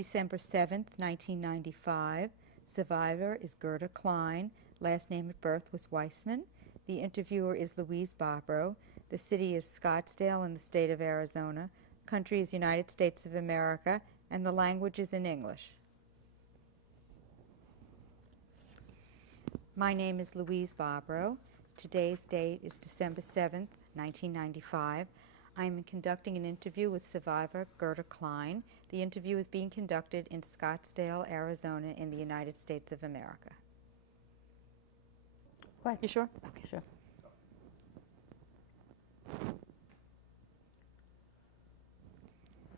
December 7th, 1995. Survivor is Gerda Klein. Last name at birth was Weissmann. The interviewer is Louise Bobrow. The city is Scottsdale in the state of Arizona. Country is United States of America, and the language is in English. My name is Louise Bobrow. Today's date is December 7th, 1995. I am conducting an interview with survivor Gerda Klein. The interview is being conducted in Scottsdale, Arizona, in the United States of America. Quite. You sure? Okay, sure.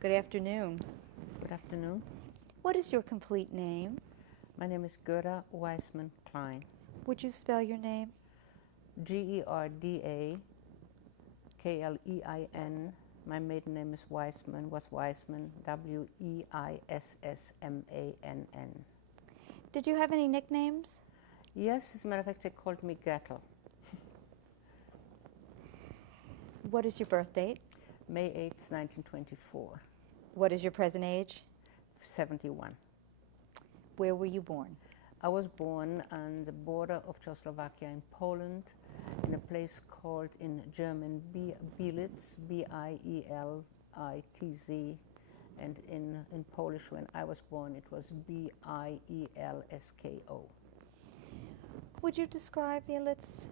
Good afternoon. Good afternoon. What is your complete name? My name is Gerda Weissmann Klein. Would you spell your name? Gerda Klein. My maiden name is Weissmann, was Weissmann, Weissmann. Did you have any nicknames? Yes, as a matter of fact, they called me Gretel. What is your birth date? May 8th, 1924, What is your present age? 71. Where were you born? I was born on the border of Czechoslovakia in Poland, in a place called in German Bielitz, Bielitz, and in Polish when I was born it was Bielsko. Would you describe Bielitz?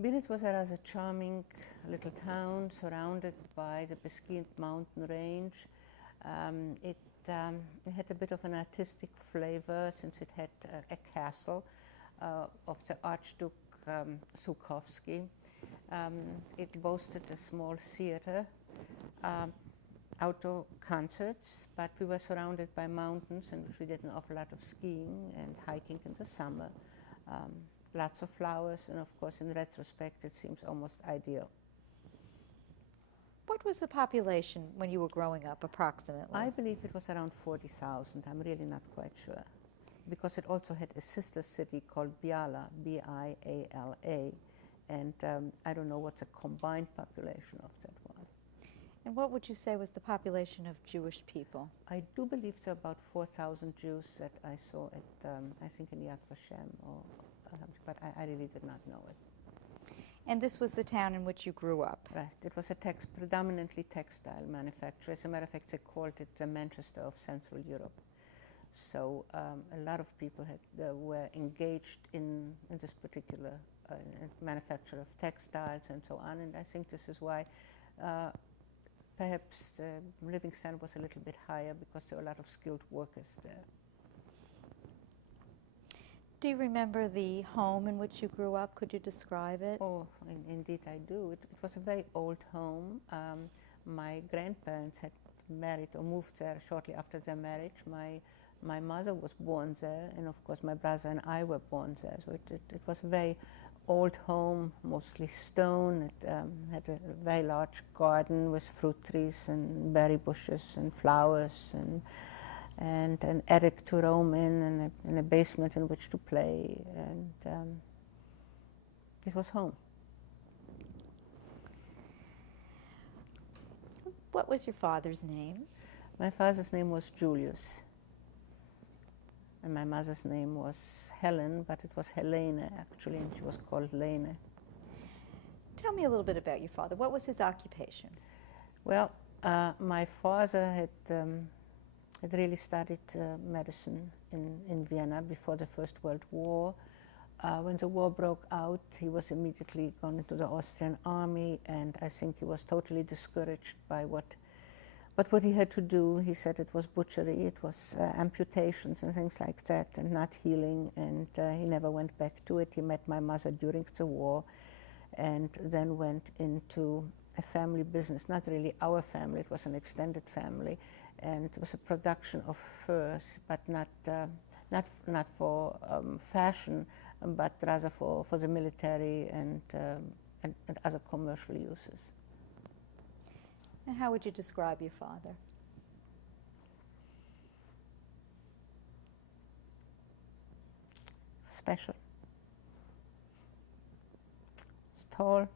Bielitz was a rather charming little town surrounded by the Beskied mountain range. It had a bit of an artistic flavor since it had a castle of the Archduke Suchowski. It boasted a small theater, outdoor concerts, but we were surrounded by mountains in which we did an awful lot of skiing and hiking in the summer. Lots of flowers, and of course in retrospect it seems almost ideal. What was the population when you were growing up, approximately? I believe it was around 40,000. I'm really not quite sure, because it also had a sister city called Biala, B-I-A-L-A, and I don't know what the combined population of that was. And what would you say was the population of Jewish people? I do believe there are about 4,000 Jews that I saw at, I think in Yad Vashem, but I really did not know it. And this was the town in which you grew up? Right. It was a predominantly textile manufacturer. As a matter of fact, they called it the Manchester of Central Europe. So a lot of people were engaged in this particular manufacture of textiles and so on. And I think this is why perhaps the living standard was a little bit higher, because there were a lot of skilled workers there. Do you remember the home in which you grew up? Could you describe it? Oh, indeed I do. It was a very old home. My grandparents had married or moved there shortly after their marriage. My mother was born there, and of course my brother and I were born there. So it was a very old home, mostly stone. It had a very large garden with fruit trees and berry bushes and flowers, and an attic to roam in, and a basement in which to play, and it was home. What was your father's name? My father's name was Julius, and my mother's name was Helen, but it was Helene actually, and she was called Lene. Tell me a little bit about your father. What was his occupation? Well, my father had really studied medicine in Vienna before the First World War. When the war broke out, he was immediately gone into the Austrian army, and I think he was totally discouraged by what he had to do. He said it was butchery, it was amputations and things like that, and not healing, and he never went back to it. He met my mother during the war, and then went into a family business, not really our family, it was an extended family, and it was a production of furs, but not for fashion, but rather for the military and other commercial uses. And how would you describe your father? Special. He's tall,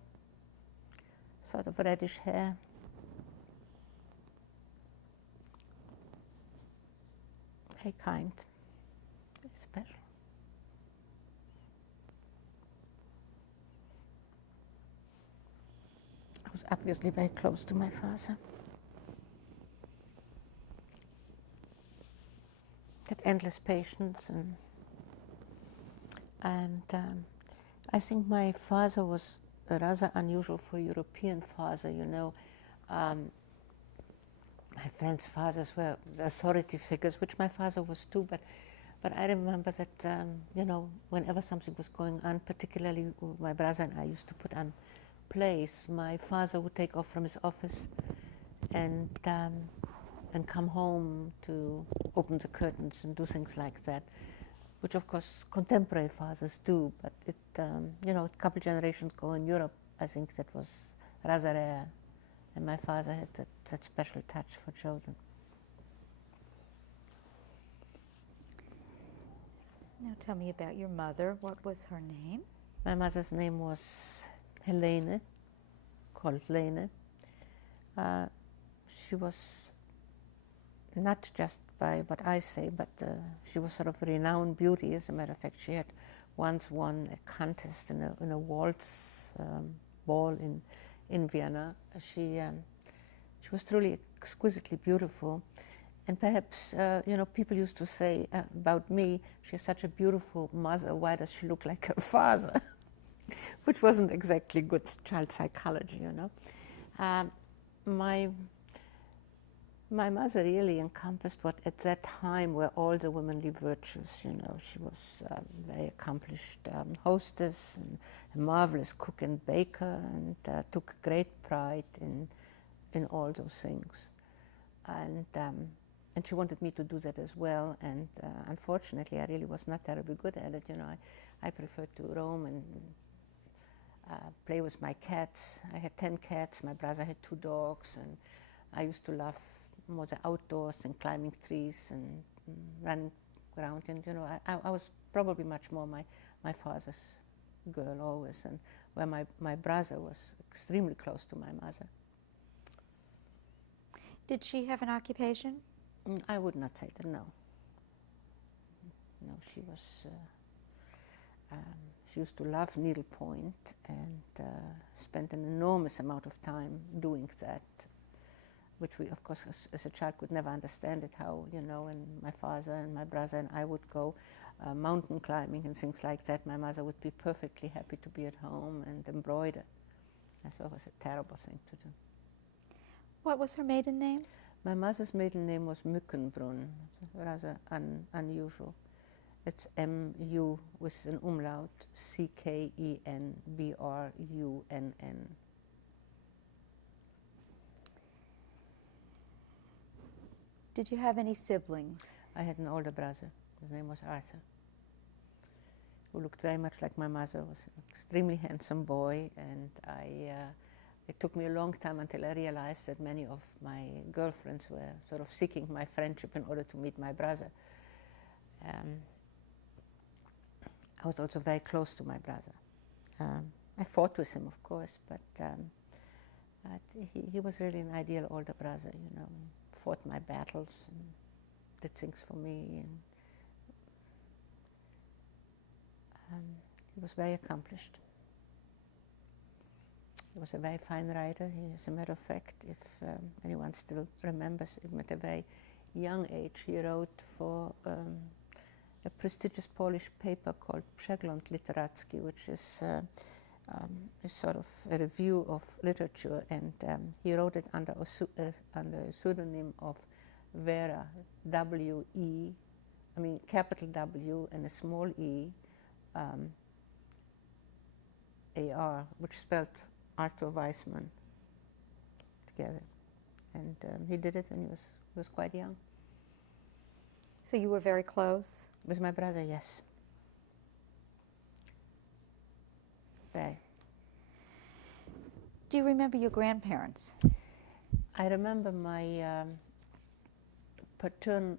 sort of reddish hair. very kind, very special. I was obviously very close to my father. Had endless patience, and I think my father was rather unusual for European father. You know, my friends' fathers were authority figures, which my father was too. But I remember that you know, whenever something was going on, particularly my brother and I used to put on plays, my father would take off from his office and come home to open the curtains and do things like that, which of course contemporary fathers do, but it, you know, a couple generations ago in Europe, I think that was rather rare, and my father had that special touch for children. Now tell me about your mother. What was her name? My mother's name was Helene, called Lene. She was not just by what I say, but she was sort of a renowned beauty. As a matter of fact, she had once won a contest in a waltz ball in Vienna. She was truly exquisitely beautiful. And perhaps, you know, people used to say about me, she has such a beautiful mother, why does she look like her father? Which wasn't exactly good child psychology, you know. My mother really encompassed what at that time were all the womanly virtues. You know, she was a very accomplished hostess and a marvelous cook and baker, and took great pride in all those things. And she wanted me to do that as well. And unfortunately, I really was not terribly good at it. You know, I preferred to roam and play with my cats. I had 10 cats. My brother had 2 dogs, and I used to love more the outdoors and climbing trees and running around. And you know, I was probably much more my father's girl always, and where my brother was extremely close to my mother. Did she have an occupation? I would not say that, no. No, she was. She used to love needlepoint and spent an enormous amount of time doing that, which we, of course, as a child could never understand it, how, you know, and my father and my brother and I would go mountain climbing and things like that. My mother would be perfectly happy to be at home and embroider. I thought it was a terrible thing to do. What was her maiden name? My mother's maiden name was Mückenbrunn, rather unusual. It's M-U with an umlaut, C-K-E-N-B-R-U-N-N. Did you have any siblings? I had an older brother. His name was Arthur, who looked very much like my mother. Was an extremely handsome boy, and it took me a long time until I realized that many of my girlfriends were sort of seeking my friendship in order to meet my brother. I was also very close to my brother. I fought with him, of course, but he was really an ideal older brother, you know. He fought my battles and did things for me, and he was very accomplished. He was a very fine writer. As a matter of fact, if anyone still remembers him at a very young age, he wrote for a prestigious Polish paper called Przegląd Literacki, which is sort of a review of literature, and he wrote it under a pseudonym of Vera, W-E, I mean capital W and a small e, A-R, which spelled Arthur Weissmann together. And he did it when he was quite young. So you were very close? With my brother, yes. Very. Do you remember your grandparents? I remember my paternal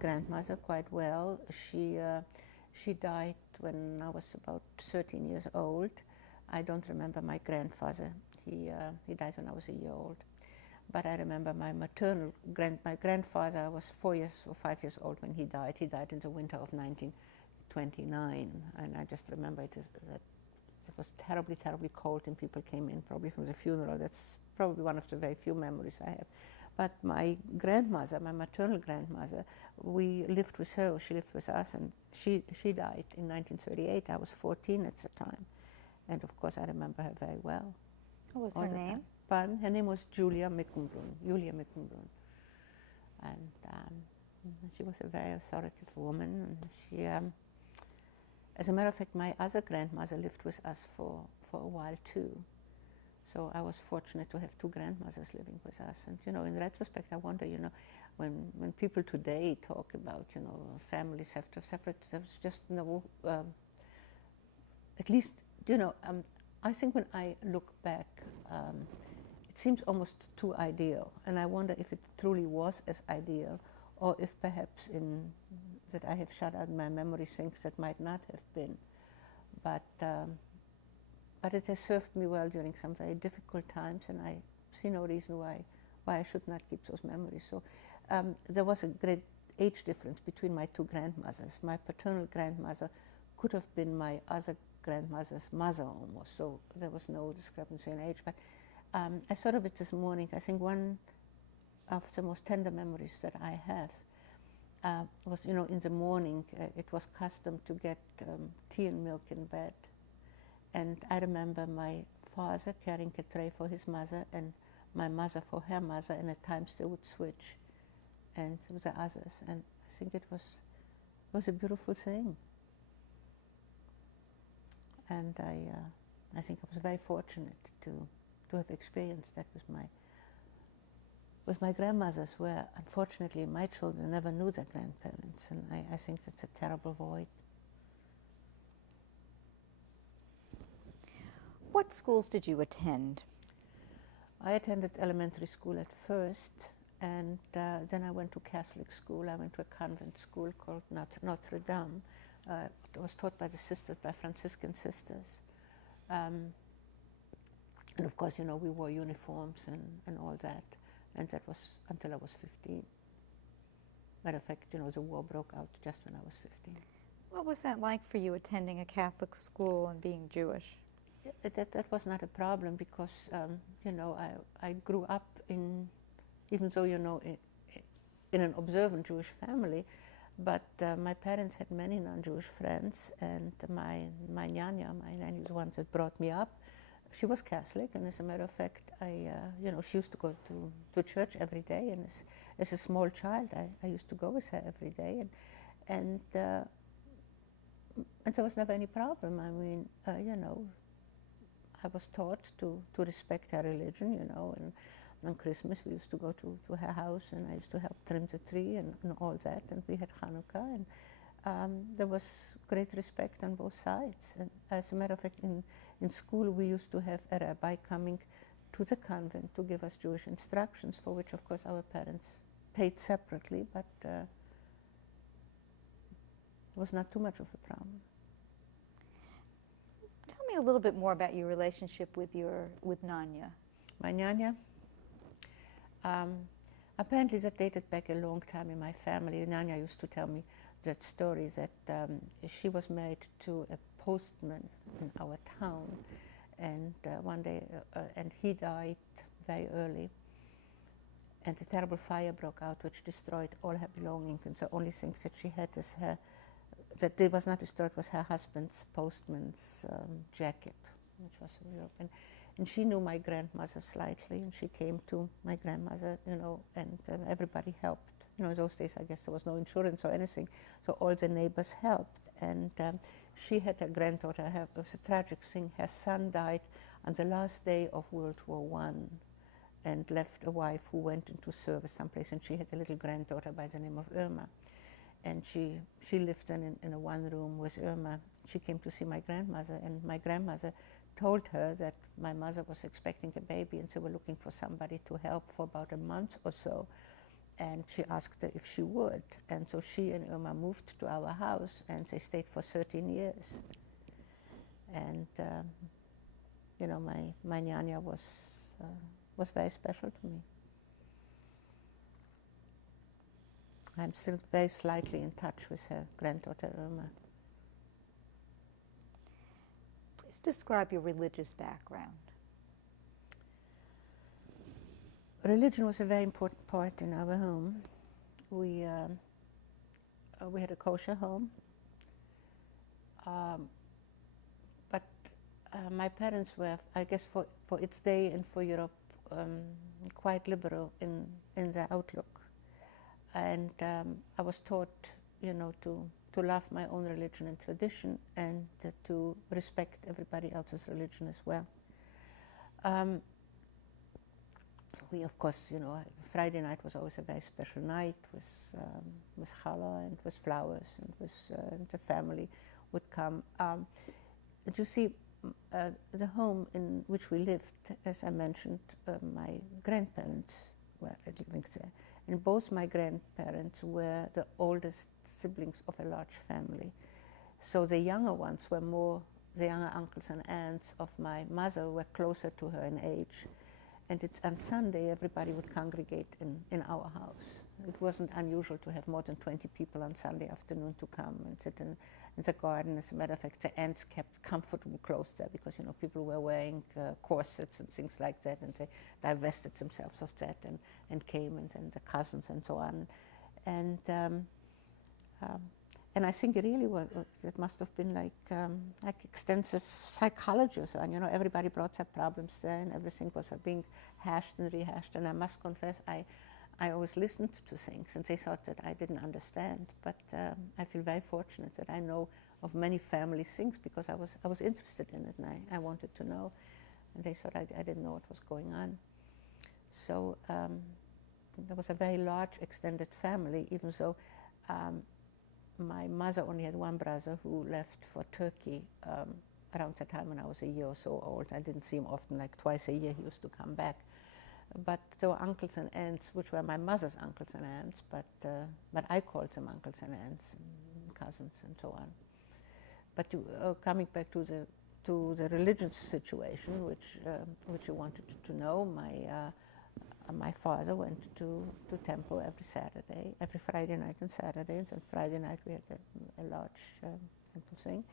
grandmother quite well. She died when I was about 13 years old. I don't remember my grandfather. He died when I was a year old. But I remember my grandfather, I was 4 years or 5 years old when he died. He died in the winter of 1929, and I just remember that it was terribly, terribly cold, and people came in probably from the funeral. That's probably one of the very few memories I have. But my grandmother, my maternal grandmother, we lived with her. She lived with us, and she died in 1938. I was 14 at the time, and of course I remember her very well. What was her name? Her name was Julia Mickenbrunn, and she was a very authoritative woman. And she, as a matter of fact, my other grandmother lived with us for a while too. So I was fortunate to have two grandmothers living with us. And in retrospect, I wonder, when people today talk about, families have to separate, there's just no. At least, I think when I look back, it seems almost too ideal, and I wonder if it truly was as ideal, or if perhaps that I have shut out my memory things that might not have been. But it has served me well during some very difficult times, and I see no reason why I should not keep those memories. So there was a great age difference between my two grandmothers. My paternal grandmother could have been my other grandmother's mother almost, so there was no discrepancy in age. But I thought of it this morning. I think one of the most tender memories that I have was, in the morning, it was custom to get tea and milk in bed. And I remember my father carrying a tray for his mother and my mother for her mother, and at times they would switch, and with the others. And I think it was a beautiful thing. And I think I was very fortunate to have experienced that with my grandmothers, where unfortunately my children never knew their grandparents, and I think that's a terrible void. What schools did you attend? I attended elementary school at first, and then I went to Catholic school. I went to a convent school called Notre Dame. It was taught by the sisters, by Franciscan sisters. And of course, we wore uniforms and all that. And that was until I was 15. Matter of fact, the war broke out just when I was 15. What was that like for you, attending a Catholic school and being Jewish? That was not a problem because, I grew up even though, in an observant Jewish family, but my parents had many non-Jewish friends, and my nanny was the one that brought me up. She was Catholic, and as a matter of fact, she used to go to church every day, and as a small child, I used to go with her every day, and there was never any problem. I mean, I was taught to respect her religion, and on Christmas we used to go to her house, and I used to help trim the tree and all that, and we had Hanukkah, and there was great respect on both sides. And as a matter of fact, in school we used to have a rabbi coming to the convent to give us Jewish instructions, for which of course our parents paid separately, but it was not too much of a problem. Tell me a little bit more about your relationship with Nanya. My Nanya? Apparently that dated back a long time in my family. Nanya used to tell me that story that she was married to a postman in our town, and one day, and he died very early, and a terrible fire broke out which destroyed all her belongings, and the only things that she had is that was not destroyed was her husband's postman's jacket, which was from Europe. And she knew my grandmother slightly, and she came to my grandmother, and everybody helped. In those days, I guess there was no insurance or anything, so all the neighbors helped. And she had a granddaughter. It was a tragic thing. Her son died on the last day of World War I, and left a wife who went into service someplace, and she had a little granddaughter by the name of Irma. And she lived in a one room with Irma. She came to see my grandmother, and my grandmother told her that my mother was expecting a baby, and they were looking for somebody to help for about a month or so. And she asked her if she would. And so she and Irma moved to our house, and they stayed for 13 years. And, my Nyanya was very special to me. I'm still very slightly in touch with her granddaughter Irma. Please describe your religious background. Religion was a very important part in our home. We had a kosher home, but my parents were, I guess, for its day and for Europe, quite liberal in their outlook. And I was taught, to love my own religion and tradition, and to respect everybody else's religion as well. We, of course, Friday night was always a very special night with challah and with flowers, and with the family would come. And you see, the home in which we lived, as I mentioned, my grandparents were living there. And both my grandparents were the oldest siblings of a large family. So the younger ones were more, the younger uncles and aunts of my mother were closer to her in age. And on Sunday, everybody would congregate in our house. It wasn't unusual to have more than 20 people on Sunday afternoon to come and sit in the garden. As a matter of fact, the aunts kept comfortable clothes there because, people were wearing corsets and things like that, and they divested themselves of that and came, and the cousins and so on. And I think it really was, it must have been like extensive psychology or so. And, everybody brought their problems there, and everything was being hashed and rehashed. And I must confess, I always listened to things, and they thought that I didn't understand. But I feel very fortunate that I know of many family things because I was interested in it, and I wanted to know. And they thought I didn't know what was going on. So there was a very large extended family, even though my mother only had one brother who left for Turkey around the time when I was a year or so old. I didn't see him often, like twice a year he used to come back. But there were uncles and aunts, which were my mother's uncles and aunts, but I called them uncles and aunts and cousins and so on. But coming back to the religious situation, which you wanted to know, my father went to temple every Friday night and Saturday, and then Friday night we had a large temple thing.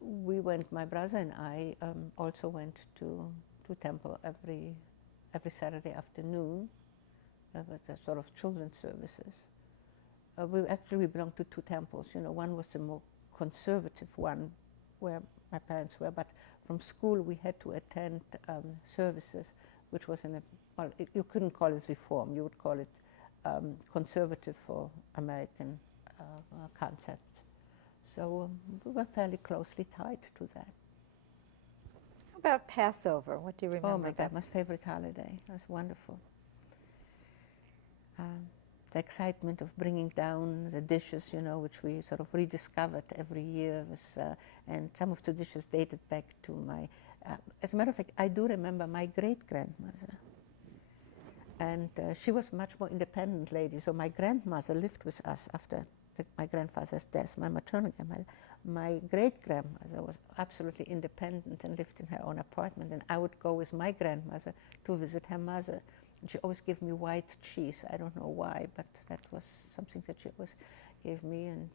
We went, my brother and I also went to temple every Saturday afternoon. With the sort of children's services. We belonged to two temples. One was the more conservative one, where my parents were, but from school we had to attend services, which was you couldn't call it reform, you would call it conservative for American concept. So we were fairly closely tied to that. How about Passover? What do you remember? Oh my God, my favorite holiday. It was wonderful. The excitement of bringing down the dishes, which we sort of rediscovered every year, and some of the dishes dated back to my, as a matter of fact, I do remember my great-grandmother. And she was much more independent lady, so my grandmother lived with us after my grandfather's death, my maternal grandmother. My great-grandmother was absolutely independent and lived in her own apartment, and I would go with my grandmother to visit her mother. And she always gave me white cheese. I don't know why, but that was something that she always gave me. And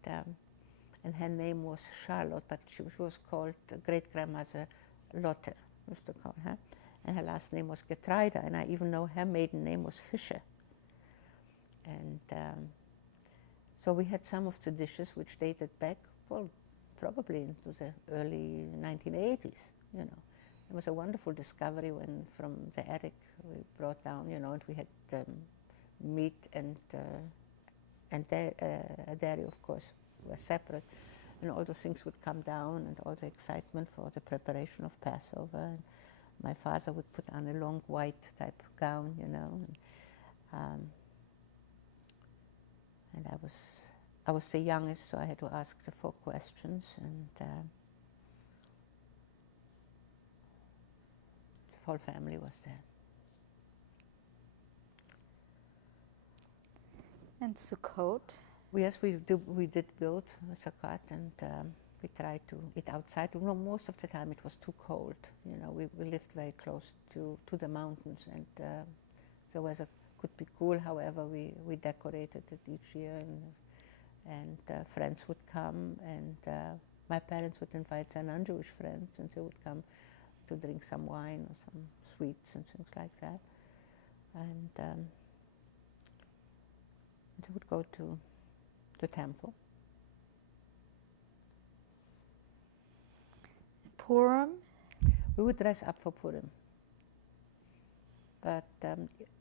her name was Charlotte, but she was called great-grandmother Lotte, used to call her. And her last name was Getreide, and I even know her maiden name was Fischer. And so we had some of the dishes which dated back, well, probably into the early 1980s, It was a wonderful discovery when from the attic we brought down, and we had meat and dairy, of course, were separate. And all those things would come down, and all the excitement for the preparation of Passover. And my father would put on a long white type gown, and I was the youngest, so I had to ask the 4 questions, and the whole family was there. And Sukkot? Yes, we did build a Sukkot, and we tried to eat outside. Most of the time it was too cold. We lived very close to the mountains, and the weather could be cool. However, we decorated it each year, and friends would come, and my parents would invite their non-Jewish friends, and they would come to drink some wine or some sweets and things like that. And they would go to the temple. Purim? We would dress up for Purim. But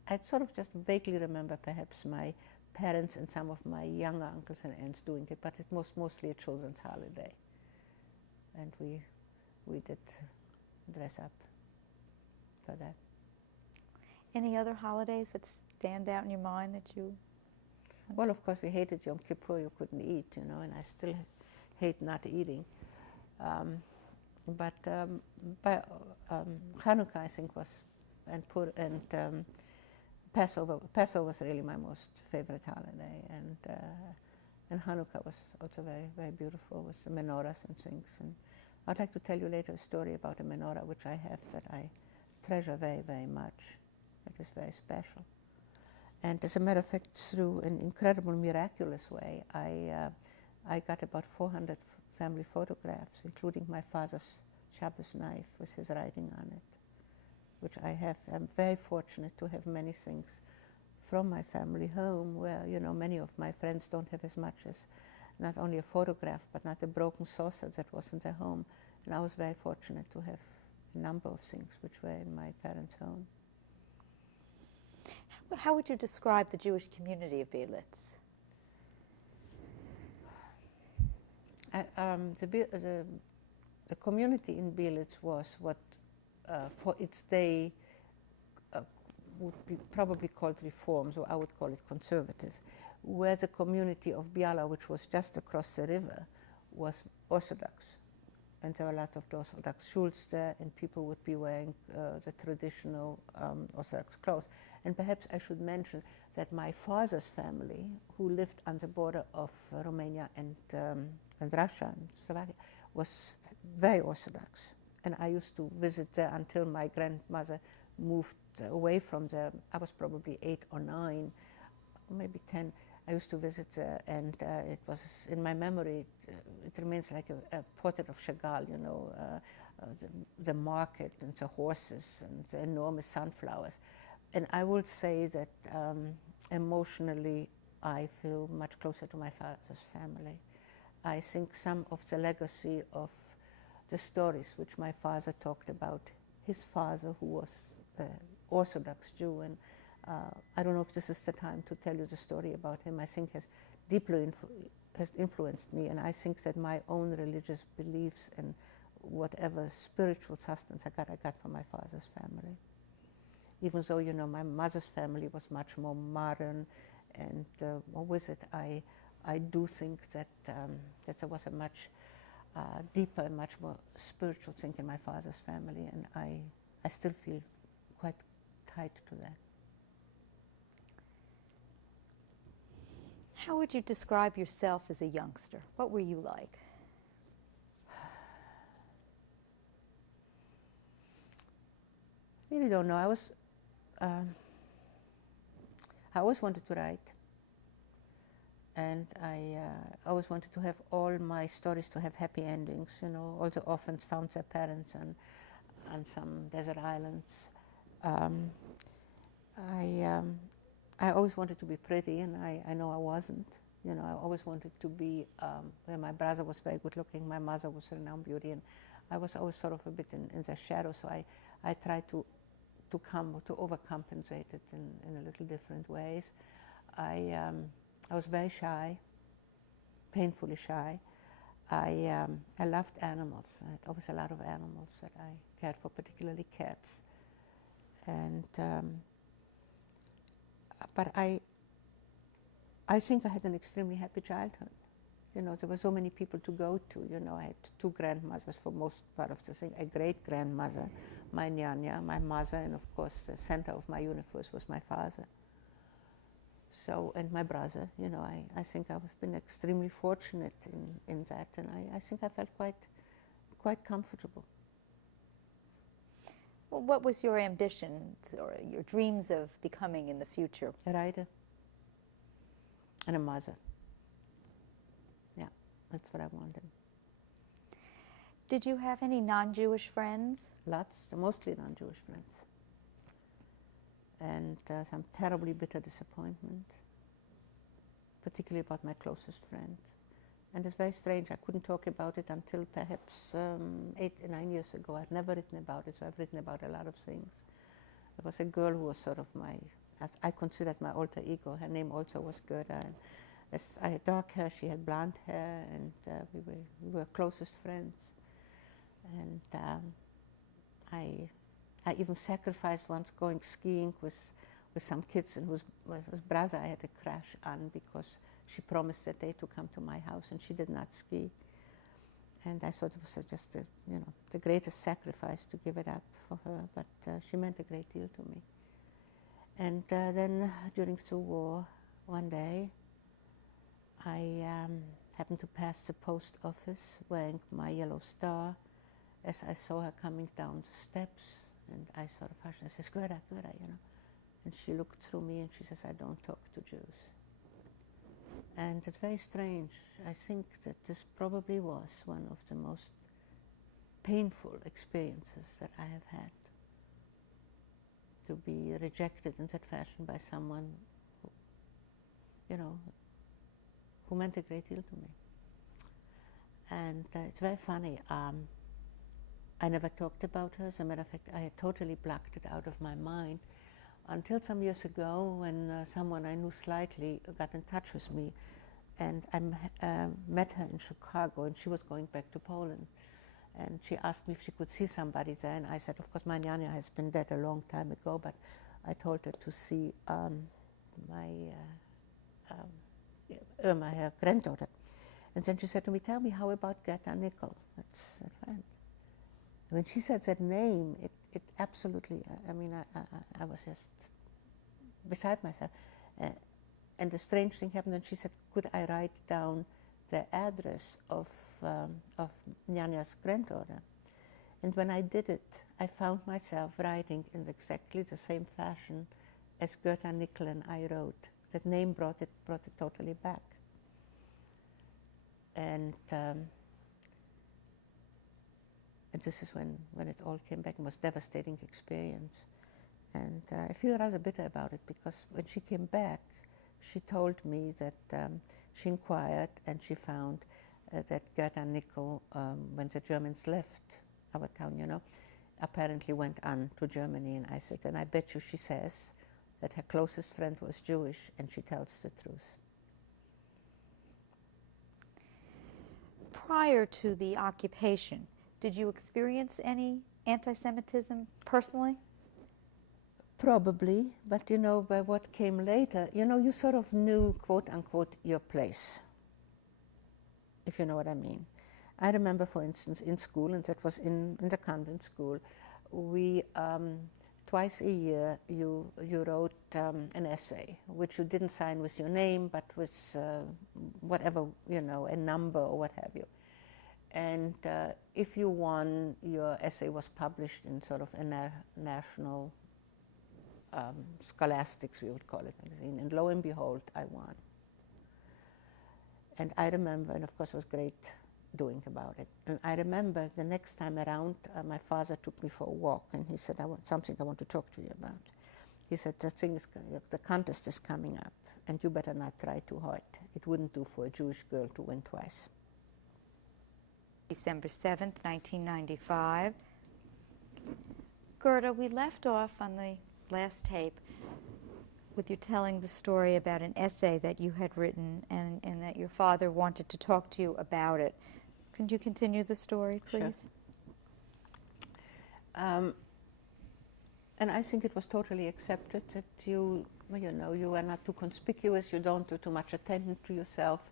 I sort of just vaguely remember perhaps my parents and some of my younger uncles and aunts doing it, but it was mostly a children's holiday. And we did dress up for that. Any other holidays that stand out in your mind that you... Well, of course, we hated Yom Kippur. You couldn't eat, you know, and I still hate not eating. But Hanukkah, I think, was, and Passover. Passover was really my most favorite holiday, and Hanukkah was also very, very beautiful with the menorahs and things. And I'd like to tell you later a story about a menorah which I have that I treasure very, very much. It is very special. And as a matter of fact, through an incredible, miraculous way, I got about 400 family photographs, including my father's Shabbos knife with his writing on it, which I have. I'm very fortunate to have many things from my family home where, you know, many of my friends don't have as much as not only a photograph, but not a broken saucer that was in their home. And I was very fortunate to have a number of things which were in my parents' home. How would you describe the Jewish community of Belitz? The community in Belitz was what, for its day, would be probably called reforms, or I would call it conservative, where the community of Biala, which was just across the river, was Orthodox. And there were a lot of Orthodox shuls there, and people would be wearing the traditional Orthodox clothes. And perhaps I should mention that my father's family, who lived on the border of Romania and Russia and Slovakia, was very Orthodox. And I used to visit there until my grandmother moved away from there. I was probably 8 or 9, or maybe 10. I used to visit there, and it was, in my memory, it remains like a portrait of Chagall, you know, the market and the horses and the enormous sunflowers. And I would say that emotionally, I feel much closer to my father's family. I think some of the legacy of the stories which my father talked about, his father, who was an Orthodox Jew, and I don't know if this is the time to tell you the story about him, I think has deeply has influenced me, and I think that my own religious beliefs and whatever spiritual sustenance I got from my father's family. Even though, you know, my mother's family was much more modern, and with it, I do think that that there was a much deeper and much more spiritual thing in my father's family, and I still feel quite tied to that. How would you describe yourself as a youngster? What were you like? I really don't know. I always wanted to write, and I always wanted to have all my stories to have happy endings. You know, all the orphans found their parents on some desert islands. I always wanted to be pretty, and I know I wasn't. You know, I always wanted to be where my brother was very good looking, my mother was a renowned beauty, and I was always sort of a bit in the shadow, so I tried to overcompensate it in a little different ways. I was very shy, painfully shy. I loved animals. I had always a lot of animals that I cared for, particularly cats. And but I think I had an extremely happy childhood. You know, there were so many people to go to. You know, I had 2 grandmothers for most part of the thing, a great-grandmother, my nyanya, my mother, and of course the center of my universe was my father. So, and my brother, you know, I think I've been extremely fortunate in that, and I think I felt quite comfortable. Well, what was your ambitions or your dreams of becoming in the future? A writer and a mother. Yeah, that's what I wanted. Did you have any non-Jewish friends? Lots, mostly non-Jewish friends. And some terribly bitter disappointment, particularly about my closest friend. And it's very strange, I couldn't talk about it until perhaps 8 or 9 years ago. I'd never written about it, so I've written about a lot of things. There was a girl who was sort of I considered my alter ego. Her name also was Gerda. And I had dark hair, she had blonde hair, and we were closest friends. And I even sacrificed once going skiing with some kids, and whose brother I had a crush on because she promised that day to come to my house, and she did not ski. And I thought it was just the greatest sacrifice to give it up for her, but she meant a great deal to me. And then during the war, one day, I happened to pass the post office wearing my yellow star as I saw her coming down the steps, and I sort of hushed and says, Gerda, Gerda, And she looked through me and she says, I don't talk to Jews. And it's very strange. I think that this probably was one of the most painful experiences that I have had, to be rejected in that fashion by someone who meant a great deal to me. And it's very funny. I never talked about her. As a matter of fact, I had totally blocked it out of my mind until some years ago when someone I knew slightly got in touch with me, and I met her in Chicago, and she was going back to Poland. And she asked me if she could see somebody there, and I said, of course, my Nyanya has been dead a long time ago, but I told her to see my Irma, her granddaughter. And then she said to me, tell me, how about Gerda Nickel? That's a friend. When she said that name, it absolutely, I was just beside myself. And the strange thing happened, and she said, could I write down the address of Nyanya's granddaughter? And when I did it, I found myself writing in exactly the same fashion as Gerda Nickel and I wrote. That name brought it totally back. And this is when it all came back. It was a devastating experience. And I feel rather bitter about it, because when she came back, she told me that she inquired and she found that Gerda Nickel, when the Germans left our town, apparently went on to Germany. And I said, and I bet you she says that her closest friend was Jewish, and she tells the truth. Prior to the occupation, did you experience any anti-Semitism personally? Probably, but by what came later, you sort of knew, quote unquote, your place, if you know what I mean. I remember, for instance, in school, and that was in the convent school, we, twice a year, you wrote an essay, which you didn't sign with your name, but with whatever, a number or what have you. And if you won, your essay was published in sort of a national scholastics, we would call it, magazine. And lo and behold, I won. And I remember, and of course it was great doing about it. And I remember the next time around, my father took me for a walk, and he said, I want to talk to you about. He said, the contest is coming up, and you better not try too hard. It wouldn't do for a Jewish girl to win twice. December 7th, 1995. Gerda, we left off on the last tape with you telling the story about an essay that you had written, and that your father wanted to talk to you about it. Could you continue the story, please? Sure. And I think it was totally accepted that you are not too conspicuous, you don't do too much attention to yourself.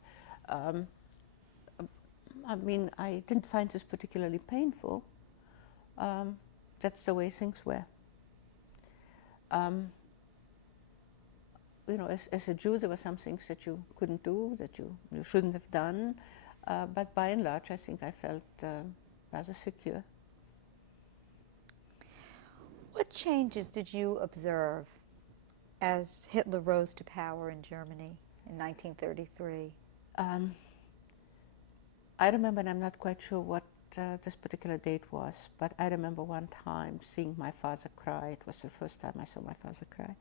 I didn't find this particularly painful. That's the way things were. As a Jew, there were some things that you couldn't do, that you shouldn't have done, but by and large, I think I felt rather secure. changes did you observe as Hitler rose to power in Germany in 1933? I remember, and I'm not quite sure what this particular date was, but I remember one time seeing my father cry. It was the first time I saw my father cry.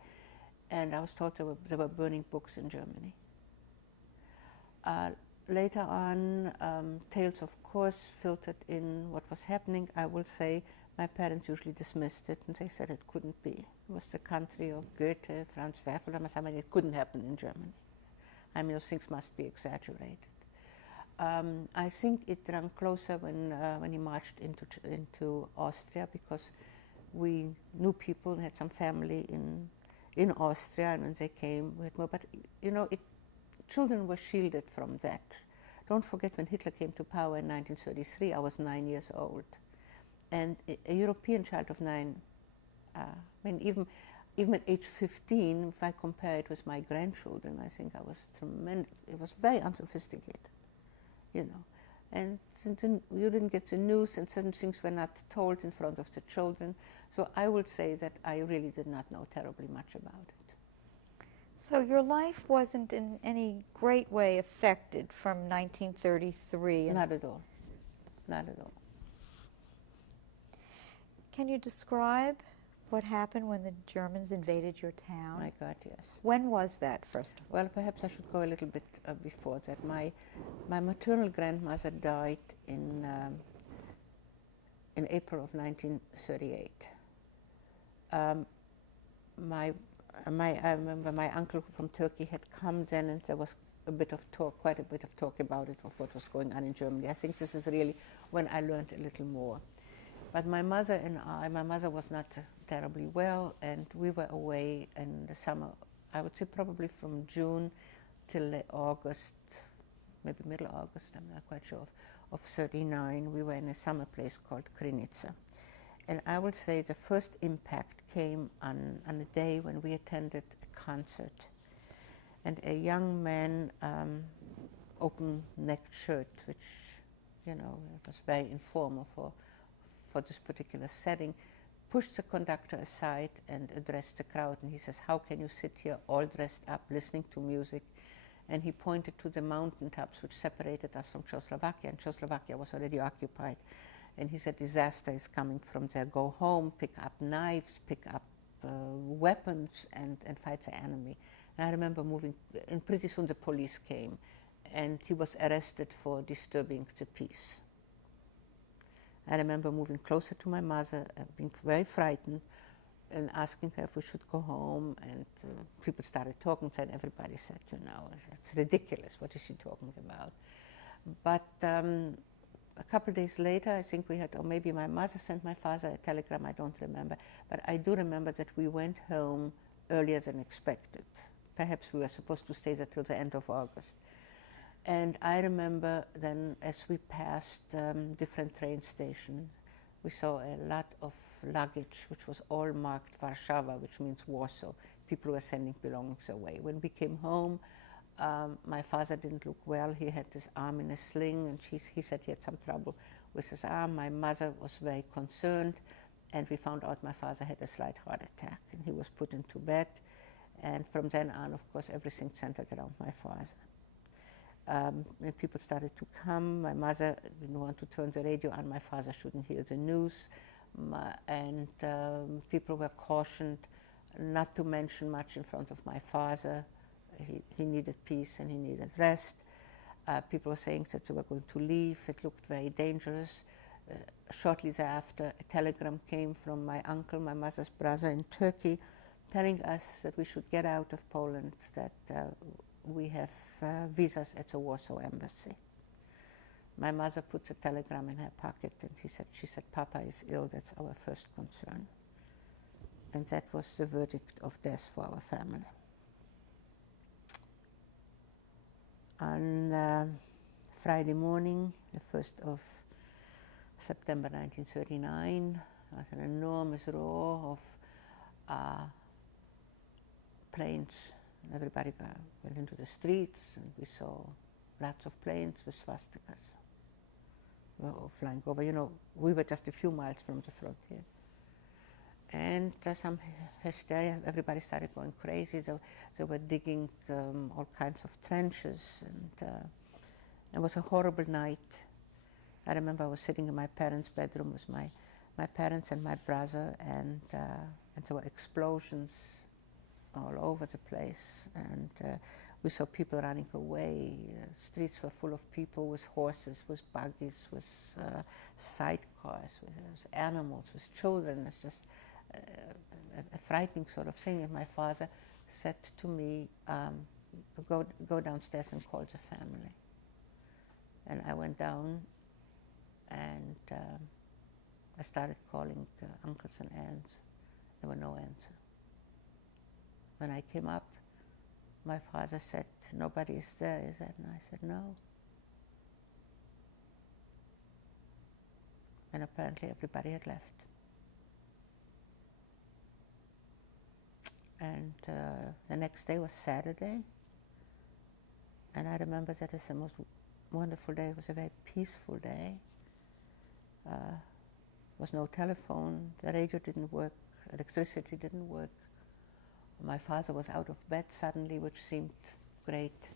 And I was told there were burning books in Germany. Later on, tales, of course, filtered in what was happening. I will say my parents usually dismissed it, and they said it couldn't be. It was the country of Goethe, Franz Werfel. I mean, it couldn't happen in Germany. I mean, those things must be exaggerated. I think it ran closer when he marched into Austria, because we knew people, had some family in Austria, and when they came, we had more. But you know, children were shielded from that. Don't forget, when Hitler came to power in 1933, I was 9 years old, and a European child of 9. I mean, even at age 15, if I compare it with my grandchildren, I think I was tremendous. It was very unsophisticated. You know, and you didn't get the news, and certain things were not told in front of the children. So I would say that I really did not know terribly much about it. So your life wasn't in any great way affected from 1933? Not at all. Not at all. Can you describe what happened when the Germans invaded your town? My God, yes. When was that, first of all? Well, perhaps I should go a little bit before that. My maternal grandmother died in April of 1938. I remember my uncle from Turkey had come then, and there was quite a bit of talk about it, of what was going on in Germany. I think this is really when I learned a little more. But my mother was not terribly well, and we were away in the summer, I would say probably from June till August, maybe middle August, I'm not quite sure, of 39. We were in a summer place called Krynica. And I would say the first impact came on a day when we attended a concert. And a young man, open-necked shirt, which, you know, was very informal for this particular setting, pushed the conductor aside and addressed the crowd. And he says, "How can you sit here all dressed up, listening to music?" And he pointed to the mountaintops which separated us from Czechoslovakia, and Czechoslovakia was already occupied. And he said, "Disaster is coming from there. Go home, pick up knives, pick up weapons, and fight the enemy." And I remember moving, and pretty soon the police came, and he was arrested for disturbing the peace. I remember moving closer to my mother, being very frightened, and asking her if we should go home. And people started talking, and everybody said, "You know, it's ridiculous. What is she talking about?" But a couple of days later, I think we had, or maybe my mother sent my father a telegram, I don't remember. But I do remember that we went home earlier than expected. Perhaps we were supposed to stay there till the end of August. And I remember then, as we passed different train stations, we saw a lot of luggage, which was all marked Warszawa, which means Warsaw. People were sending belongings away. When we came home, my father didn't look well. He had his arm in a sling, and he said he had some trouble with his arm. My mother was very concerned, and we found out my father had a slight heart attack, and he was put into bed. And from then on, of course, everything centered around my father. When people started to come, my mother didn't want to turn the radio on. My father shouldn't hear the news. And people were cautioned not to mention much in front of my father. He needed peace and he needed rest. People were saying that they were going to leave. It looked very dangerous. Shortly thereafter, a telegram came from my uncle, my mother's brother in Turkey, telling us that we should get out of Poland, that we have visas at the Warsaw embassy. My mother put the telegram in her pocket, and she said, "Papa is ill, that's our first concern." And that was the verdict of death for our family. On Friday morning, the 1st of September 1939, there was an enormous roar of planes. Everybody went into the streets, and we saw lots of planes with swastikas flying over. You know, we were just a few miles from the frontier. And some hysteria, everybody started going crazy. They were digging all kinds of trenches, and it was a horrible night. I remember I was sitting in my parents' bedroom with my parents and my brother, and there were explosions all over the place, and we saw people running away. Streets were full of people with horses, with buggies, with sidecars, with animals, with children. It's just a frightening sort of thing. And my father said to me, go downstairs and call the family. And I went down, and I started calling uncles and aunts. There were no answers. When I came up, my father said, "Nobody is there, is it?" And I said, "No." And apparently everybody had left. And the next day was Saturday. And I remember that as the most wonderful day. It was a very peaceful day. There was no telephone, the radio didn't work, electricity didn't work. My father was out of bed suddenly, which seemed great.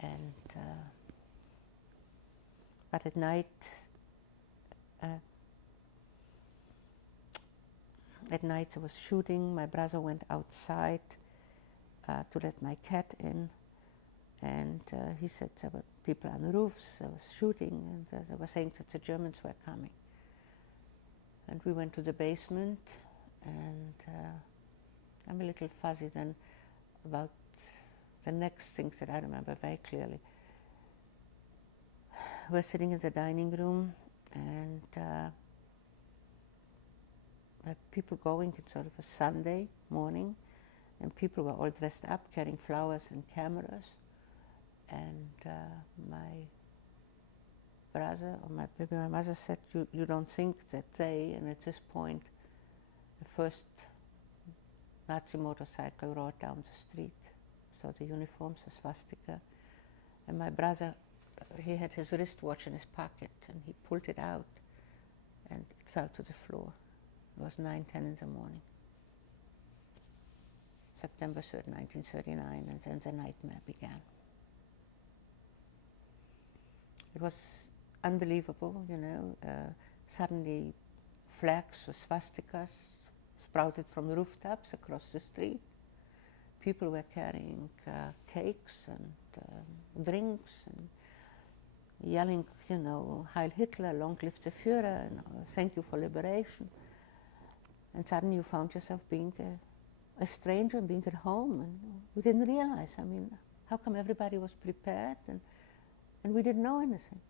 And but at night there was shooting. My brother went outside to let my cat in, and he said there were people on the roofs, there was shooting, and they were saying that the Germans were coming. And we went to the basement, and I'm a little fuzzy then about the next things that I remember very clearly. We're sitting in the dining room, and people going. It's sort of a Sunday morning, and people were all dressed up, carrying flowers and cameras. And my brother, or maybe my mother said, you don't think that they, and at this point, the first Nazi motorcycle rode down the street. So the uniforms, the swastika. And my brother, he had his wristwatch in his pocket, and he pulled it out, and it fell to the floor. It was 9:10 in the morning. September 3rd, 1939, and then the nightmare began. It was unbelievable, you know. Suddenly flags or swastikas sprouted from rooftops across the street. People were carrying cakes and drinks and yelling, you know, Heil Hitler, long live the Führer, and thank you for liberation. And suddenly you found yourself being a stranger, being at home, and we didn't realize. I mean, how come everybody was prepared and we didn't know anything?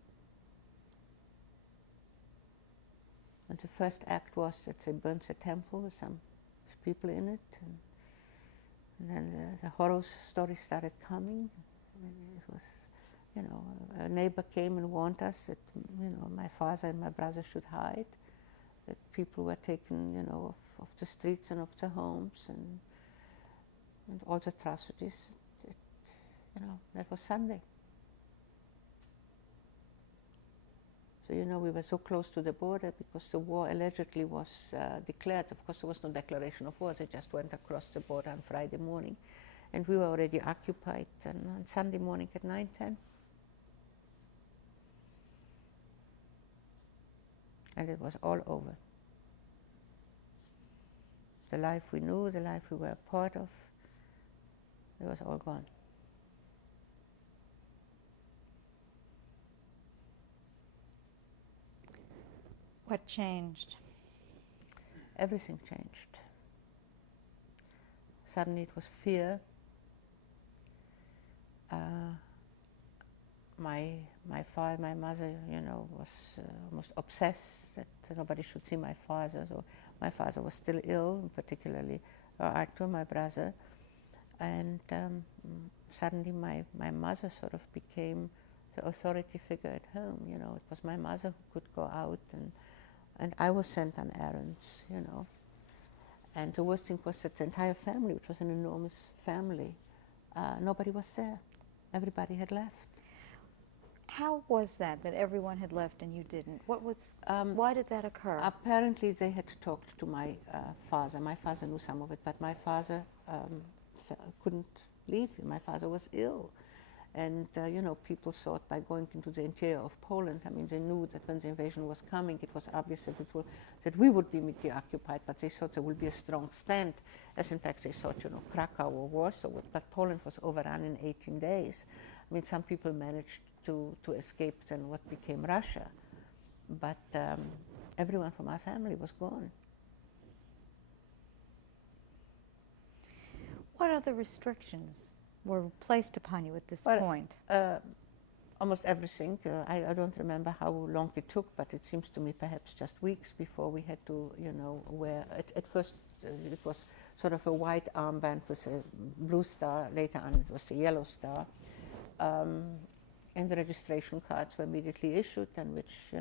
And the first act was that they burnt the temple with some people in it, and then the horror stories started coming. It was, you know, a neighbor came and warned us that, you know, my father and my brother should hide, that people were taken, you know, off the streets and off the homes, and all the atrocities. You know, that was Sunday. So, you know, we were so close to the border because the war allegedly was declared. Of course, there was no declaration of war. They just went across the border on Friday morning. And we were already occupied on Sunday morning at 9:10. And it was all over. The life we knew, the life we were a part of, it was all gone. What changed? Everything changed. Suddenly it was fear. My father, my mother, you know, was almost obsessed that nobody should see my father. So my father was still ill, particularly Arthur, my brother. And suddenly my mother sort of became the authority figure at home. You know, it was my mother who could go out, and I was sent on errands, you know. And the worst thing was that the entire family, which was an enormous family, nobody was there. Everybody had left. How was that everyone had left and you didn't? Why did that occur? Apparently they had talked to my father. My father knew some of it, but my father couldn't leave. My father was ill. And, people thought by going into the interior of Poland, they knew that when the invasion was coming, it was obvious that we would be immediately occupied, but they thought there would be a strong stand, as in fact they thought, Krakow or Warsaw would, but Poland was overrun in 18 days. Some people managed to escape then what became Russia, but everyone from our family was gone. What other restrictions were placed upon you at this point? Almost everything. I don't remember how long it took, but it seems to me perhaps just weeks before we had to, wear. At first it was sort of a white armband with a blue star. Later on it was a yellow star. And the registration cards were immediately issued, and which,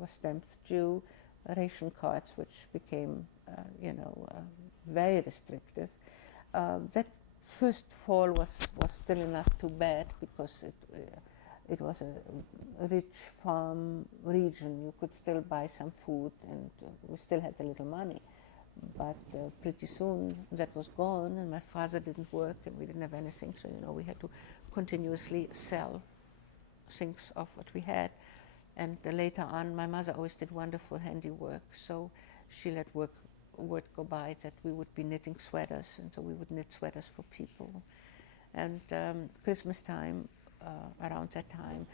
was stamped Jew. Ration cards, which became, very restrictive. That first fall was still not too bad because it was a rich farm region. You could still buy some food, and we still had a little money. But pretty soon that was gone, and my father didn't work, and we didn't have anything. So we had to continuously sell things of what we had. And later on, my mother always did wonderful handiwork. So she let word go by that we would be knitting sweaters, and so we would knit sweaters for people. And Christmas time, around that time,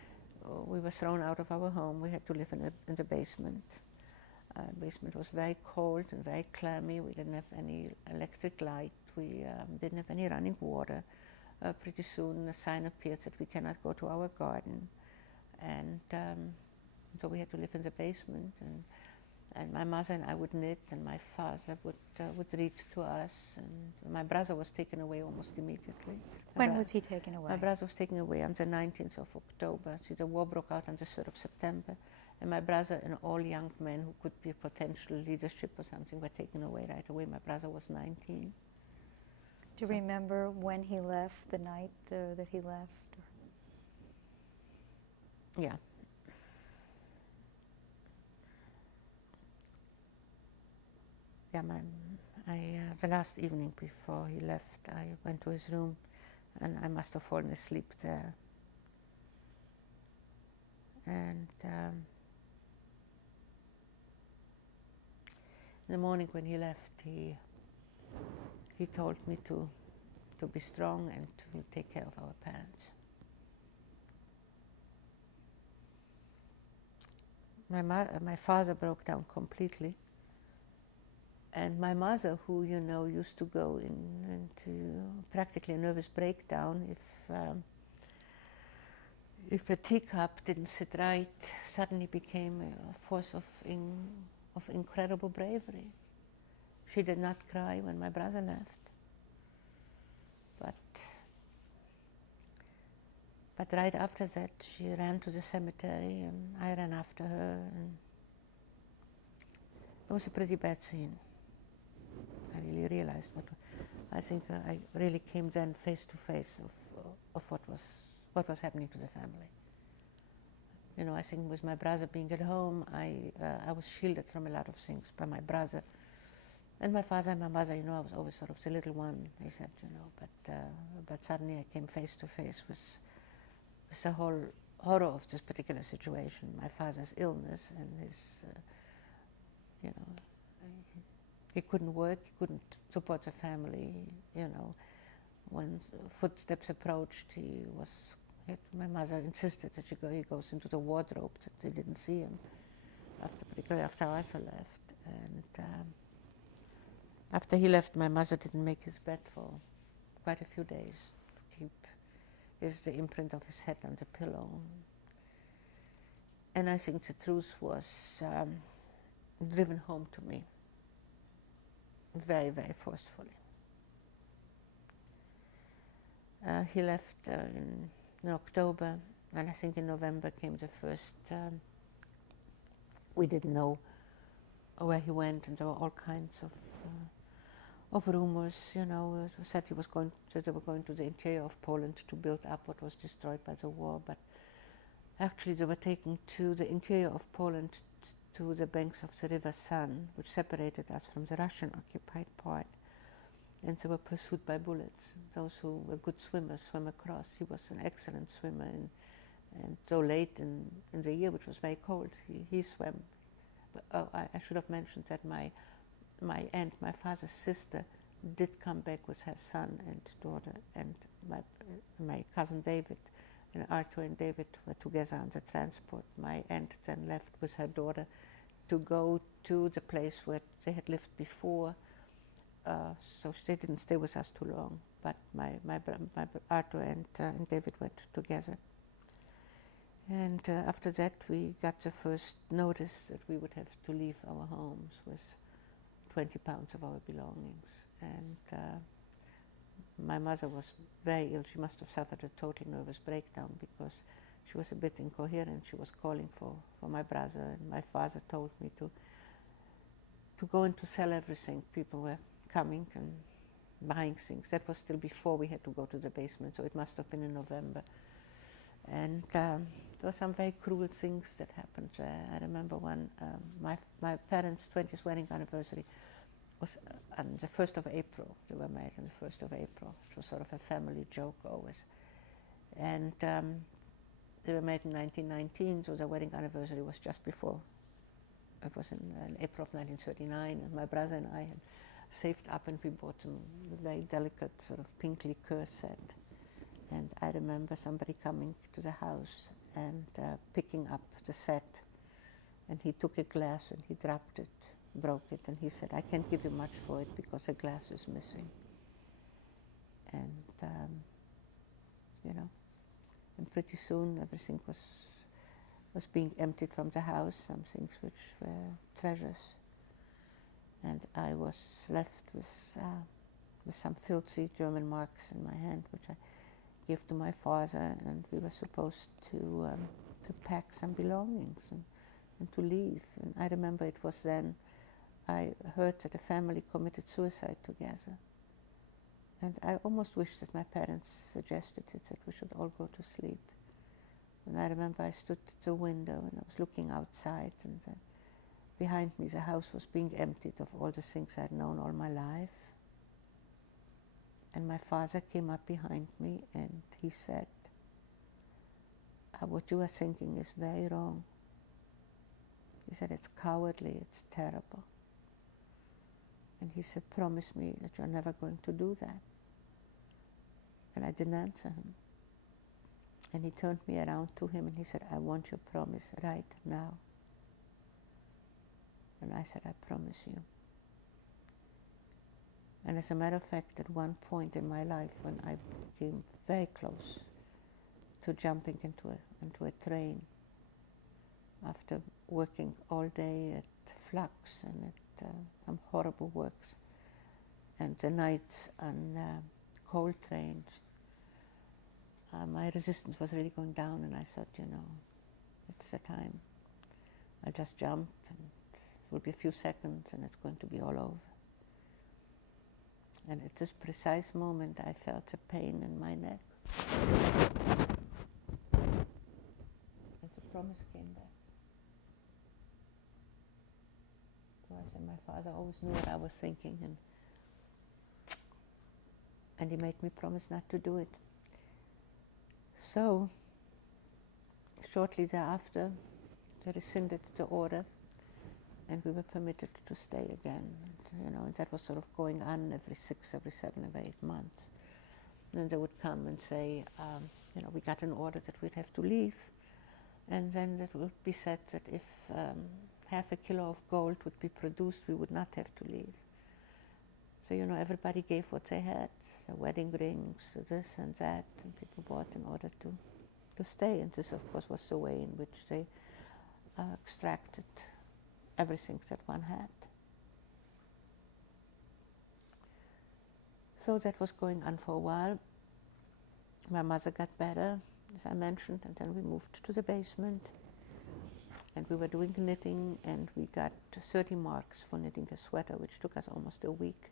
we were thrown out of our home. We had to live in the basement. The basement was very cold and very clammy. We didn't have any electric light. We didn't have any running water. Pretty soon a sign appeared that we cannot go to our garden. And so we had to live in the basement. And my mother and I would knit, and my father would read to us. And my brother was taken away almost immediately. When was he taken away? My brother was taken away on the 19th of October. See, the war broke out on the 3rd of September. And my brother and all young men who could be a potential leadership or something were taken away right away. My brother was 19. Do you remember when he left, the night that he left? Yeah. Yeah, the last evening before he left, I went to his room, and I must have fallen asleep there. And in the morning when he left, he told me to be strong and to take care of our parents. My father broke down completely. And my mother, who, used to go into practically a nervous breakdown if a teacup didn't sit right, suddenly became a force of incredible bravery. She did not cry when my brother left. But right after that, she ran to the cemetery, and I ran after her, and it was a pretty bad scene. I really realized, but I think I really came then face to face of what was happening to the family. I think with my brother being at home, I was shielded from a lot of things by my brother. And my father and my mother, I was always sort of the little one, he said, but suddenly I came face to face with the whole horror of this particular situation, my father's illness and his, he couldn't work, he couldn't support the family, when footsteps approached, my mother insisted that he goes into the wardrobe, that they didn't see him, particularly after Arthur left. And after he left, my mother didn't make his bed for quite a few days to keep the imprint of his head on the pillow. And I think the truth was driven home to me very, very forcefully. He left in October, and I think in November came the first, we didn't know where he went, and there were all kinds of rumors, it was said they were going to the interior of Poland to build up what was destroyed by the war, but Actually, they were taken to the interior of Poland, to the banks of the River San, which separated us from the Russian-occupied part. And they were pursued by bullets. Those who were good swimmers swam across. He was an excellent swimmer, and so late in the year, which was very cold, he swam. But, I should have mentioned that my aunt, my father's sister, did come back with her son and daughter, and my cousin David, and Arthur and David were together on the transport. My aunt then left with her daughter to go to the place where they had lived before, so they didn't stay with us too long, but my Arthur and David went together. And after that we got the first notice that we would have to leave our homes with 20 pounds of our belongings. And my mother was very ill. She must have suffered a total nervous breakdown because she was a bit incoherent. She was calling for my brother, and my father told me to go and to sell everything. People were coming and buying things. That was still before we had to go to the basement, so it must have been in November. And there were some very cruel things that happened there. I remember one, my parents' 20th wedding anniversary was on the 1st of April. They were married on the 1st of April. It was sort of a family joke always. And they were married in 1919, so their wedding anniversary was just before. It was in April of 1939, and my brother and I had saved up, and we bought them a very delicate sort of pink liqueur set. And I remember somebody coming to the house and picking up the set, and he took a glass and he dropped it, broke it, and he said, "I can't give you much for it because the glass is missing." And you know, and pretty soon everything was being emptied from the house, some things which were treasures, and I was left with some filthy German marks in my hand, which I gave to my father, and we were supposed to pack some belongings and to leave. And I remember it was then I heard that a family committed suicide together. And I almost wish that my parents suggested it, that we should all go to sleep. And I remember I stood at the window and I was looking outside, and behind me the house was being emptied of all the things I'd known all my life. And my father came up behind me and he said, "What you are thinking is very wrong." He said, "It's cowardly, it's terrible." And he said, "Promise me that you're never going to do that." And I didn't answer him. And he turned me around to him and he said, "I want your promise right now." And I said, "I promise you." And as a matter of fact, at one point in my life when I came very close to jumping into a train, after working all day at Flux and at some horrible works, and the nights on coal trains, my resistance was really going down, and I thought, it's the time. I'll just jump, and it will be a few seconds, and it's going to be all over. And at this precise moment, I felt a pain in my neck. And the promise came back. So I said, my father always knew what I was thinking, and he made me promise not to do it. So, shortly thereafter, they rescinded the order, and we were permitted to stay again. And that was sort of going on every 6, every 7, every 8 months. And then they would come and say, we got an order that we'd have to leave. And then that would be said that if half a kilo of gold would be produced, we would not have to leave. So, everybody gave what they had, the wedding rings, this and that, and people bought in order to stay. And this, of course, was the way in which they extracted everything that one had. So that was going on for a while. My mother got better, as I mentioned, and then we moved to the basement. And we were doing knitting, and we got 30 marks for knitting a sweater, which took us almost a week.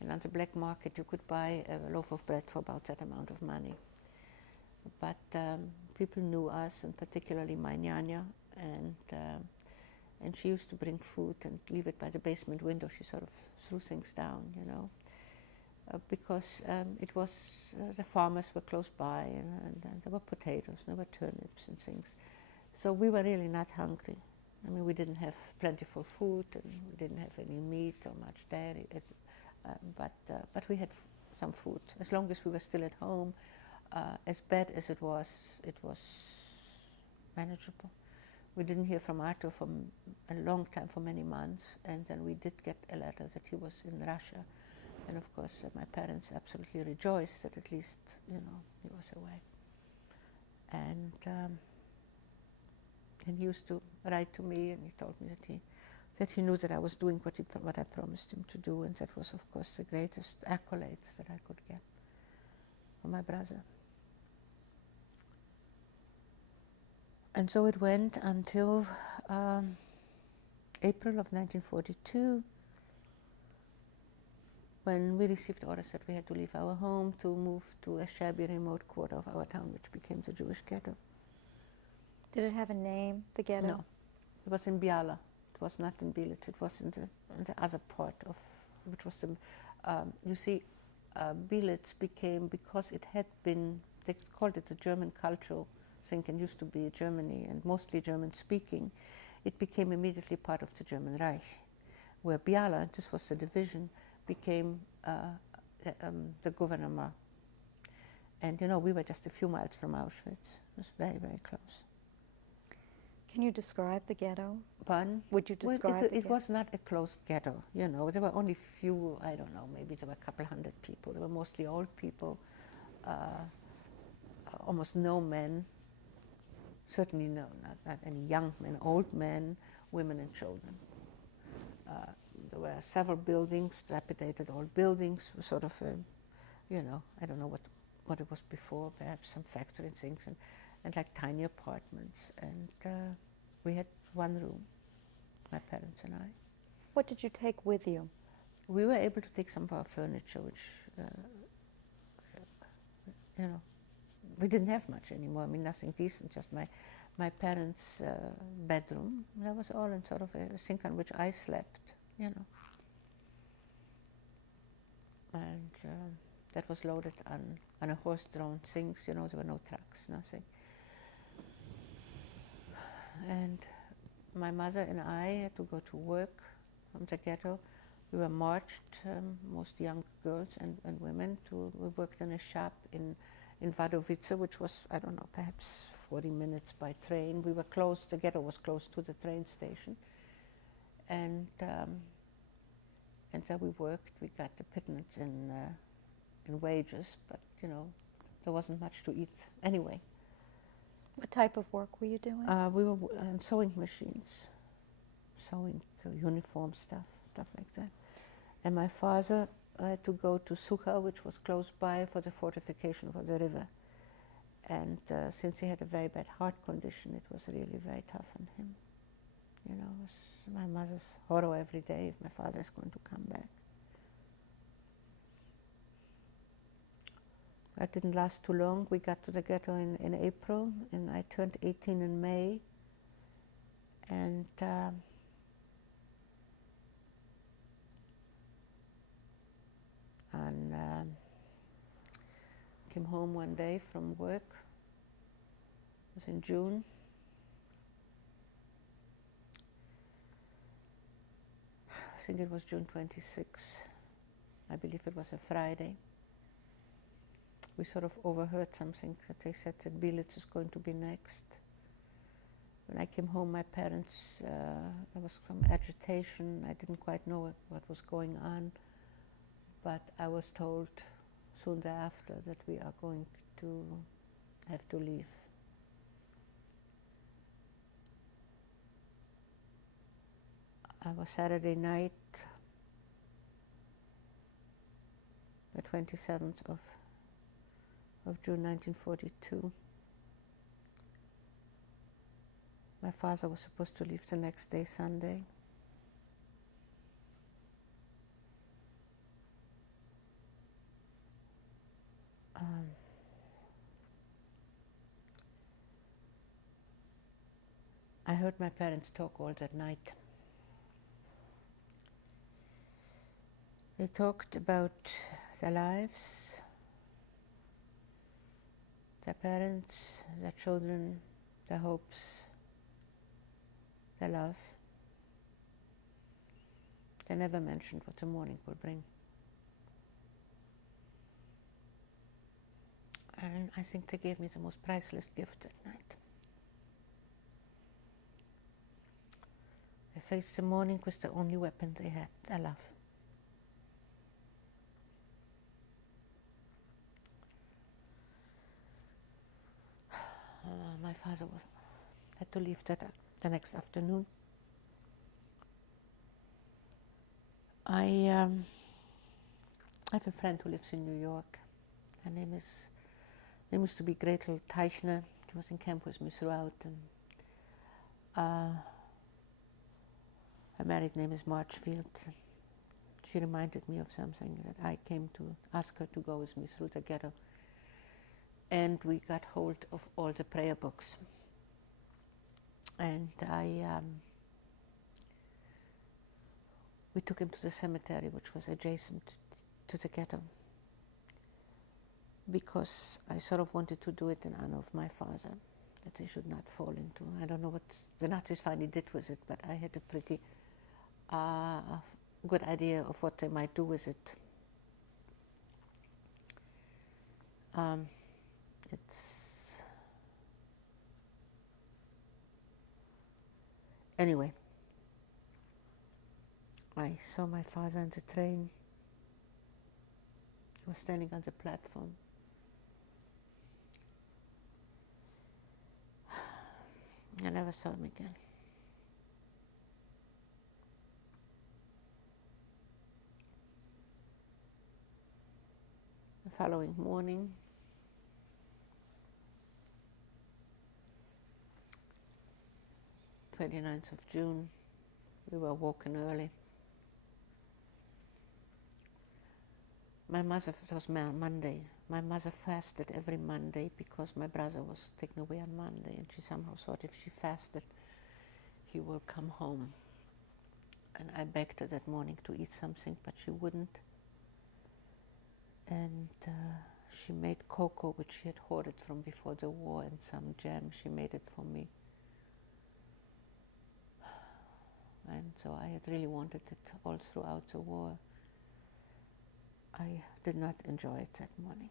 And on the black market, you could buy a loaf of bread for about that amount of money. But people knew us, and particularly my nyanya, and she used to bring food and leave it by the basement window. She sort of threw things down, because it was the farmers were close by, and there were potatoes, there were turnips and things. So we were really not hungry. I mean, we didn't have plentiful food, and we didn't have any meat or much dairy, but we had some food. As long as we were still at home, as bad as it was manageable. We didn't hear from Arthur for a long time, for many months, and then we did get a letter that he was in Russia. And of course, my parents absolutely rejoiced that at least, he was away. And he used to write to me, and he told me that he knew that I was doing what I promised him to do, and that was, of course, the greatest accolades that I could get from my brother. And so it went until April of 1942, when we received orders that we had to leave our home to move to a shabby remote quarter of our town, which became the Jewish ghetto. Did it have a name, the ghetto? No, it was in Biala. It was not in Bielitz. It was in the other part of, which was the, Bielitz became, because it had been, they called it the German cultural thing, and used to be Germany and mostly German speaking, it became immediately part of the German Reich, where Biala, this was the division, became the gouvernement. And we were just a few miles from Auschwitz. It was very, very close. Can you describe the ghetto? Pardon? Would you describe it was not a closed ghetto, There were only few, I don't know, maybe there were a couple hundred people. There were mostly old people, almost no men, certainly not any young men, old men, women and children. There were several buildings, dilapidated old buildings, sort of, I don't know what it was before, perhaps some factory and things, and like tiny apartments. And we had one room, my parents and I. What did you take with you? We were able to take some of our furniture, which, we didn't have much anymore. I mean, nothing decent, just my parents' bedroom. That was all in sort of a sink on which I slept, And that was loaded on a horse-drawn things, there were no trucks, nothing. And my mother and I had to go to work from the ghetto. We were marched, most young girls and women, we worked in a shop in Wadowice, which was, I don't know, perhaps 40 minutes by train. We were close, the ghetto was close to the train station. And there we worked. We got the pittance in wages, but, there wasn't much to eat anyway. What type of work were you doing? We were on sewing machines, sewing uniform stuff like that. And my father had to go to Sucha, which was close by, for the fortification for the river. And since he had a very bad heart condition, it was really very tough on him. It was my mother's horror every day if my father is going to come back. That didn't last too long. We got to the ghetto in April, and I turned 18 in May. And came home one day from work. It was in June. I think it was June 26. I believe it was a Friday. We sort of overheard something that they said that Bielitz is going to be next. When I came home, my parents, there was some agitation. I didn't quite know what was going on, but I was told soon thereafter that we are going to have to leave. It was Saturday night, the 27th of June 1942. My father was supposed to leave the next day, Sunday. I heard my parents talk all that night. They talked about their lives, their parents, their children, their hopes, their love. They never mentioned what the morning will bring. And I think they gave me the most priceless gift that night. They faced the morning with the only weapon they had, their love. My father had to leave the next afternoon. I have a friend who lives in New York. Her name used to be Gretel Teichner. She was in camp with me throughout. And her married name is Marchfield. She reminded me of something that I came to ask her to go with me through the ghetto. And we got hold of all the prayer books. And we took him to the cemetery, which was adjacent to the ghetto, because I sort of wanted to do it in honor of my father, that they should not fall into. I don't know what the Nazis finally did with it, but I had a pretty good idea of what they might do with it. Anyway, I saw my father on the train. He was standing on the platform. I never saw him again. The following morning, the 29th of June, we were woken early. My mother, it was Monday. My mother fasted every Monday because my brother was taken away on Monday, and she somehow thought if she fasted, he will come home. And I begged her that morning to eat something, but she wouldn't. And she made cocoa, which she had hoarded from before the war, and some jam. She made it for me. And so I had really wanted it all throughout the war. I did not enjoy it that morning.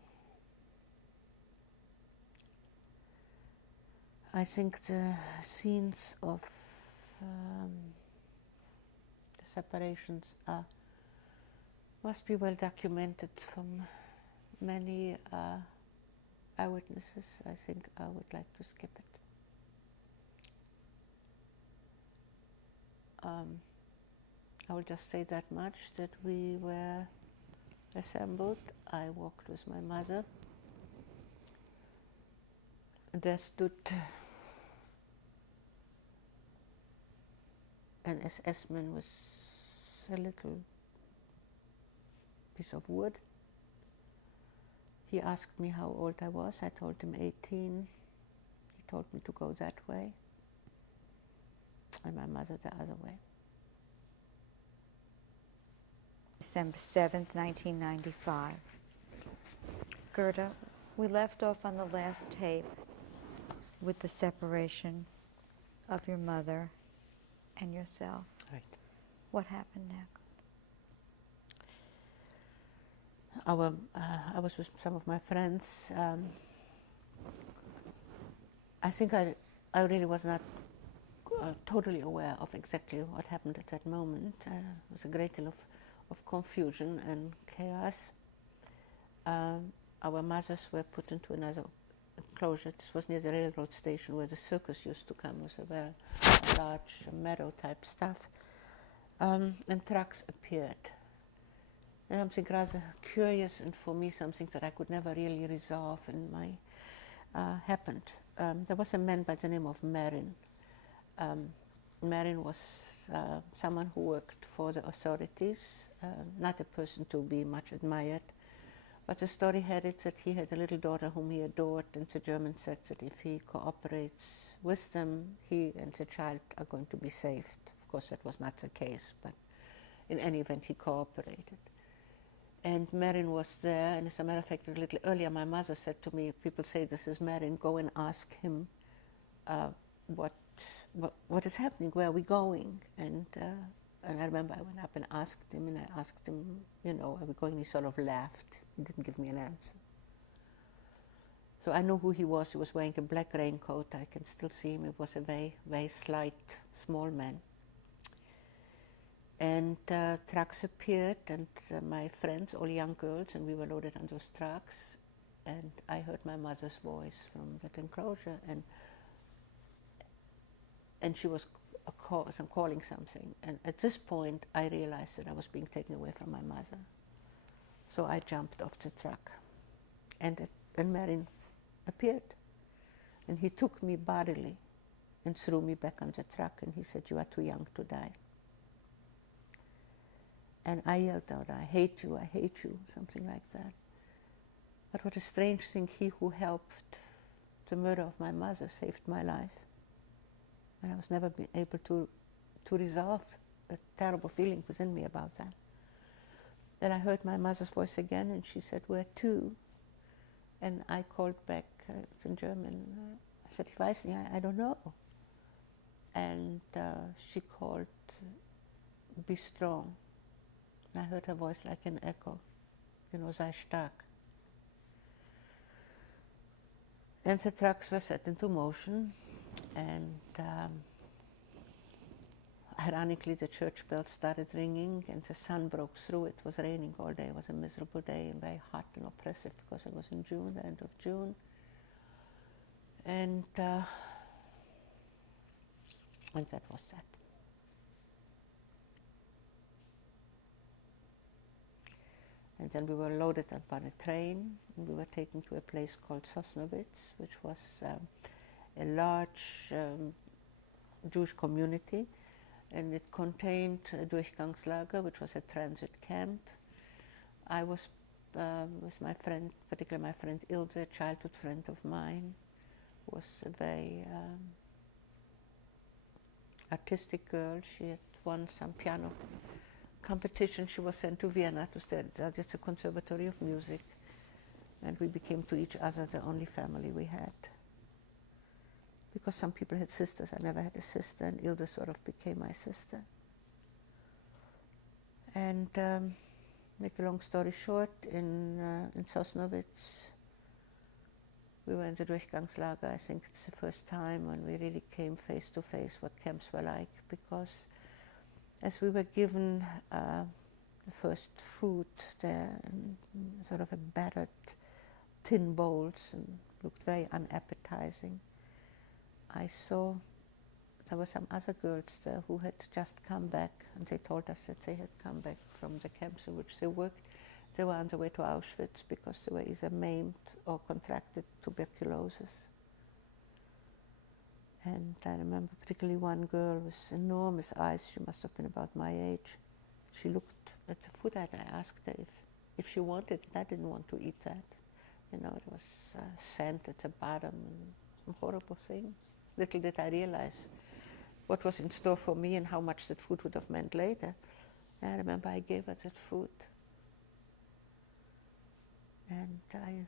I think the scenes of the separations must be well documented from many eyewitnesses. I think I would like to skip it. I will just say that much, that we were assembled. I walked with my mother. There stood an SS-man with a little piece of wood. He asked me how old I was. I told him 18. He told me to go that way, and my mother the other way. December 7th, 1995. Gerda, we left off on the last tape with the separation of your mother and yourself. Right. What happened next? I was with some of my friends. I think I really was not totally aware of exactly what happened at that moment. There was a great deal of confusion and chaos. Our mothers were put into another enclosure. This was near the railroad station where the circus used to come with a very large meadow type stuff. And trucks appeared. And something rather curious, and for me something that I could never really resolve in my happened. There was a man by the name of Marin. Marin was someone who worked for the authorities, not a person to be much admired, But the story had it that he had a little daughter whom he adored, and the German said that if he cooperates with them, he and the child are going to be saved. Of course, that was not the case, but in any event, he cooperated. And Marin was there, and as a matter of fact, a little earlier, my mother said to me, people say this is Marin, go and ask him what is happening, where are we going? And I remember I went up and asked him, you know, are we going? He sort of laughed. He didn't give me an answer. So I know who he was. He was wearing a black raincoat. I can still see him. He was a very, very slight, small man. And trucks appeared, and my friends, all young girls, and we were loaded on those trucks. And I heard my mother's voice from that enclosure, and she was calling something. And at this point, I realized that I was being taken away from my mother. So I jumped off the truck, and Marin appeared. And he took me bodily and threw me back on the truck, and he said, "You are too young to die." And I yelled out, I hate you, something like that. But what a strange thing, he who helped the murder of my mother saved my life. And I was never able to resolve the terrible feeling within me about that. Then I heard my mother's voice again, and she said, "Where to?" And I called back in German. I said, "Ich weiß nicht, I don't know." And she called, "Be strong." And I heard her voice like an echo, you know, sei stark. And the trucks were set into motion, and ironically the church bells started ringing, and the sun broke through. It was raining all day. It was a miserable day and very hot and oppressive because it was in June, the end of June. And that was that. And then we were loaded up on a train, and we were taken to a place called Sosnowitz, which was a large Jewish community, and it contained a Durchgangslager, which was a transit camp. I was with my friend, particularly my friend Ilse, a childhood friend of mine, who was a very artistic girl. She had won some piano competition. She was sent to Vienna to study at the Conservatory of Music, and we became to each other the only family we had. Because some people had sisters, I never had a sister, and Ilse sort of became my sister. And make a long story short, in Sosnowitz, we were in the Durchgangslager. I think it's the first time when we really came face to face what camps were like, because as we were given the first food there, in sort of a battered tin bowls, and looked very unappetizing, I saw there were some other girls there who had just come back, and they told us that they had come back from the camps in which they worked. They were on their way to Auschwitz because they were either maimed or contracted tuberculosis. And I remember particularly one girl with enormous eyes. She must have been about my age. She looked at the food, and I asked her if she wanted it. I didn't want to eat that. You know, it was sand at the bottom and some horrible things. Little did I realize what was in store for me and how much that food would have meant later. And I remember I gave her that food. And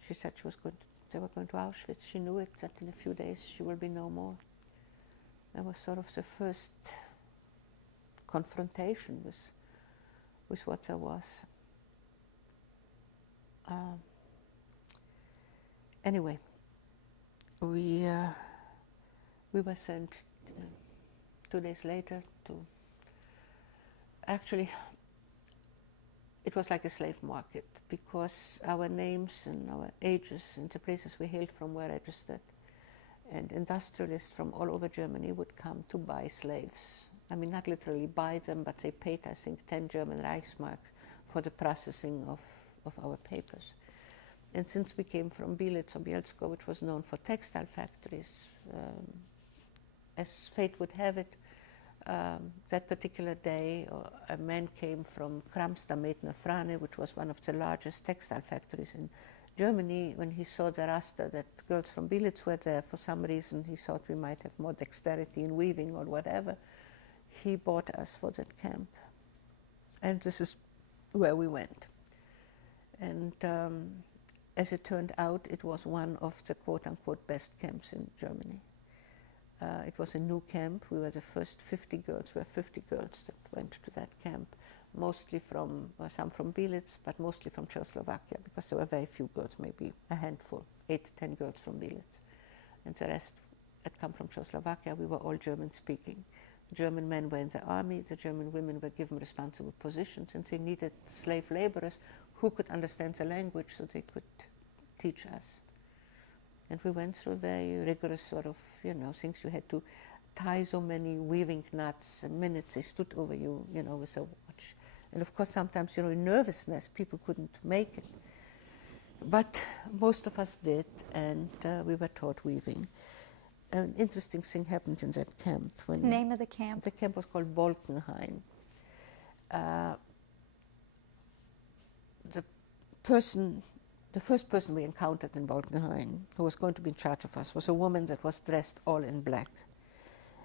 she said they were going to Auschwitz. She knew it, that in a few days she will be no more. That was sort of the first confrontation with what there was. Anyway, we were sent 2 days later to, actually, it was like a slave market, because our names and our ages and the places we hailed from were registered, and industrialists from all over Germany would come to buy slaves. I mean, not literally buy them, but they paid, I think, 10 German Reichsmarks for the processing of our papers. And since we came from Bielitz or Bielsko, which was known for textile factories, as fate would have it, that particular day, a man came from Kramster-Medner-Frane, which was one of the largest textile factories in Germany. When he saw the raster that girls from Belitz were there, for some reason he thought we might have more dexterity in weaving or whatever. He bought us for that camp. And this is where we went. And as it turned out, it was one of the quote-unquote best camps in Germany. It was a new camp. We were the first 50 girls. We were 50 girls that went to that camp, mostly from, some from Belitz, but mostly from Czechoslovakia, because there were very few girls, maybe a handful, 8 to 10 girls from Belitz. And the rest had come from Czechoslovakia. We were all German-speaking. German men were in the army. The German women were given responsible positions, and they needed slave laborers who could understand the language so they could teach us. And we went through very rigorous sort of, things. You had to tie so many weaving knots a minute. They stood over you, with a watch. And of course, sometimes, in nervousness, people couldn't make it. But most of us did, and we were taught weaving. An interesting thing happened in that camp. Name of the camp? The camp was called Bolkenhain. The first person we encountered in Bolkenhain, who was going to be in charge of us, was a woman that was dressed all in black.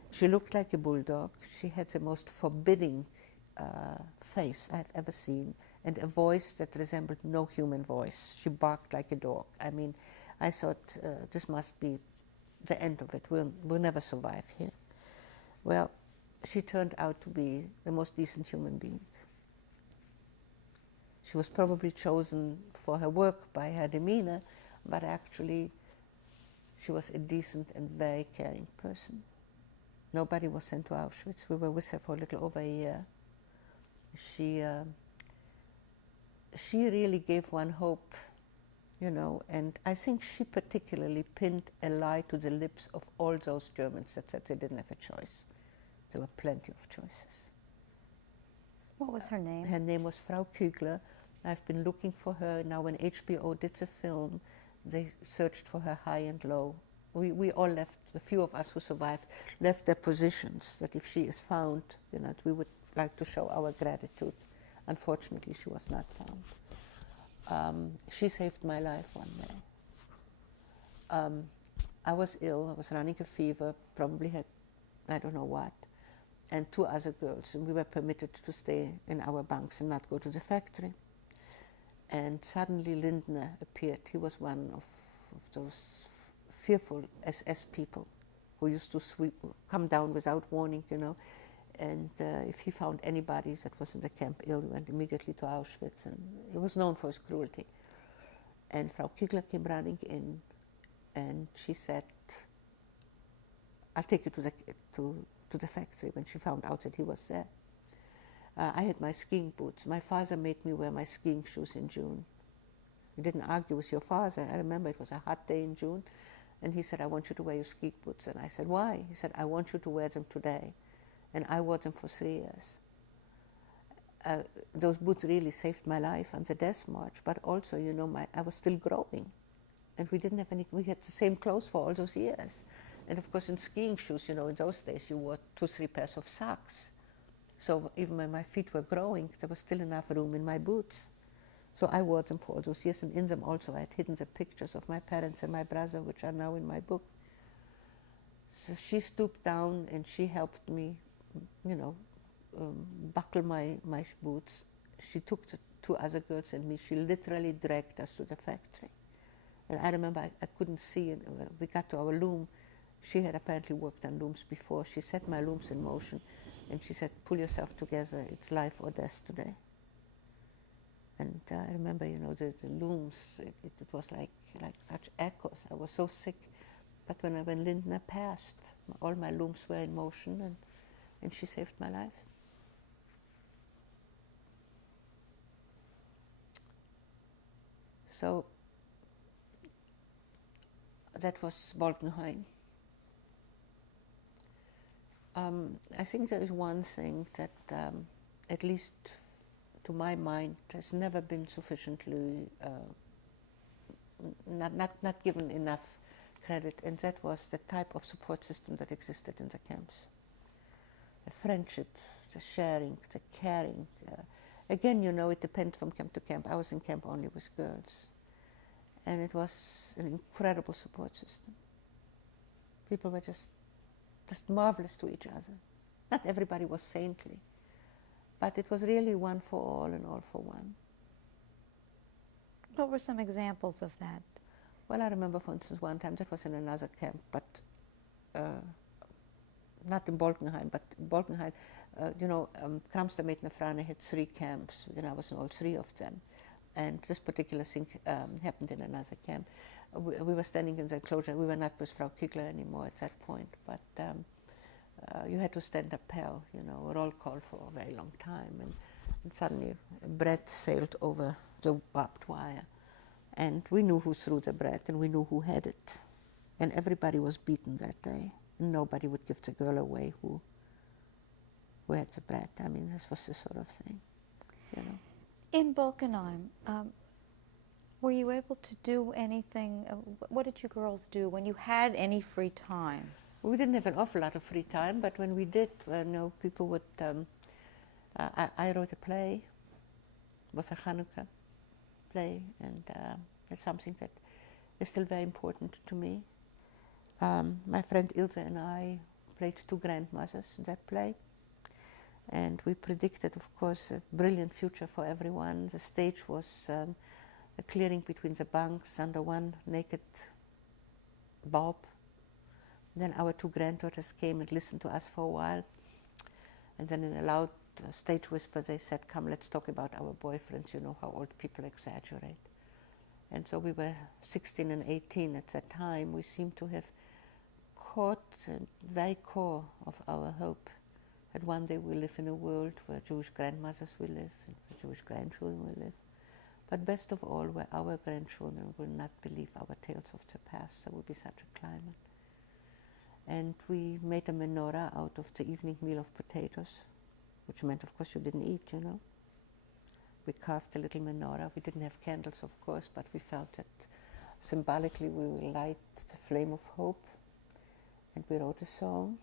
She looked like a bulldog. She had the most forbidding face I've ever seen, and a voice that resembled no human voice. She barked like a dog. I mean, I thought, this must be the end of it. We'll never survive here. Well, she turned out to be the most decent human being. She was probably chosen for her work by her demeanor, but actually she was a decent and very caring person. Nobody was sent to Auschwitz. We were with her for a little over a year. She really gave one hope, and I think she particularly pinned a lie to the lips of all those Germans that said they didn't have a choice. There were plenty of choices. What was her name? Her name was Frau Kügler. I've been looking for her. Now, when HBO did the film, they searched for her high and low. We all left, the few of us who survived, left their positions, that if she is found, we would like to show our gratitude. Unfortunately, she was not found. She saved my life one day. I was ill. I was running a fever, probably had, I don't know what, and 2 other girls, and we were permitted to stay in our bunks and not go to the factory. And suddenly Lindner appeared. He was one of those fearful SS people who used to come down without warning, and if he found anybody that was in the camp ill, he went immediately to Auschwitz, and he was known for his cruelty. And Frau Kügler came running in, and she said, I'll take you to the factory, when she found out that he was there. I had my skiing boots. My father made me wear my skiing shoes in June. You didn't argue with your father. I remember it was a hot day in June, and he said, I want you to wear your ski boots. And I said, why? He said, I want you to wear them today. And I wore them for 3 years. Those boots really saved my life on the death march, but also, I was still growing. And we didn't have we had the same clothes for all those years. And of course, in skiing shoes, in those days, you wore 2, 3 pairs of socks. So even when my feet were growing, there was still enough room in my boots. So I wore them for all those years, and in them also I had hidden the pictures of my parents and my brother, which are now in my book. So she stooped down and she helped me, buckle my boots. She took the 2 other girls and me. She literally dragged us to the factory. And I remember I couldn't see, and we got to our loom. She had apparently worked on looms before. She set my looms in motion. And she said, pull yourself together, it's life or death today. And I remember, the looms, it was like such echoes. I was so sick. But when Lindner passed, all my looms were in motion, and she saved my life. So that was Bolkenhain. I think there is one thing that, at least to my mind, has never been sufficiently, not given enough credit, and that was the type of support system that existed in the camps. the friendship, the sharing, the caring. Again, you know, it depends from camp to camp. I was in camp only with girls. And it was an incredible support system. People were just marvelous to each other. Not everybody was saintly, but it was really one for all and all for one. What were some examples of that? Well, I remember, for instance, one time, that was in another camp, but not in Bolkenhain, but Bolkenhain, Kramster Frane had 3 camps, and I was in all 3 of them. And this particular thing happened in another camp. We were standing in the enclosure. We were not with Frau Kigler anymore at that point, but you had to stand appel, a roll call for a very long time. And suddenly bread sailed over the barbed wire. And we knew who threw the bread, and we knew who had it. And everybody was beaten that day. And nobody would give the girl away who had the bread. I mean, this was the sort of thing, In Bolkenheim, were you able to do anything? What did you girls do when you had any free time? We didn't have an awful lot of free time, but when we did, people would. I wrote a play. It was a Hanukkah play, and it's something that is still very important to me. My friend Ilse and I played 2 grandmothers in that play. And we predicted, of course, a brilliant future for everyone. The stage was a clearing between the bunks under one naked bulb. Then our 2 granddaughters came and listened to us for a while. And then in a loud stage whisper, they said, "Come, let's talk about our boyfriends. You know how old people exaggerate." And so we were 16 and 18 at that time. We seemed to have caught the very core of our hope that one day we'll live in a world where Jewish grandmothers will live and where Jewish grandchildren will live. But best of all, where our grandchildren will not believe our tales of the past. There will be such a climate. And we made a menorah out of the evening meal of potatoes, which meant, of course, you didn't eat, We carved a little menorah. We didn't have candles, of course, but we felt that symbolically we will light the flame of hope. And we wrote a song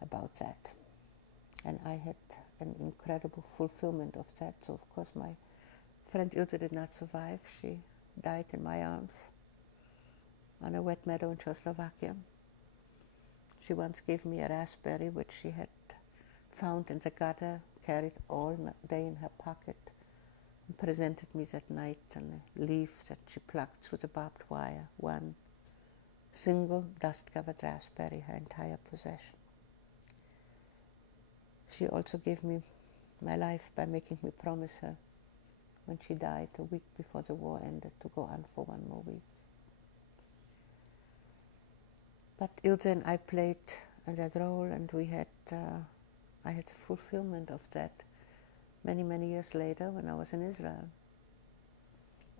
about that. And I had an incredible fulfillment of that. So, of course, my friend Ilse did not survive. She died in my arms on a wet meadow in Czechoslovakia. She once gave me a raspberry which she had found in the gutter, carried all day in her pocket, and presented me that night on a leaf that she plucked through the barbed wire, one single dust-covered raspberry, her entire possession. She also gave me my life by making me promise her, when she died a week before the war ended, to go on for 1 more week. But Ilse and I played that role, and I had the fulfillment of that many, many years later when I was in Israel.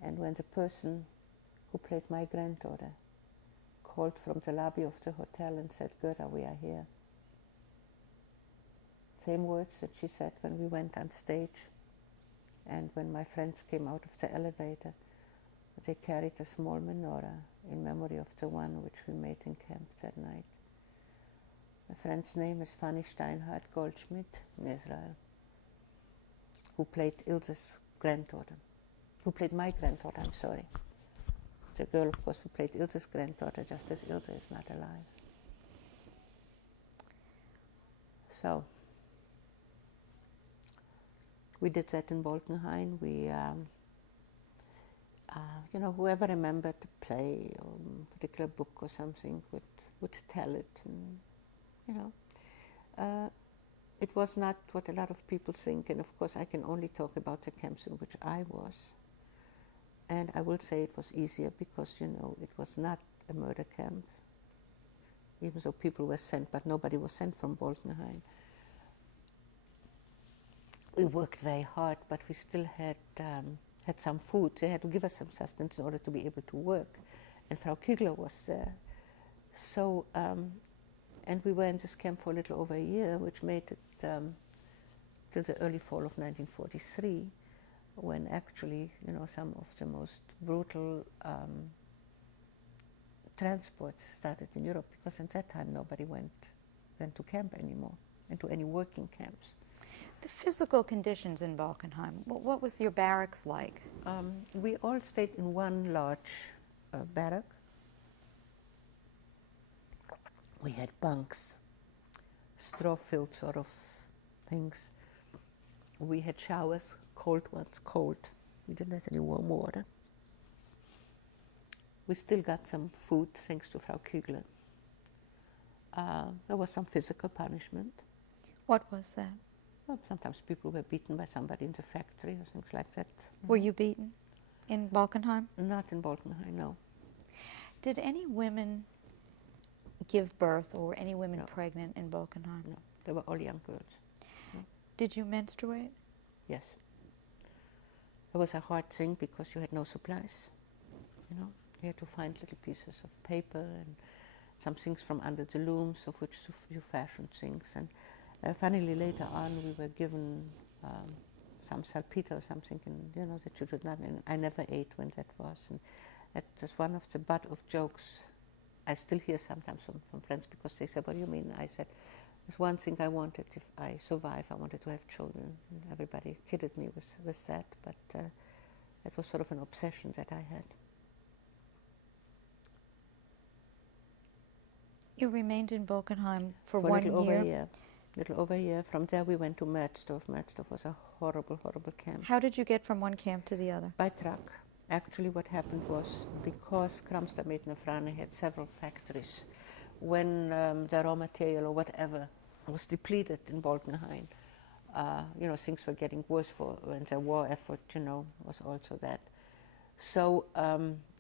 And when the person who played my granddaughter called from the lobby of the hotel and said, "Gerda, we are here." Same words that she said when we went on stage. And when my friends came out of the elevator, they carried a small menorah in memory of the one which we made in camp that night. My friend's name is Fanny Steinhardt Goldschmidt in Israel, who played Ilse's granddaughter, who played my granddaughter, I'm sorry. The girl, of course, who played Ilse's granddaughter, just as Ilse is not alive. So, we did that in Bolkenhain. We, whoever remembered the play or a particular book or something would tell it. And, it was not what a lot of people think, and of course I can only talk about the camps in which I was. And I will say it was easier because, it was not a murder camp, even though people were sent, but nobody was sent from Bolkenhain. We worked very hard, but we still had some food. They had to give us some sustenance in order to be able to work. And Frau Kigler was there. So, and we were in this camp for a little over a year, which made it till the early fall of 1943, when actually, some of the most brutal transports started in Europe, because at that time nobody went to camp anymore, into any working camps. The physical conditions in Balkenheim, what was your barracks like? We all stayed in one large barrack. We had bunks, straw-filled sort of things. We had showers, cold ones, cold. We didn't have any warm water. We still got some food, thanks to Frau Kügler. There was some physical punishment. What was that? Well, sometimes people were beaten by somebody in the factory or things like that. Were you beaten in Balkenheim? Not in Balkenheim, no. Did any women give birth, or any women No. pregnant in Balkenheim? No, they were all young girls. No. Did you menstruate? Yes. It was a hard thing because you had no supplies. You know, you had to find little pieces of paper and some things from under the looms, of which you fashioned things. And finally, later on, we were given some salpeter or something, and you know that you should not. And I never ate when that was, and that was one of the butt of jokes. I still hear sometimes from friends, because they said, "What do you mean?" I said, "There's one thing I wanted. If I survive, I wanted to have children." And everybody kidded me with that, but that was sort of an obsession that I had. You remained in Balkenheim for a 1 little over year. a year. Little over a year. From there, we went to Merzdorf. Merzdorf was a horrible, horrible camp. How did you get from one camp to the other? By truck. Actually, what happened was, because Kramstameten Frane had several factories, when the raw material or whatever was depleted in Balkenheim, you know, things were getting worse when the war effort, you know, was also that. So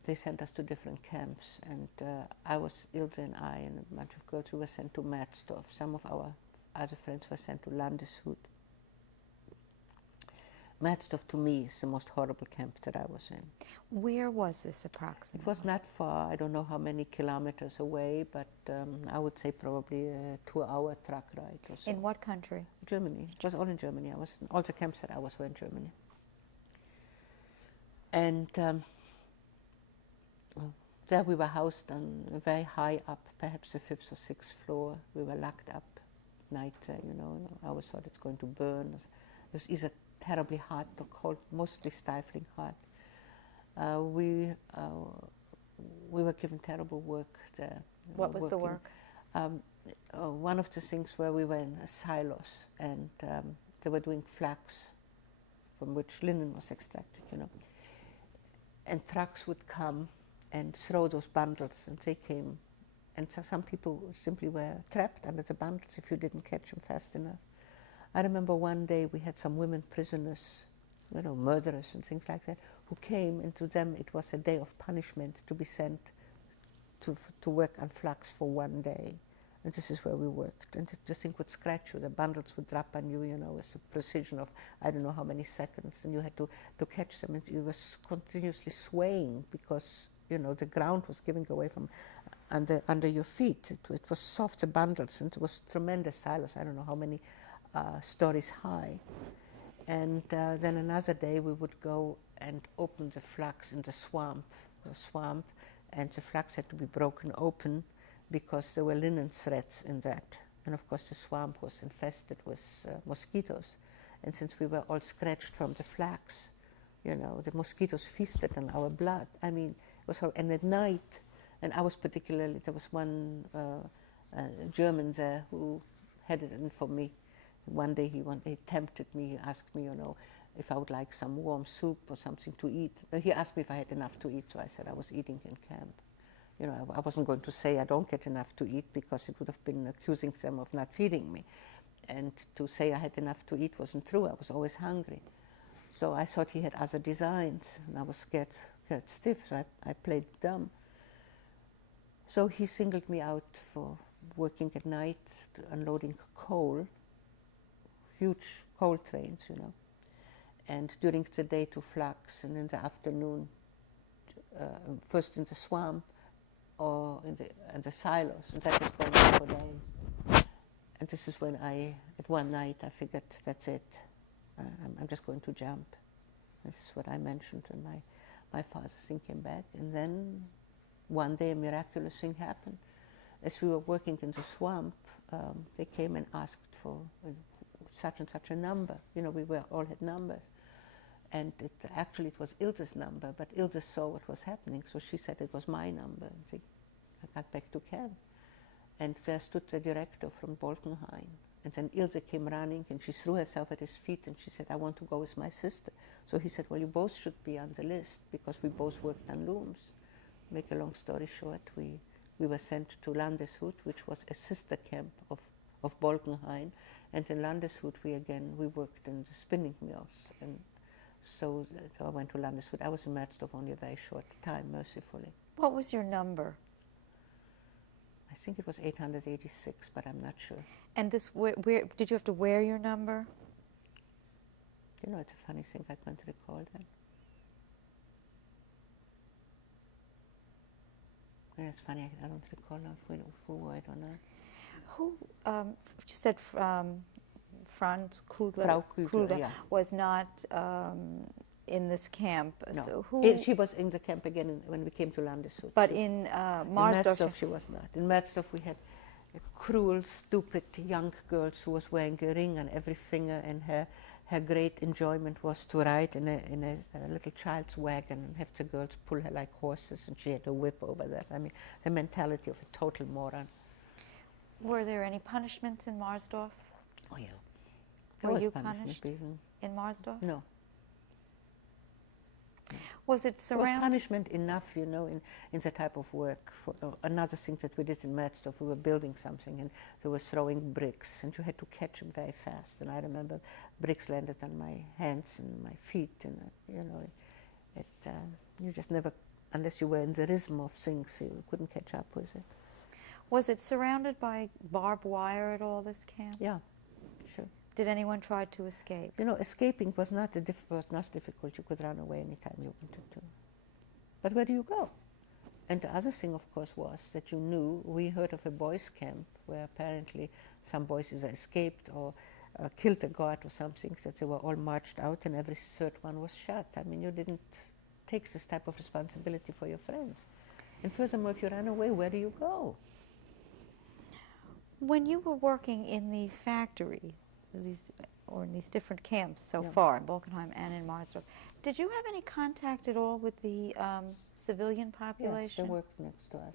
they sent us to different camps, and Ilse and I and a bunch of girls, we were sent to Merzdorf. Some of our other friends were sent to Landeshut. Merzdorf, to me, is the most horrible camp that I was in. Where was this approximately? It was not far. I don't know how many kilometers away, but I would say probably a 2-hour truck ride or so. In what country? Germany. It was all in Germany. All the camps that I was were in Germany. And there we were housed on very high up, perhaps the 5th or 6th floor. We were locked up at night, you know. I always thought it's going to burn. It was either terribly hot or cold, mostly stifling hot. We were given terrible work there. What was the work? One of the things where we were in silos, and they were doing flax from which linen was extracted, you know. And trucks would come and throw those bundles, and they came. And so some people simply were trapped under the bundles if you didn't catch them fast enough. I remember one day we had some women prisoners, you know, murderers and things like that, who came, and to them it was a day of punishment to be sent to work on flax for 1 day. And this is where we worked. And the thing would scratch you, the bundles would drop on you, you know, with a precision of I don't know how many seconds, and you had to catch them, and you were continuously swaying because, you know, the ground was giving away from under your feet. It was soft, the bundles, and it was tremendous silos, I don't know how many stories high. And then another day we would go and open the flax in the swamp, and the flax had to be broken open because there were linen threads in that. And of course the swamp was infested with mosquitoes. And since we were all scratched from the flax, you know, the mosquitoes feasted on our blood. I mean, it was horrible. And at night, and I was particularly, there was one German there who had it in for me. One day he tempted me, he asked me, you know, if I would like some warm soup or something to eat. He asked me if I had enough to eat, so I said I was eating in camp. You know, I wasn't going to say I don't get enough to eat, because it would have been accusing them of not feeding me. And to say I had enough to eat wasn't true. I was always hungry. So I thought he had other designs, and I was scared stiff, so I played dumb. So he singled me out for working at night, unloading coal, huge coal trains, you know, and during the day to flax, and in the afternoon, first in the swamp or in the silos, and that was going on for days. And this is when at one night, I figured, that's it. I'm just going to jump. This is what I mentioned when my father's thing came back. And then one day a miraculous thing happened. As we were working in the swamp, they came and asked for such and such a number. You know, we all had numbers. And actually it was Ilse's number, but Ilse saw what was happening, so she said it was my number. And I got back to camp. And there stood the director from Bolkenhain. And then Ilse came running, and she threw herself at his feet, and she said, I want to go with my sister. So he said, well, you both should be on the list, because we both worked on looms. Make a long story short, we were sent to Landeshut, which was a sister camp of Bolkenhain. And in Landeshut, we worked in the spinning mills. And so I went to Landeshut. I was in Merzdorf only a very short time, mercifully. What was your number? I think it was 886, but I'm not sure. And this, where did you have to wear your number? You know, it's a funny thing, I can't recall that. Yeah, it's funny, I don't recall now who wore it or not. Who, you said Franz Kugler, Frau Kugler, yeah. was not in this camp. No. So who? She was in the camp again when we came to Landeshut. But in Marzdorf, she was not. In Merzdorf we had cruel, stupid young girls who was wearing a ring on every finger, and her great enjoyment was to ride in a little child's wagon and have the girls pull her like horses, and she had a whip over that. I mean, the mentality of a total moron. Were there any punishments in Marzdorf? Oh yeah. Were you punished in Marzdorf? No. Was it There was surrounded? punishment enough, you know, in the type of work. For, another thing that we did in Merzdorf, we were building something, and they were throwing bricks, and you had to catch them very fast. And I remember bricks landed on my hands and my feet, and you know, you just never, unless you were in the rhythm of things, you couldn't catch up with it. Was it surrounded by barbed wire at all, this camp? Yeah, sure. Did anyone try to escape? You know, escaping was not difficult. You could run away anytime you wanted to. But where do you go? And the other thing, of course, was that you knew, we heard of a boys' camp where apparently some boys either escaped or killed a guard or something, that they were all marched out and every third one was shot. I mean, you didn't take this type of responsibility for your friends. And furthermore, if you run away, where do you go? When you were working in the factory, in these different camps so Yeah. far, in Bolkenheim and in Marzdorf, did you have any contact at all with the civilian population? Yes, they worked next to us.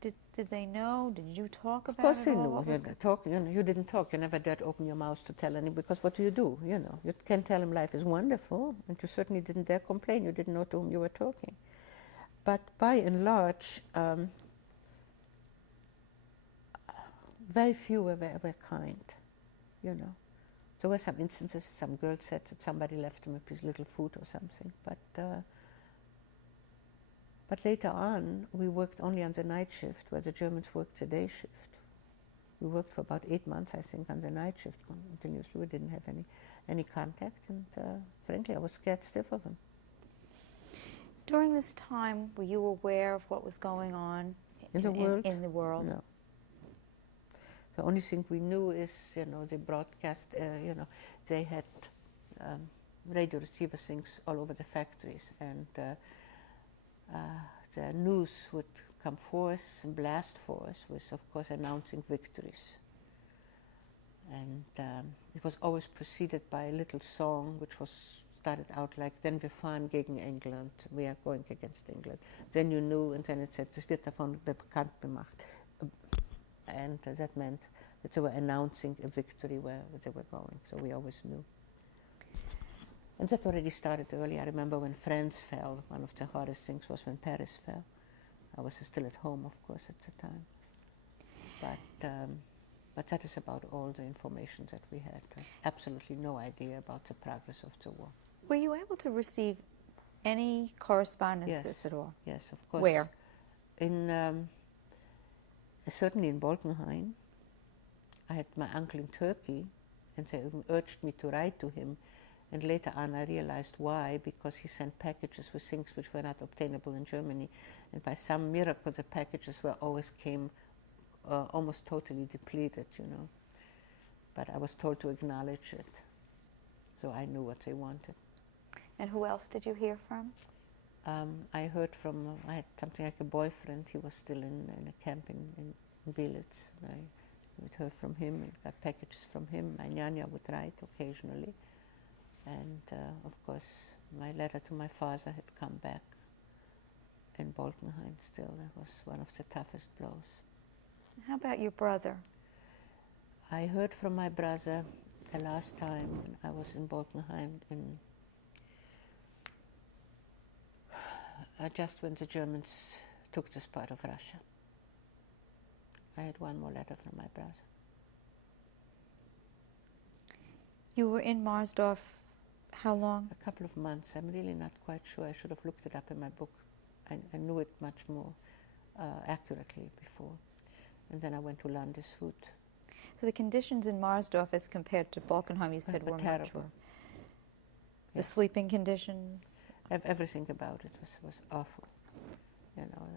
Did they know? Did you talk about it? Of course they all? knew. What was You didn't talk. You never dared open your mouth to tell anybody, because what do? You know, you can tell them life is wonderful, and you certainly didn't dare complain. You didn't know to whom you were talking. But by and large, very few were kind, you know. There were some instances, some girls said that somebody left them a piece of little food or something, but later on, we worked only on the night shift, where the Germans worked the day shift. We worked for about 8 months, I think, on the night shift continuously. We didn't have any contact, and frankly, I was scared stiff of them. During this time, were you aware of what was going on In the world? In the world? No. The only thing we knew is, you know, they broadcast, you know, they had radio receiver things all over the factories, and the news would come forth and blast for us with, of course, announcing victories. And it was always preceded by a little song which was started out like, "Denn wir fahren gegen England," we are going against England. Then you knew, and then it said, "Das wird davon bekannt gemacht." And that meant that they were announcing a victory where they were going, so we always knew. And that already started early. I remember when France fell, one of the hardest things was when Paris fell. I was still at home, of course, at the time. But that is about all the information that we had. Absolutely no idea about the progress of the war. Were you able to receive any correspondences at all? Yes, of course. Where? Certainly in Bolkenhain. I had my uncle in Turkey, and they even urged me to write to him. And later on I realized why, because he sent packages with things which were not obtainable in Germany. And by some miracle, the packages always came almost totally depleted, you know. But I was told to acknowledge it, so I knew what they wanted. And who else did you hear from? I heard from, I had something like a boyfriend, he was still in a camp in Belitz. I would hear from him and got packages from him. My nyanya would write occasionally. And of course, my letter to my father had come back in Bolkenheim still. That was one of the toughest blows. How about your brother? I heard from my brother the last time when I was in Bolkenheim, just when the Germans took this part of Russia. I had one more letter from my brother. You were in Marsdorf how long? A couple of months. I'm really not quite sure. I should have looked it up in my book. I knew it much more accurately before. And then I went to Landeshut. So the conditions in Marsdorf as compared to Bolkenheim, you said, were terrible. much worse. The Yes. sleeping conditions? Everything about it was awful. You know,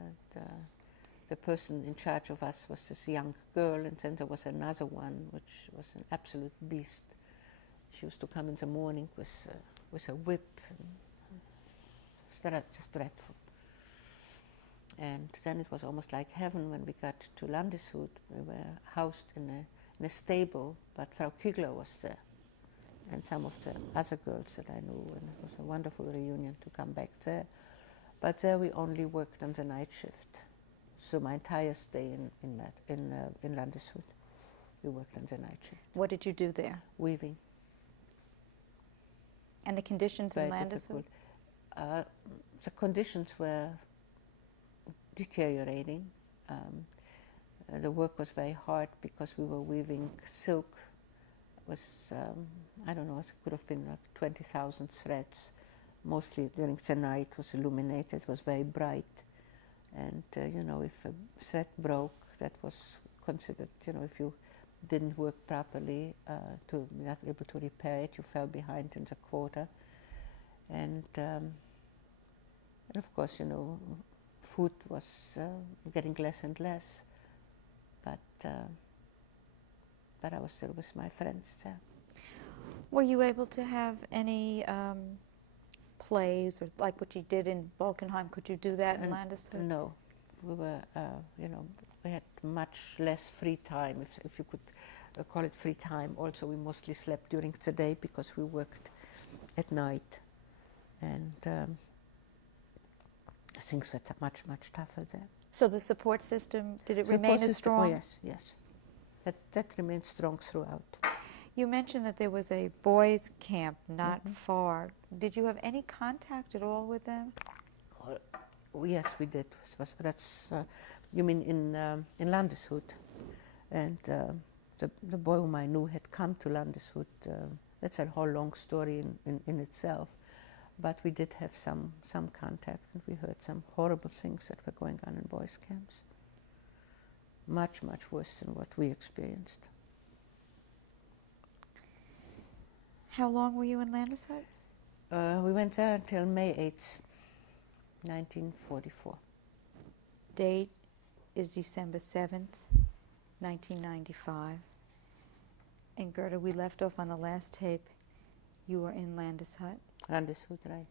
the person in charge of us was this young girl, and then there was another one, which was an absolute beast. She used to come in the morning with a whip. Just dreadful. And then it was almost like heaven when we got to Landeshut. We were housed in a stable, but Frau Kigler was there, and some of the other girls that I knew, and it was a wonderful reunion to come back there. But there we only worked on the night shift. So my entire stay in Landeshut, we worked on the night shift. What did you do there? Weaving. And the conditions in Very Landeshut? difficult. The conditions were deteriorating. The work was very hard because we were weaving silk. It was, I don't know, it could have been like 20,000 threads. Mostly during the night it was illuminated, it was very bright. And, you know, if a thread broke, that was considered, you know, if you didn't work properly, to not able to repair it, you fell behind in the quota. And of course, you know, food was getting less and less, but I was still with my friends there. Were you able to have any plays, or like what you did in Bolkenheim? Could you do that in Landeshut? No, we were, you know, we had much less free time, if you could call it free time. Also, we mostly slept during the day because we worked at night, and things were much tougher there. So the support system, did it Support remain as system- strong? Oh, yes. That remained strong throughout. You mentioned that there was a boys' camp not far. Did you have any contact at all with them? Yes, we did. That's you mean in Landeshut, and the boy whom I knew had come to Landeshut. That's a whole long story in itself, but we did have some contact, and we heard some horrible things that were going on in boys' camps. Much worse than what we experienced. How long were you in Landeshut? We went there until May 8th, 1944. Date is December 7th, 1995. And Gerda, we left off on the last tape. You were in Landeshut. Landeshut, right.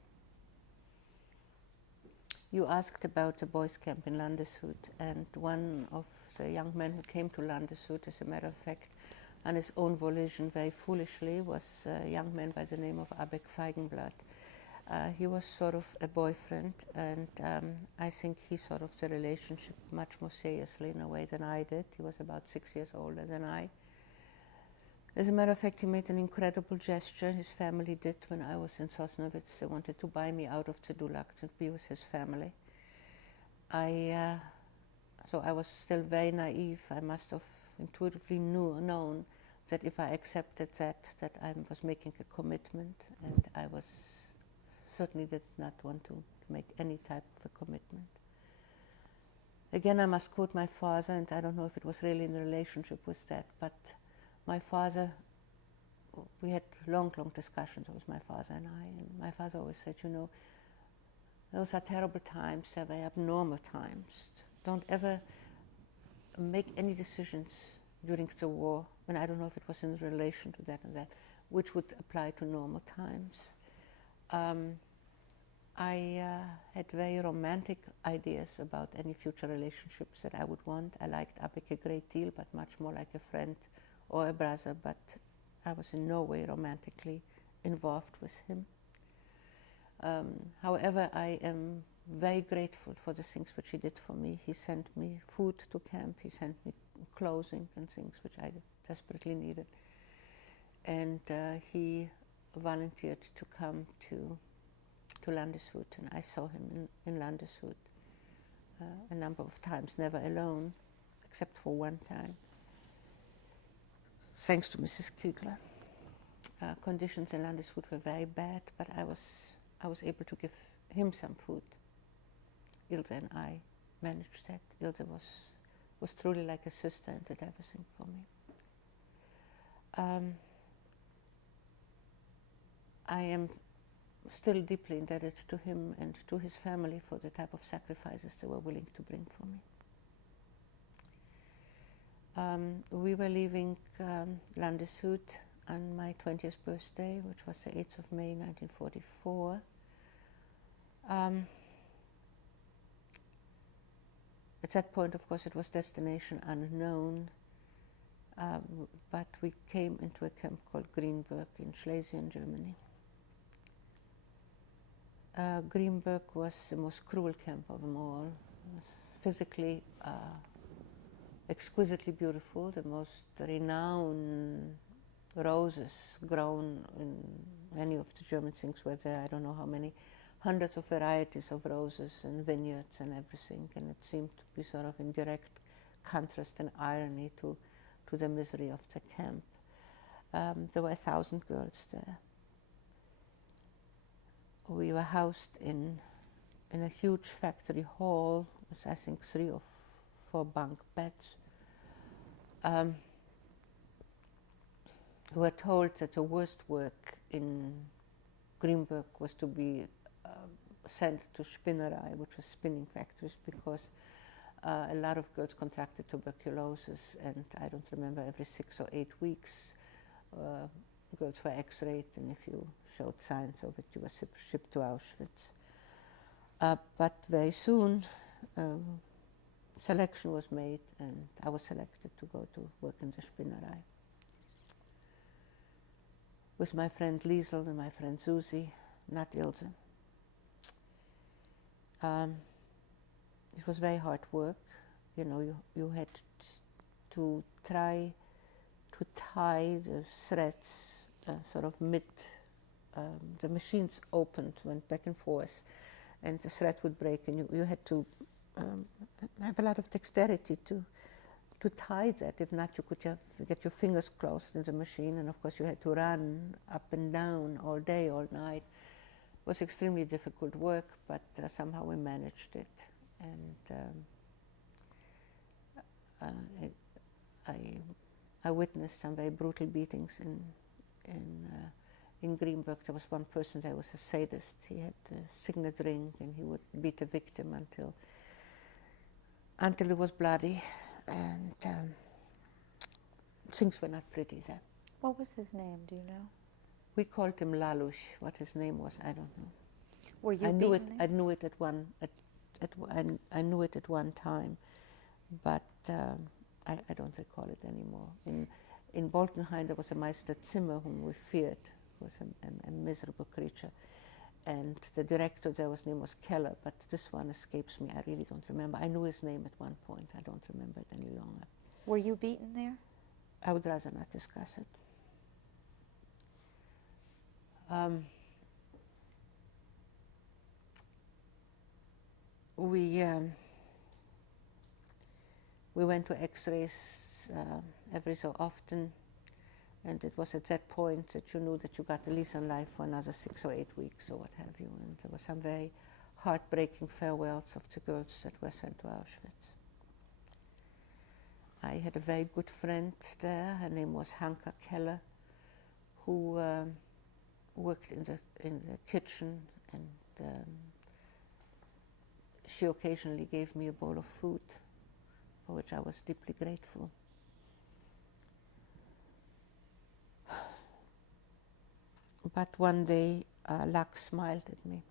You asked about the boys' camp in Landeshut, and one of the young men who came to Landeshut, as a matter of fact, on his own volition, very foolishly, was a young man by the name of Abek Feigenblatt. He was sort of a boyfriend, and I think he sort of the relationship much more seriously in a way than I did. He was about 6 years older than I. As a matter of fact, he made an incredible gesture. His family did when I was in Sosnowitz. They wanted to buy me out of the Dulaks and be with his family. So I was still very naive. I must have intuitively known that if I accepted that I was making a commitment, and I certainly did not want to make any type of a commitment. Again, I must quote my father, and I don't know if it was really in relationship with that, but my father, we had long discussions with my father and I, and my father always said, you know, those are terrible times, they're very abnormal times. Don't ever make any decisions during the war, and I don't know if it was in relation to that and that, which would apply to normal times. I had very romantic ideas about any future relationships that I would want. I liked Abik a great deal, but much more like a friend or a brother, but I was in no way romantically involved with him. However, I am very grateful for the things which he did for me. He sent me food to camp, he sent me clothing and things which I desperately needed. And he volunteered to come to Landeshout, and I saw him in Landeshout a number of times, never alone, except for one time, thanks to Mrs. Kugler. Conditions in Landeshout were very bad, but I was able to give him some food. Ilse and I managed that. Ilse was truly like a sister and did everything for me. I am still deeply indebted to him and to his family for the type of sacrifices they were willing to bring for me. We were leaving Landeshout on my 20th birthday, which was the 8th of May 1944. At that point, of course, it was destination unknown, but we came into a camp called Greenberg in Schlesien, Germany. Greenberg was the most cruel camp of them all. It was physically exquisitely beautiful, the most renowned roses grown in many of the German things were there. I don't know how many hundreds of varieties of roses and vineyards and everything, and it seemed to be sort of in direct contrast and irony to the misery of the camp. There were 1,000 girls there. We were housed in a huge factory hall with, I think, 3 or 4 bunk beds. We were told that the worst work in Greenberg was to be sent to Spinnerei, which was spinning factories, because a lot of girls contracted tuberculosis, and I don't remember, every 6 or 8 weeks girls were x-rayed, and if you showed signs of it, you were shipped to Auschwitz. But very soon selection was made, and I was selected to go to work in the Spinnerei with my friend Liesel and my friend Susie, not Ilse. It was very hard work. You know, you had to try to tie the threads sort of the machines opened, went back and forth, and the thread would break, and you had to have a lot of dexterity to tie that. If not, you could get your fingers closed in the machine, and of course you had to run up and down all day, all night. It was extremely difficult work, but somehow we managed it. And I witnessed some very brutal beatings in Greenberg. There was one person there was a sadist. He had a signet ring, and he would beat the victim until it was bloody, and things were not pretty there. What was his name? Do you know? We called him Lalush. What his name was, I don't know. Were you I knew it. beaten I knew it I knew it at one time, but I don't recall it anymore. In Boltenheim, there was a Meister Zimmer whom we feared. Was a miserable creature, and the director there, his name was Keller, but this one escapes me. I really don't remember. I knew his name at one point. I don't remember it any longer. Were you beaten there? I would rather not discuss it. We went to X-rays every so often, and it was at that point that you knew that you got a lease on life for another 6 or 8 weeks or what have you, and there were some very heartbreaking farewells of the girls that were sent to Auschwitz. I had a very good friend there. Her name was Hanka Keller, who worked in the kitchen, and she occasionally gave me a bowl of food, for which I was deeply grateful. But one day, luck smiled at me.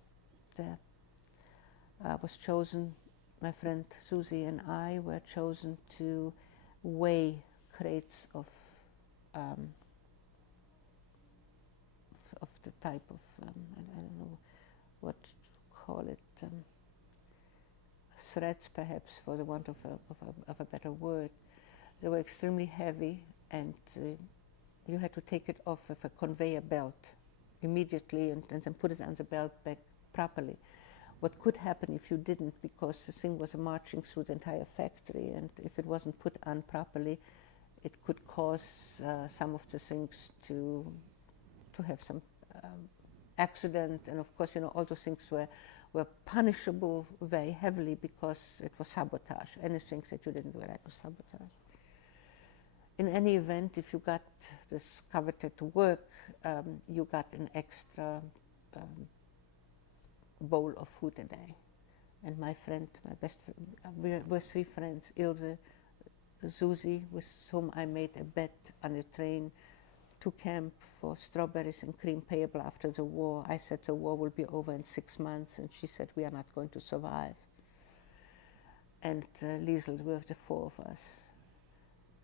there. Was chosen, my friend Susie and I were chosen to weigh crates of the type of, I don't know what to call it, threads perhaps, for the want of a better word. They were extremely heavy, and you had to take it off of a conveyor belt immediately and then put it on the belt back properly. What could happen if you didn't, because the thing was marching through the entire factory, and if it wasn't put on properly, it could cause some of the things to have some accident, and of course, all those things were punishable very heavily because it was sabotage. Anything that you didn't do right was sabotage. In any event, if you got this coveted work, you got an extra bowl of food a day. And my friend, my best friend, we're three friends, Ilse, Susie, with whom I made a bet on a train to camp for strawberries and cream payable after the war. I said the war will be over in 6 months, and she said we are not going to survive. And Liesel were the four of us.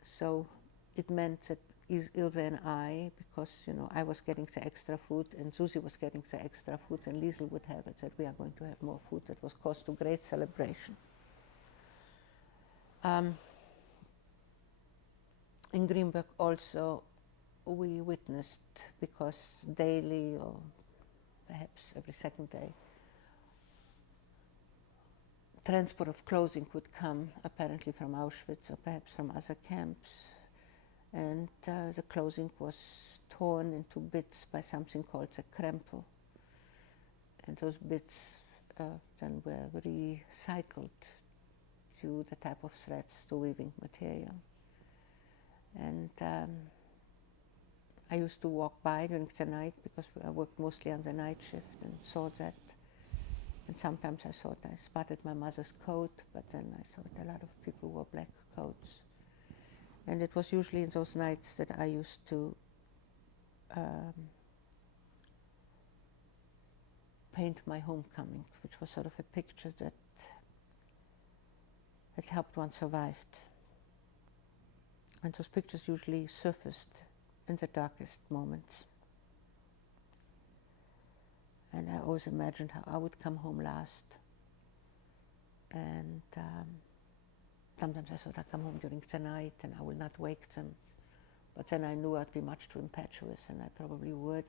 So it meant that Ilse and I, because I was getting the extra food and Susie was getting the extra food, and Liesel would have it, that we are going to have more food. That was cause to great celebration. In Greenberg also, we witnessed, because daily or perhaps every second day, transport of clothing would come apparently from Auschwitz or perhaps from other camps, and the clothing was torn into bits by something called the krempel, and those bits then were recycled to the type of threads to weaving material. And I used to walk by during the night, because I worked mostly on the night shift, and saw that. And sometimes I thought I spotted my mother's coat, but then I thought a lot of people wore black coats. And it was usually in those nights that I used to paint my homecoming, which was sort of a picture that helped one survive. And those pictures usually surfaced in the darkest moments. And I always imagined how I would come home last. And sometimes I thought I'd come home during the night and I will not wake them. But then I knew I'd be much too impetuous, and I probably would.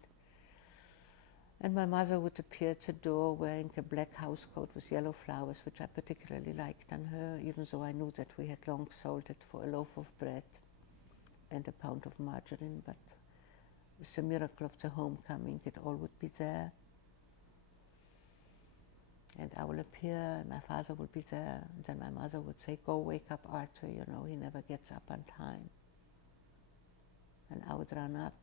And my mother would appear at the door wearing a black housecoat with yellow flowers, which I particularly liked on her, even though I knew that we had long sold it for a loaf of bread and a pound of margarine. But with the miracle of the homecoming, it all would be there. And I will appear, and my father will be there, and then my mother would say, "Go wake up Arthur, he never gets up on time." And I would run up.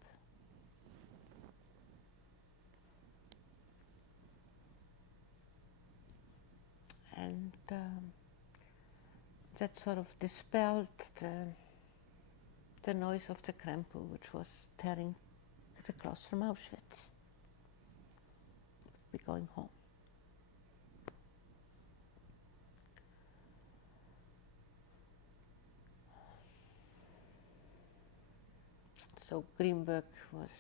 And that sort of dispelled the noise of the krempel, which was tearing the cloth from Auschwitz. We're going home. So Greenberg was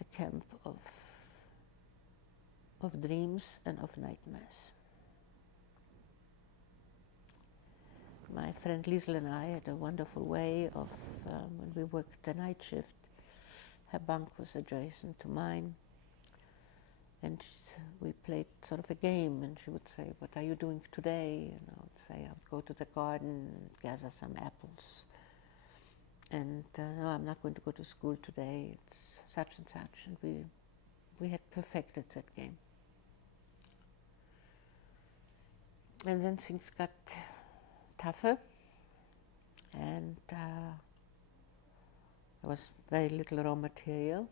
a camp of dreams and of nightmares. My friend Liesel and I had a wonderful way of, when we worked the night shift, her bunk was adjacent to mine, and we played sort of a game, and she would say, "What are you doing today?" And I would say, "I would go to the garden and gather some apples." And no, I'm not going to go to school today, it's such and such. And we had perfected that game. And then things got tougher, and there was very little raw material,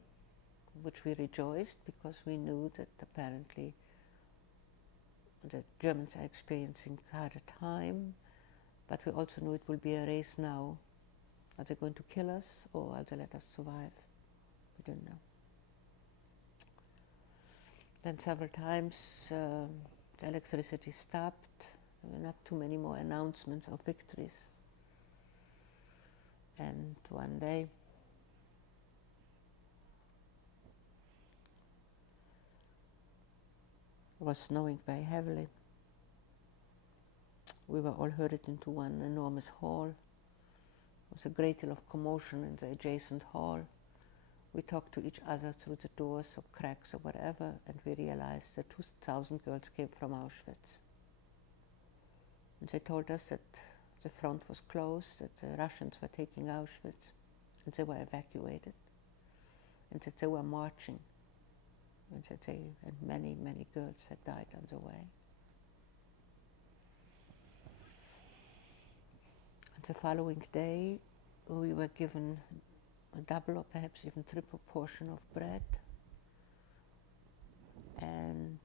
which we rejoiced, because we knew that apparently the Germans are experiencing a harder time, but we also knew it will be a race now. Are they going to kill us, or are they let us survive? We didn't know. Then several times the electricity stopped. There were not too many more announcements of victories. And one day, it was snowing very heavily. We were all herded into one enormous hall. There was a great deal of commotion in the adjacent hall. We talked to each other through the doors or cracks or whatever, and we realized that 2,000 girls came from Auschwitz. And they told us that the front was closed, that the Russians were taking Auschwitz, and they were evacuated, and that they were marching, and that many, many girls had died on the way. And the following day, we were given a double or perhaps even triple portion of bread. And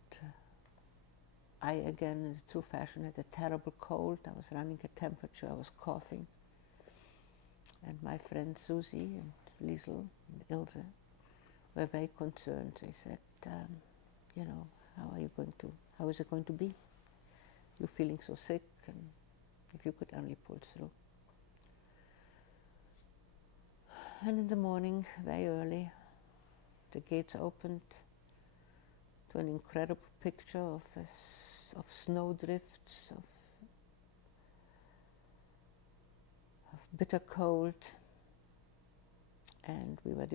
I, again, in true fashion, had a terrible cold. I was running a temperature, I was coughing. And my friends Susie and Liesl and Ilse were very concerned. They said, you know, how is it going to be? You're feeling so sick, and if you could only pull through. And in the morning, very early, the gates opened to an incredible picture of snow drifts, of bitter cold, and we were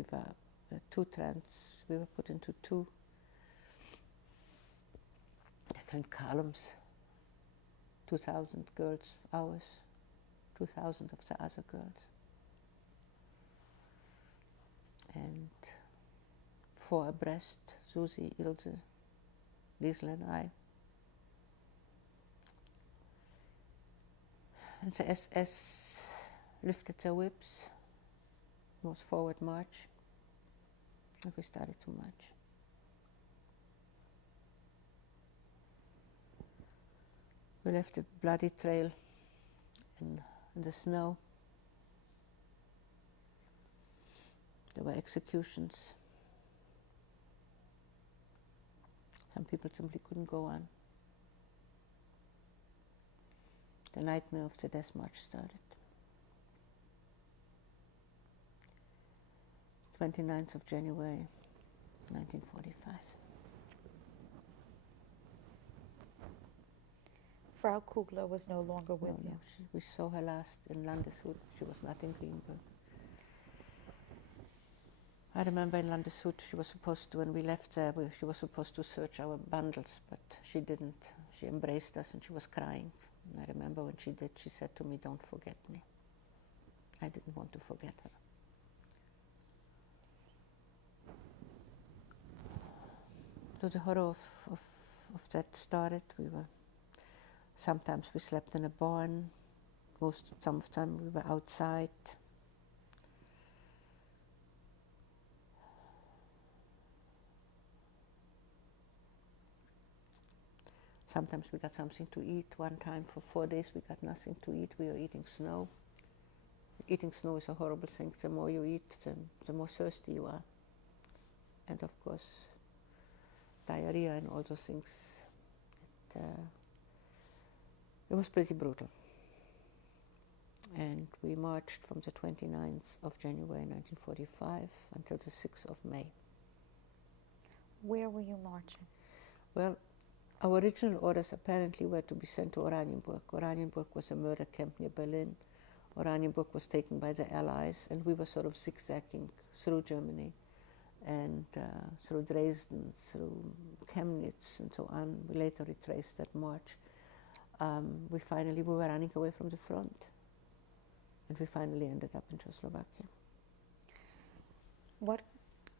we were put into two different columns. 2,000 girls, ours, 2,000 of the other girls. And 4 abreast, Susie, Ilse, Liesl and I. And the SS lifted their whips. It was forward march, and we started to march. We left a bloody trail in the snow. There were executions. Some people simply couldn't go on. The nightmare of the death march started. 29th of January, 1945. Frau Kugler was no longer with you. No, we saw her last in Landeshut. She was not in Greenberg. I remember in Landeshut, she was supposed to, when we left there, she was supposed to search our bundles, but she didn't. She embraced us and she was crying. And I remember when she did, she said to me, "Don't forget me." I didn't want to forget her. So the horror of that started. Sometimes we slept in a barn. Some of the time we were outside. Sometimes we got something to eat. One time for 4 days we got nothing to eat. We were eating snow. Eating snow is a horrible thing. The more you eat, the more thirsty you are. And of course, diarrhea and all those things. It was pretty brutal. And we marched from the 29th of January 1945 until the 6th of May. Where were you marching? Well, our original orders apparently were to be sent to Oranienburg. Oranienburg was a murder camp near Berlin. Oranienburg was taken by the Allies, and we were sort of zigzagging through Germany and through Dresden, through Chemnitz, and so on. We later retraced that march. We were running away from the front, and we finally ended up in Czechoslovakia. What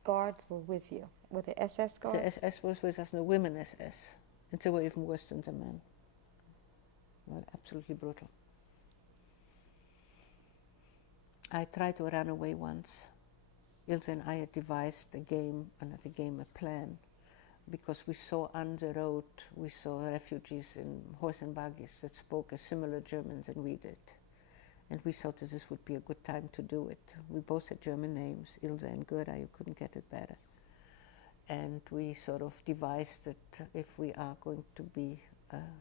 guards were with you? Were the SS guards? The SS was with us, the women SS, and they were even worse than the men. Well, absolutely brutal. I tried to run away once. Ilse and I had devised a game, not a game, a plan, because we saw on the road, we saw refugees in horse and buggies that spoke a similar German than we did. And we thought that this would be a good time to do it. We both had German names, Ilse and Gerda, you couldn't get it better. And we sort of devised that if we are going to be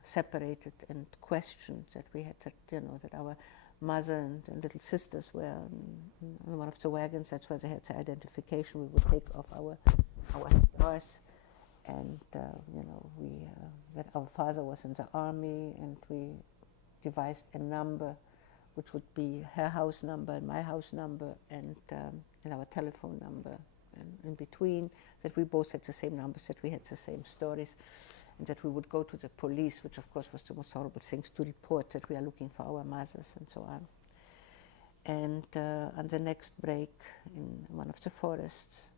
separated and questioned, that we had to, that our mother and little sisters were in one of the wagons. That's where they had the identification. We would take off our stars, and that our father was in the army, and we devised a number, which would be her house number and my house number, and our telephone number, and in between, that we both had the same numbers, that we had the same stories, and that we would go to the police, which of course was the most horrible things, to report that we are looking for our mothers and so on. And on the next break in one of the forests,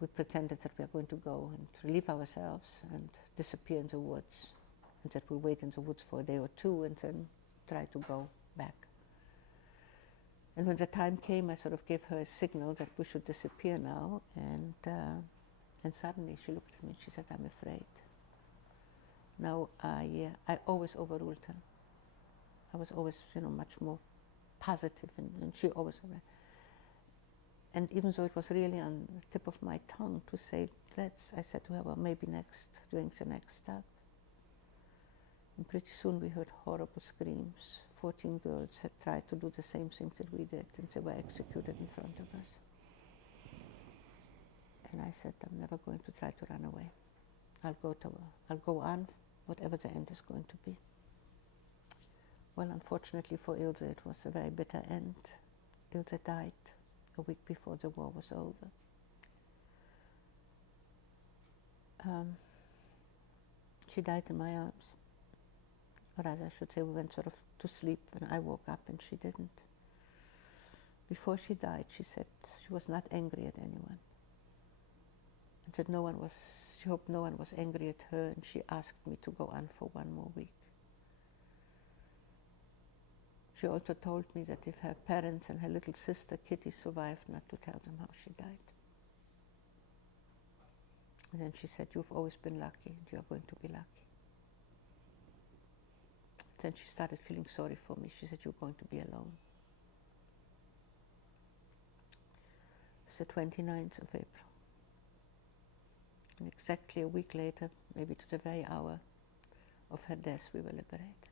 we pretended that we are going to go and relieve ourselves and disappear in the woods, and that we wait in the woods for a day or two and then try to go back. And when the time came, I sort of gave her a signal that we should disappear now, and suddenly she looked at me and she said, "I'm afraid." Now, I always overruled her. I was always, much more positive, and she always. And even though it was really on the tip of my tongue to say, I said to her, well, maybe during the next stop. And pretty soon we heard horrible screams. 14 girls had tried to do the same thing that we did, and they were executed in front of us. And I said, I'm never going to try to run away. I'll go on, whatever the end is going to be. Well, unfortunately for Ilse, it was a very bitter end. Ilse died a week before the war was over. She died in my arms. Or as I should say, we went sort of to sleep, and I woke up and she didn't. Before she died, she said she was not angry at anyone. And that she hoped no one was angry at her, and she asked me to go on for one more week. She also told me that if her parents and her little sister Kitty survived, not to tell them how she died. And then she said, you've always been lucky, and you're going to be lucky. Then she started feeling sorry for me. She said, you're going to be alone. It's the 29th of April. And exactly a week later, maybe to the very hour of her death, we were liberated.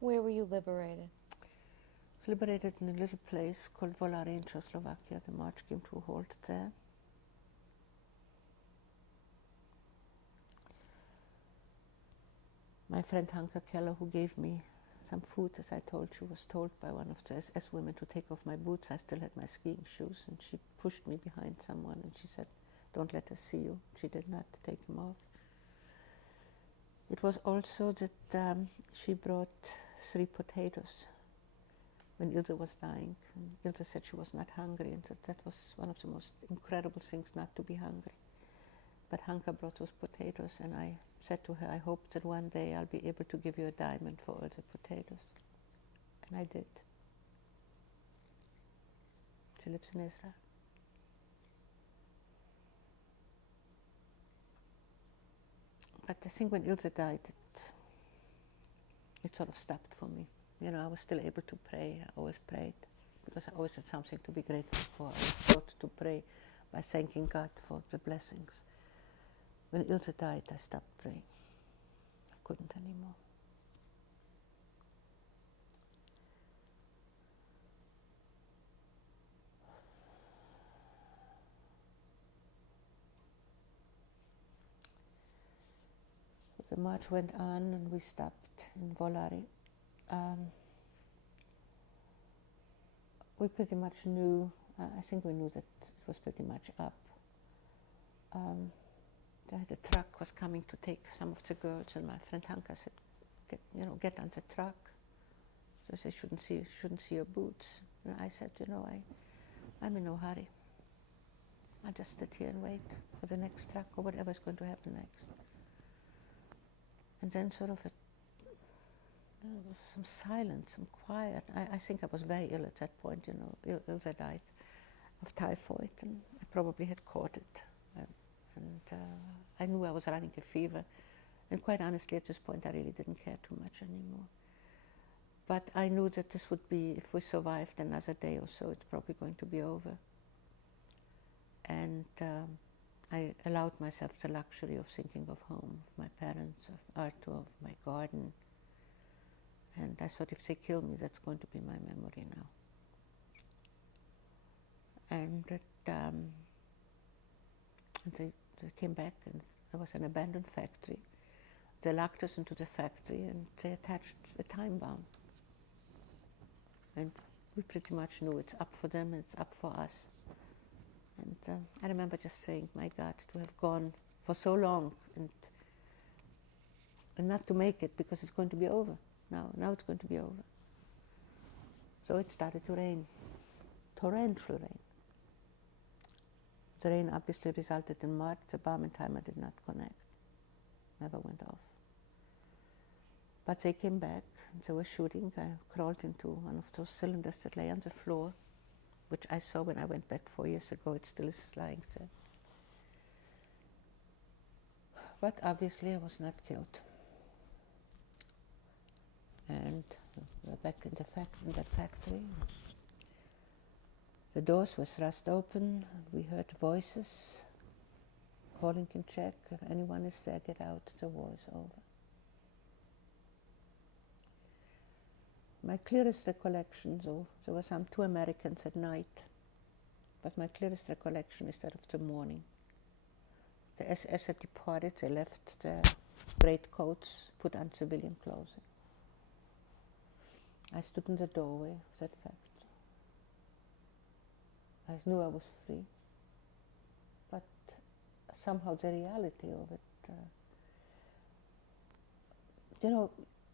Where were you liberated? I was liberated in a little place called Volare in Czechoslovakia. The march came to a halt there. My friend Hanka Keller, who gave me some food, as I told you, was told by one of the SS women to take off my boots. I still had my skiing shoes, and she pushed me behind someone, and she said, don't let us see you. She did not take them off. It was also that she brought 3 potatoes when Ilse was dying. And Ilse said she was not hungry, and that was one of the most incredible things, not to be hungry. But Hanka brought those potatoes, and I said to her, I hope that one day I'll be able to give you a diamond for all the potatoes. And I did. She lives in Israel. But I think when Ilse died, it sort of stopped for me. I was still able to pray. I always prayed, because I always had something to be grateful for. I was taught to pray by thanking God for the blessings. When Ilse died, I stopped praying. I couldn't anymore. So the march went on, and we stopped in Volare. We pretty much knew, I think we knew that it was pretty much up. The truck was coming to take some of the girls, and my friend Hanka said, get on the truck. So they shouldn't see your boots. And I said, I'm in no hurry. I'll just sit here and wait for the next truck or whatever is going to happen next. And then sort of some silence, some quiet. I think I was very ill at that point, Ilse died of typhoid, and I probably had caught it. And I knew I was running a fever, and quite honestly at this point I really didn't care too much anymore. But I knew that this would be, if we survived another day or so, it's probably going to be over. And I allowed myself the luxury of thinking of home, of my parents, of Arthur, of my garden. And I thought, if they kill me, that's going to be my memory now. And they came back, and there was an abandoned factory. They locked us into the factory, and they attached a time bomb. And we pretty much knew it's up for them and it's up for us. And I remember just saying, my God, to have gone for so long and not to make it, because it's going to be over. Now it's going to be over. So it started to rain, torrential rain. The rain obviously resulted in mud. The bomb and timer did not connect, never went off. But they came back, and they were shooting. I crawled into one of those cylinders that lay on the floor, which I saw when I went back 4 years ago. It still is lying there. But obviously I was not killed. And we're back in that factory. The doors were thrust open. We heard voices calling in check. If anyone is there, get out. The war is over. My clearest recollection, though, there were some 2 Americans at night, but my clearest recollection is that of the morning. The SS had departed. They left their greatcoats, put on civilian clothing. I stood in the doorway of that factory. I knew I was free, but somehow the reality of it,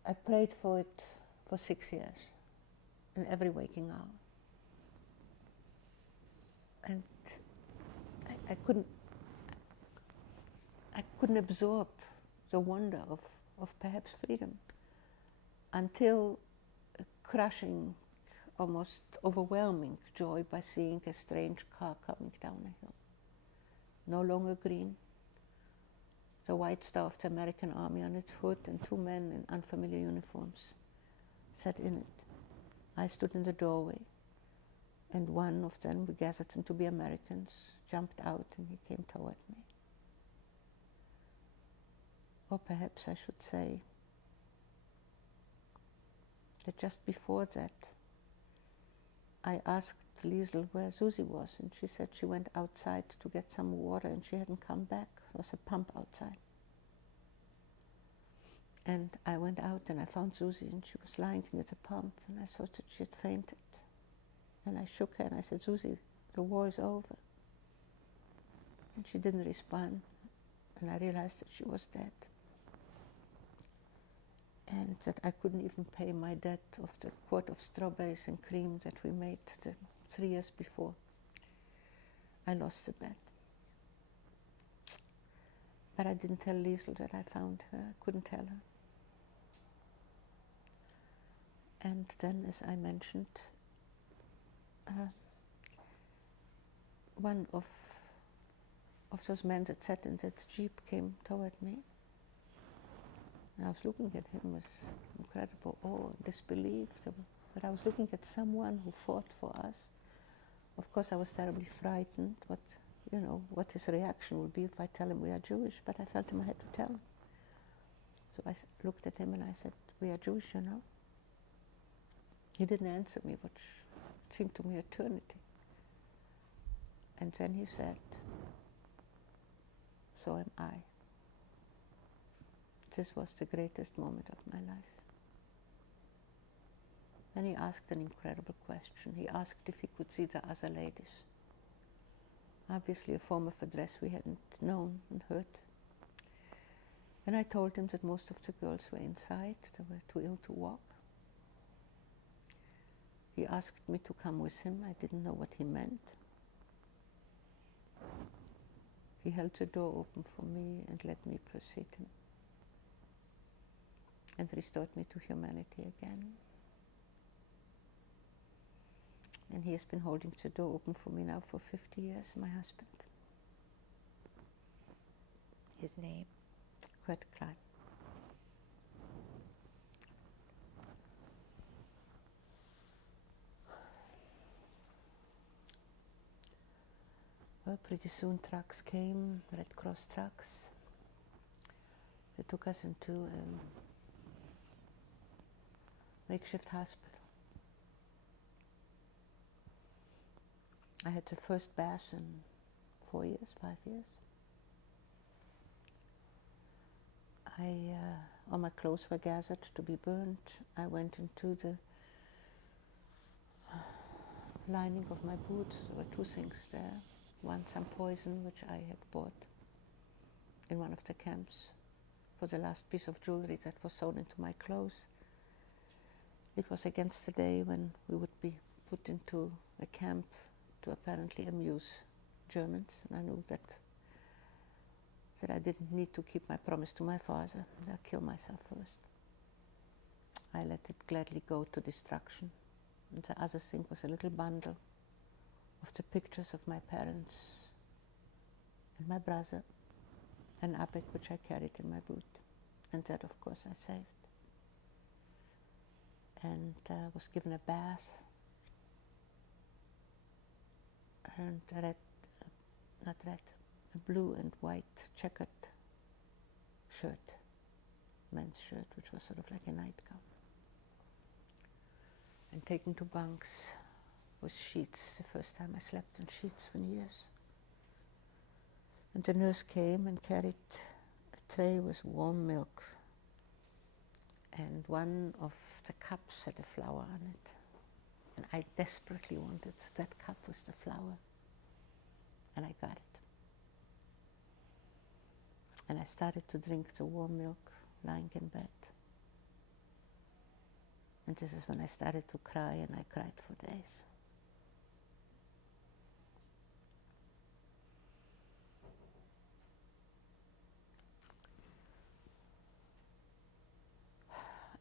I prayed for it for 6 years, in every waking hour. And I couldn't absorb the wonder of perhaps freedom until a crushing, almost overwhelming joy by seeing a strange car coming down a hill. No longer green, the white star of the American Army on its hood, and 2 men in unfamiliar uniforms sat in it. I stood in the doorway, and one of them, we gathered them to be Americans, jumped out and he came toward me. Or perhaps I should say that just before that, I asked Liesl where Susie was, and she said she went outside to get some water and she hadn't come back. There was a pump outside. And I went out and I found Susie, and she was lying near the pump, and I thought that she had fainted. And I shook her and I said, Susie, the war is over. And she didn't respond, and I realized that she was dead. And that I couldn't even pay my debt of the quart of strawberries and cream that we made 3 years before. I lost the bet. But I didn't tell Liesl that I found her. I couldn't tell her. And then, as I mentioned, one of those men that sat in that jeep came toward me. And I was looking at him with incredible awe and disbelief, that I was looking at someone who fought for us. Of course, I was terribly frightened what his reaction would be if I tell him we are Jewish, but I felt I had to tell him. So I looked at him and I said, we are Jewish, you know. He didn't answer me, which seemed to me eternity. And then he said, so am I. This was the greatest moment of my life. Then he asked an incredible question. He asked if he could see the other ladies. Obviously a form of address we hadn't known and heard. And I told him that most of the girls were inside. They were too ill to walk. He asked me to come with him. I didn't know what he meant. He held the door open for me and let me precede him, and restored me to humanity again. And he has been holding the door open for me now for 50 years, my husband. His name? Gerda Klein. Well, pretty soon trucks came, Red Cross trucks. They took us into a makeshift hospital. I had the first bath in 4 years, 5 years. All my clothes were gathered to be burnt. I went into the lining of my boots. There were 2 things there. One, some poison, which I had bought in one of the camps for the last piece of jewelry that was sewn into my clothes. It was against the day when we would be put into a camp to apparently amuse Germans, and I knew that I didn't need to keep my promise to my father. I'd kill myself first. I let it gladly go to destruction. And the other thing was a little bundle of the pictures of my parents and my brother, and Abek, which I carried in my boot. And that, of course, I saved. And was given a bath and a blue and white checkered shirt, men's shirt, which was sort of like a nightgown. And taken to bunks with sheets, the first time I slept in sheets for years. And the nurse came and carried a tray with warm milk, and one of the cups had a flower on it. And I desperately wanted that cup with the flower, and I got it. And I started to drink the warm milk lying in bed. And this is when I started to cry, and I cried for days.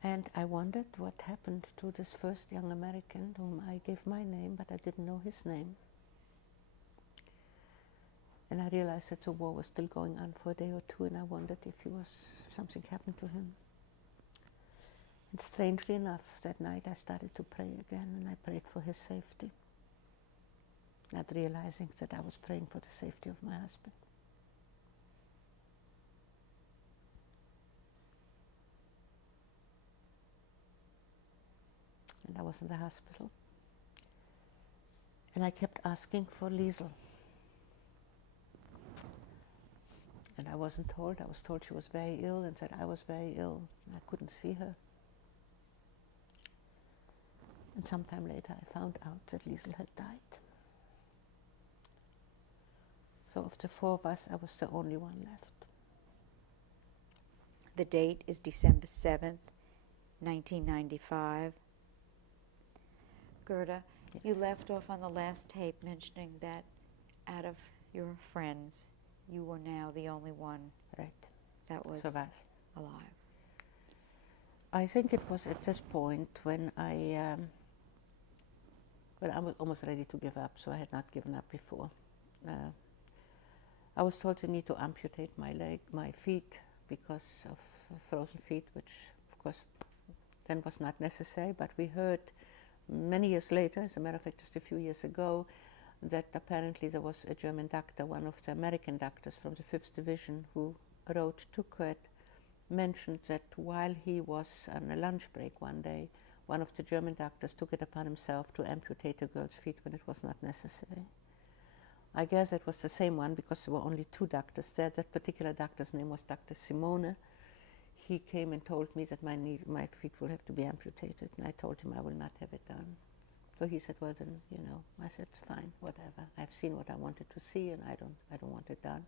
And I wondered what happened to this first young American whom I gave my name, but I didn't know his name. And I realized that the war was still going on for a day or two, and I wondered if something happened to him. And strangely enough, that night I started to pray again, and I prayed for his safety, not realizing that I was praying for the safety of my husband. And I was in the hospital, and I kept asking for Liesel. And I wasn't told. I was told she was very ill, and that I was very ill, and I couldn't see her. And sometime later I found out that Liesel had died. So of the 4 of us, I was the only one left. The date is December 7th, 1995. Gerda, Yes. you left off on the last tape mentioning that out of your friends, you were now the only one Right. that was Survived. alive. I think it was at this point when I was almost ready to give up, so I had not given up before. I was told I need to amputate my feet because of frozen feet, which of course then was not necessary, but we heard many years later, as a matter of fact just a few years ago, that apparently there was a German doctor, one of the American doctors from the 5th Division, who wrote to Kurt, mentioned that while he was on a lunch break one day, one of the German doctors took it upon himself to amputate a girl's feet when it was not necessary. I guess it was the same one because there were only 2 doctors there. That particular doctor's name was Dr. Simone. He came and told me that my feet will have to be amputated, and I told him I will not have it done. So he said, well then, I said, fine, whatever. I've seen what I wanted to see, and I don't want it done.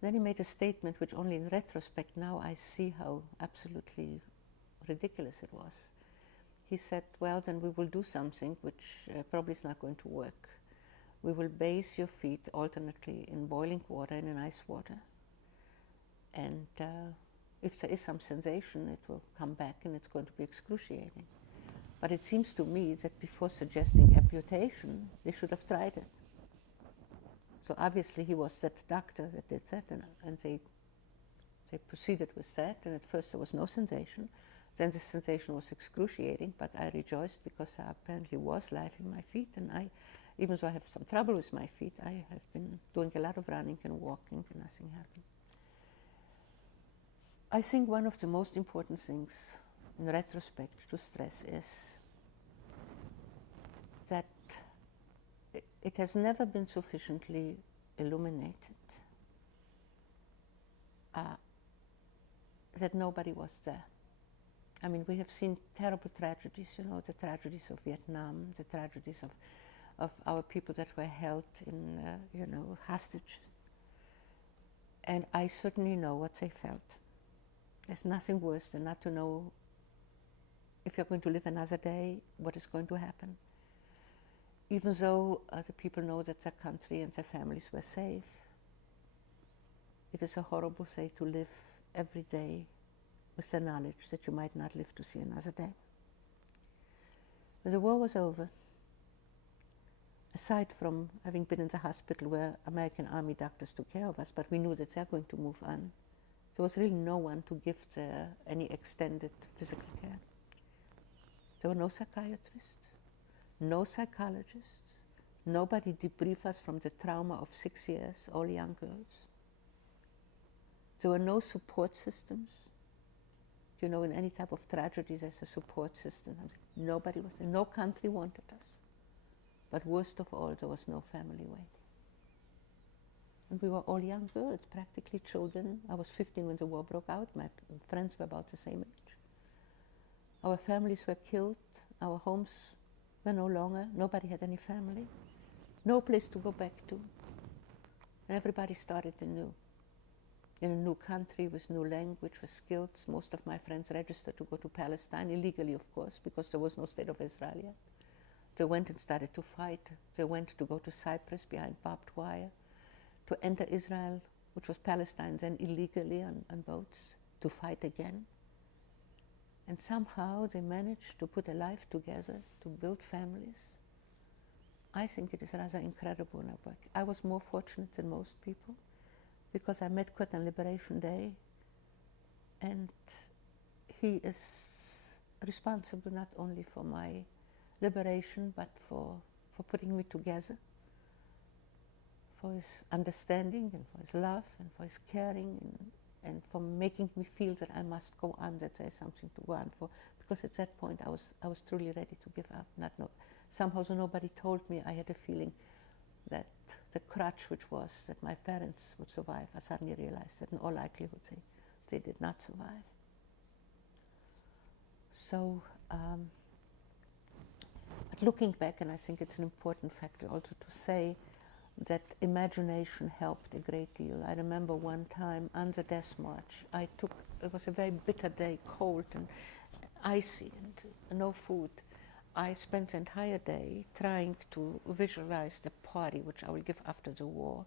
Then he made a statement which only in retrospect now I see how absolutely ridiculous it was. He said, well, then we will do something which probably is not going to work. We will bathe your feet alternately in boiling water and in ice water. And if there is some sensation, it will come back and it's going to be excruciating. But it seems to me that before suggesting amputation, they should have tried it. So obviously he was that doctor that did that, and they proceeded with that, and at first there was no sensation. Then the sensation was excruciating, but I rejoiced because there apparently was life in my feet, and I Even though I have some trouble with my feet, I have been doing a lot of running and walking and nothing happened. I think one of the most important things in retrospect to stress is that it has never been sufficiently illuminated that nobody was there. I mean, we have seen terrible tragedies, you know, the tragedies of Vietnam, the tragedies of our people that were held in, you know, hostage. And I certainly know what they felt. There's nothing worse than not to know if you're going to live another day, what is going to happen. Even though the people know that their country and their families were safe, it is a horrible thing to live every day with the knowledge that you might not live to see another day. When the war was over, aside from having been in the hospital where American Army doctors took care of us, but we knew that they're going to move on, there was really no one to give any extended physical care. There were no psychiatrists, no psychologists, nobody debriefed us from the trauma of 6 years, all young girls. There were no support systems. You know, in any type of tragedy, there's a support system. Nobody was there. No country wanted us. But worst of all, there was no family waiting. And we were all young girls, practically children. I was 15 when the war broke out. My friends were about the same age. Our families were killed. Our homes were no longer. Nobody had any family. No place to go back to. And everybody started anew. In a new country with new language, with skills. Most of my friends registered to go to Palestine, illegally of course, because there was no state of Israel yet. They went and started to fight. They went to go to Cyprus behind barbed wire, to enter Israel, which was Palestine, then illegally on boats, to fight again. And somehow they managed to put a life together, to build families. I think it is rather incredible in our work. I was more fortunate than most people, because I met Kurt on Liberation Day, and he is responsible not only for my liberation, but for putting me together, for his understanding and for his love and for his caring and for making me feel that I must go on, that there is something to go on for, because at that point I was truly ready to give up. Somehow, so nobody told me, I had a feeling that the crutch which was that my parents would survive, I suddenly realized that in all likelihood they did not survive. So, but looking back, and I think it's an important factor also to say that imagination helped a great deal. I remember one time on the death march, it was a very bitter day, cold and icy and no food. I spent the entire day trying to visualize the party which I will give after the war.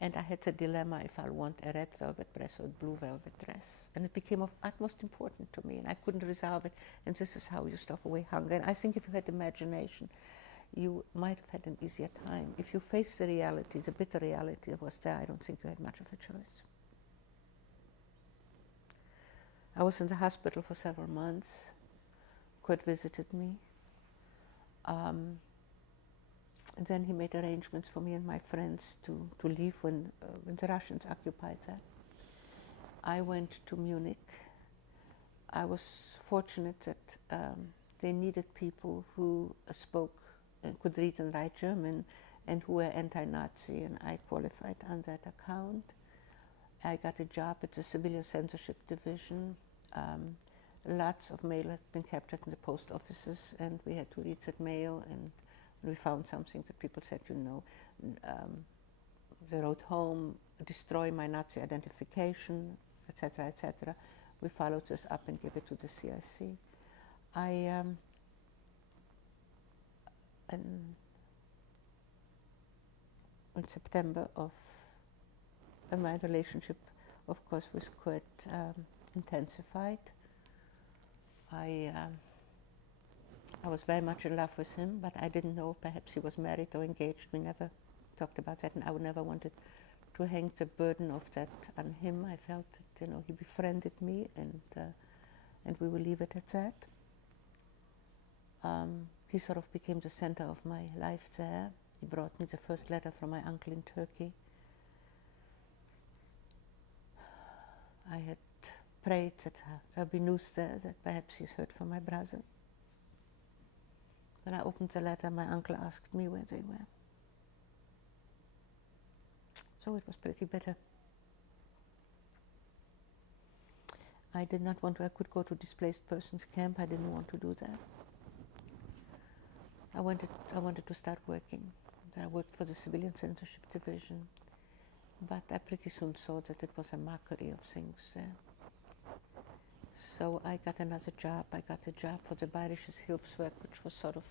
And I had the dilemma if I want a red velvet dress or a blue velvet dress. And it became of utmost importance to me, and I couldn't resolve it. And this is how you stuff away hunger. And I think if you had imagination, you might have had an easier time. If you face the reality, the bitter reality that was there, I don't think you had much of a choice. I was in the hospital for several months. Kurt visited me. And then he made arrangements for me and my friends to leave when the Russians occupied that. I went to Munich. I was fortunate that they needed people who spoke and could read and write German and who were anti-Nazi, and I qualified on that account. I got a job at the Civilian Censorship Division. Lots of mail had been captured in the post offices, and we had to read that mail, and we found something that people said, you know, they wrote home, destroy my Nazi identification, etc., etc. We followed this up and gave it to the CIC. In September my relationship, of course, with Kurt intensified. I was very much in love with him, but I didn't know perhaps he was married or engaged. We never talked about that, and I would never wanted to hang the burden of that on him. I felt that, you know, he befriended me, and we will leave it at that. He sort of became the center of my life there. He brought me the first letter from my uncle in Turkey. I had prayed that there'd be news there, that perhaps he's heard from my brother. When I opened the letter, my uncle asked me where they were. So it was pretty bitter. I did not want to, I could go to displaced persons camp, I didn't want to do that. I wanted to start working. I worked for the Civilian Censorship Division, but I pretty soon saw that it was a mockery of things there. So I got another job. I got a job for the Bayerisches Hilfswerk, which was sort of,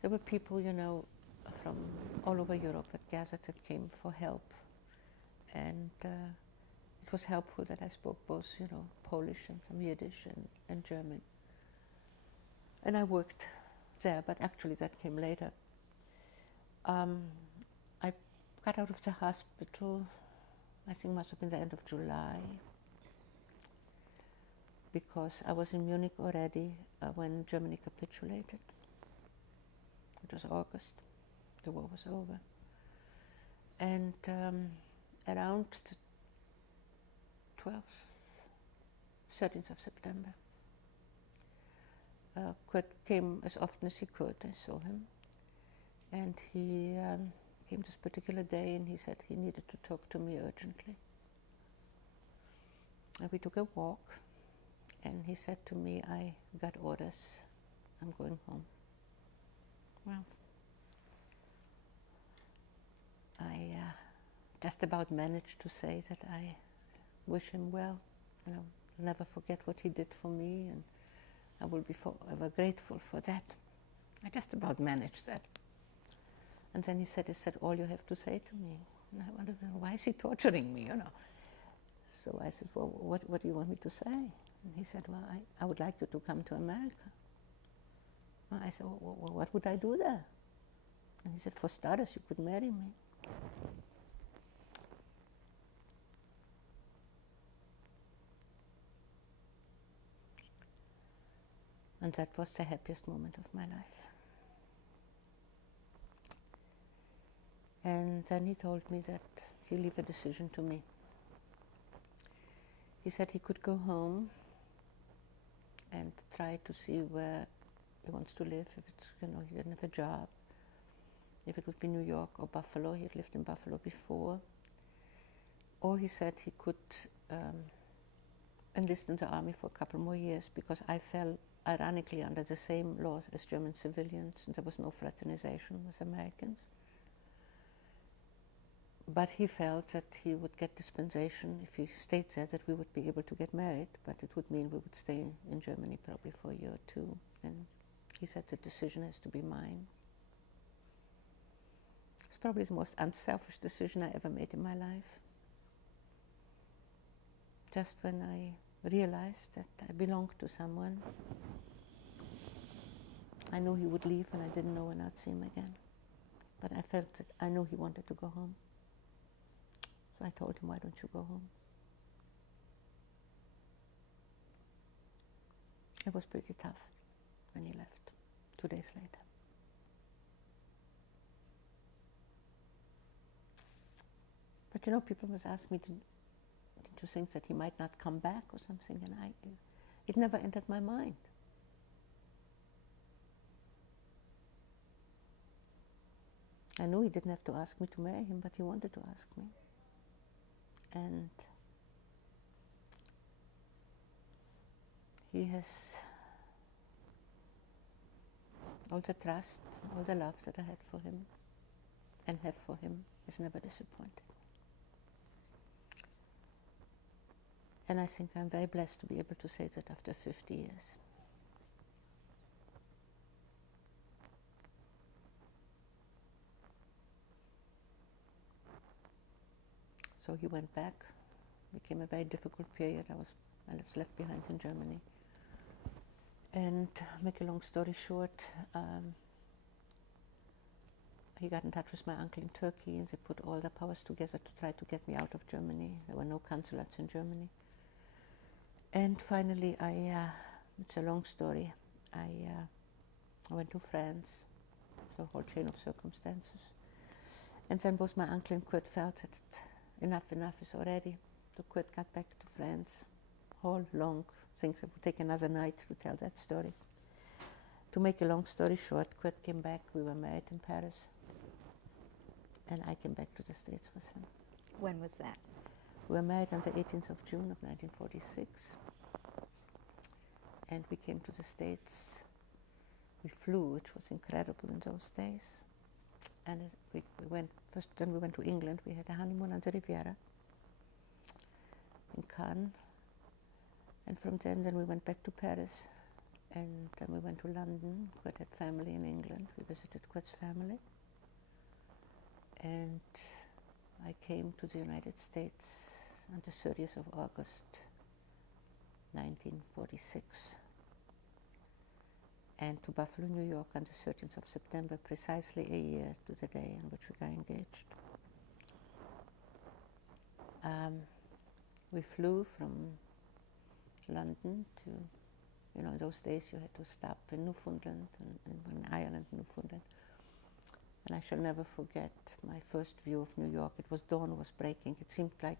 there were people, you know, from all over Europe that gathered, that came for help. And it was helpful that I spoke both, you know, Polish and some Yiddish and German. And I worked there, but actually that came later. I got out of the hospital, I think must have been the end of July, because I was in Munich already when Germany capitulated. It was August, the war was over. And around the 12th, 13th of September, Kurt came as often as he could. I saw him. And he came this particular day and he said he needed to talk to me urgently. And we took a walk and he said to me, I got orders, I'm going home. Well, I just about managed to say that I wish him well, and I'll never forget what he did for me, and I will be forever grateful for that. I just about managed that. And then he said, is that all you have to say to me? And I wondered, why is he torturing me, you know? So I said, well, what do you want me to say? And he said, well, I would like you to come to America. Well, I said, well, what would I do there? And he said, for starters, you could marry me. And that was the happiest moment of my life. And then he told me that he'll leave a decision to me. He said he could go home and try to see where he wants to live, if it's, you know, he didn't have a job, if it would be New York or Buffalo. He had lived in Buffalo before. Or he said he could enlist in the army for a couple more years, because I fell, ironically, under the same laws as German civilians, and there was no fraternization with Americans. But he felt that he would get dispensation if he stayed there, that we would be able to get married, but it would mean we would stay in Germany probably for a year or two. And he said the decision has to be mine. It's probably the most unselfish decision I ever made in my life. Just when I realized that I belonged to someone, I knew he would leave and I didn't know when I'd see him again. But I felt that I knew he wanted to go home. So I told him, why don't you go home? It was pretty tough when he left, 2 days later. But you know, people must ask me, did you think that he might not come back or something? And it never entered my mind. I knew he didn't have to ask me to marry him, but he wanted to ask me. And he has all the trust, all the love that I had for him and have for him is never disappointed. And I think I'm very blessed to be able to say that after 50 years. So he went back. It became a very difficult period. I was left behind in Germany. And make a long story short, he got in touch with my uncle in Turkey, and they put all their powers together to try to get me out of Germany. There were no consulates in Germany. And finally, it's a long story. I went to France. a whole chain of circumstances. And then both my uncle and Kurt felt that enough is already. So Kurt got back to France. Whole long things. It would take another night to tell that story. To make a long story short, Kurt came back. We were married in Paris. And I came back to the States with him. When was that? We were married on the 18th of June of 1946. And we came to the States. We flew, which was incredible in those days. And we went first. Then we went to England. We had a honeymoon on the Riviera in Cannes. And from then we went back to Paris. And then we went to London. Kurt had family in England. We visited Kurt's family. And I came to the United States on the 30th of August, 1946. And to Buffalo, New York on the 13th of September, precisely a year to the day on which we got engaged. We flew from London to, in those days you had to stop in Newfoundland, in Ireland, Newfoundland. And I shall never forget my first view of New York. It was dawn was breaking. It seemed like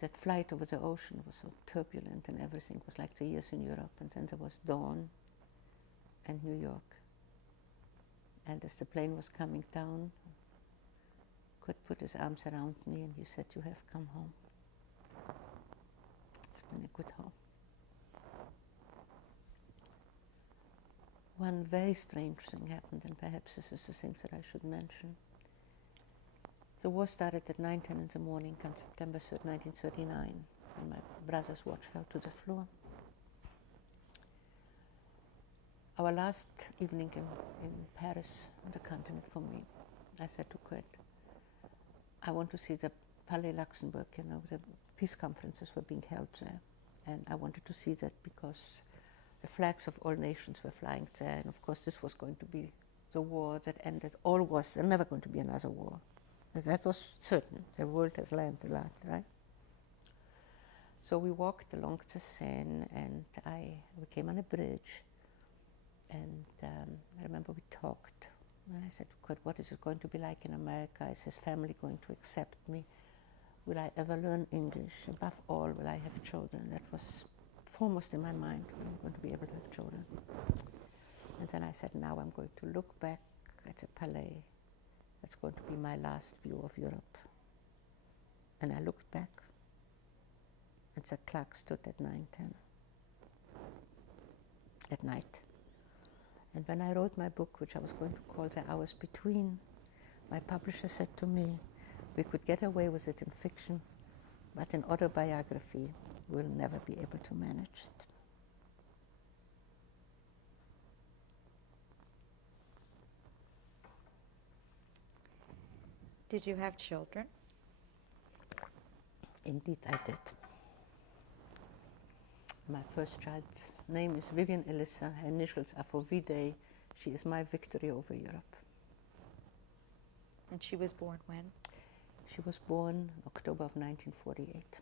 that flight over the ocean was so turbulent and everything was like the years in Europe. And then there was dawn and New York. And as the plane was coming down, Kurt put his arms around me and he said, "You have come home. It's been a good home." One very strange thing happened, and perhaps this is the thing that I should mention. The war started at 9:10 in the morning on September 3rd, 1939, when my brother's watch fell to the floor. Our last evening in Paris, on the continent for me, I said to Kurt, I want to see the Palais Luxembourg, the peace conferences were being held there. And I wanted to see that because the flags of all nations were flying there. And of course, this was going to be the war that ended all wars. There's never going to be another war. That was certain. The world has learned a lot, right? So we walked along the Seine, and we came on a bridge. And I remember we talked. And I said to Kurt, what is it going to be like in America? Is his family going to accept me? Will I ever learn English? Above all, will I have children? That was foremost in my mind, when I'm going to be able to have children. And then I said, now I'm going to look back at the Palais. That's going to be my last view of Europe. And I looked back, and the clock stood at 9:10 at night. And when I wrote my book, which I was going to call The Hours Between, my publisher said to me, we could get away with it in fiction, but in autobiography, we'll never be able to manage it. Did you have children? Indeed, I did. My first child's name is Vivian Elissa. Her initials are for V-Day. She is my victory over Europe. And she was born when? She was born October of 1948,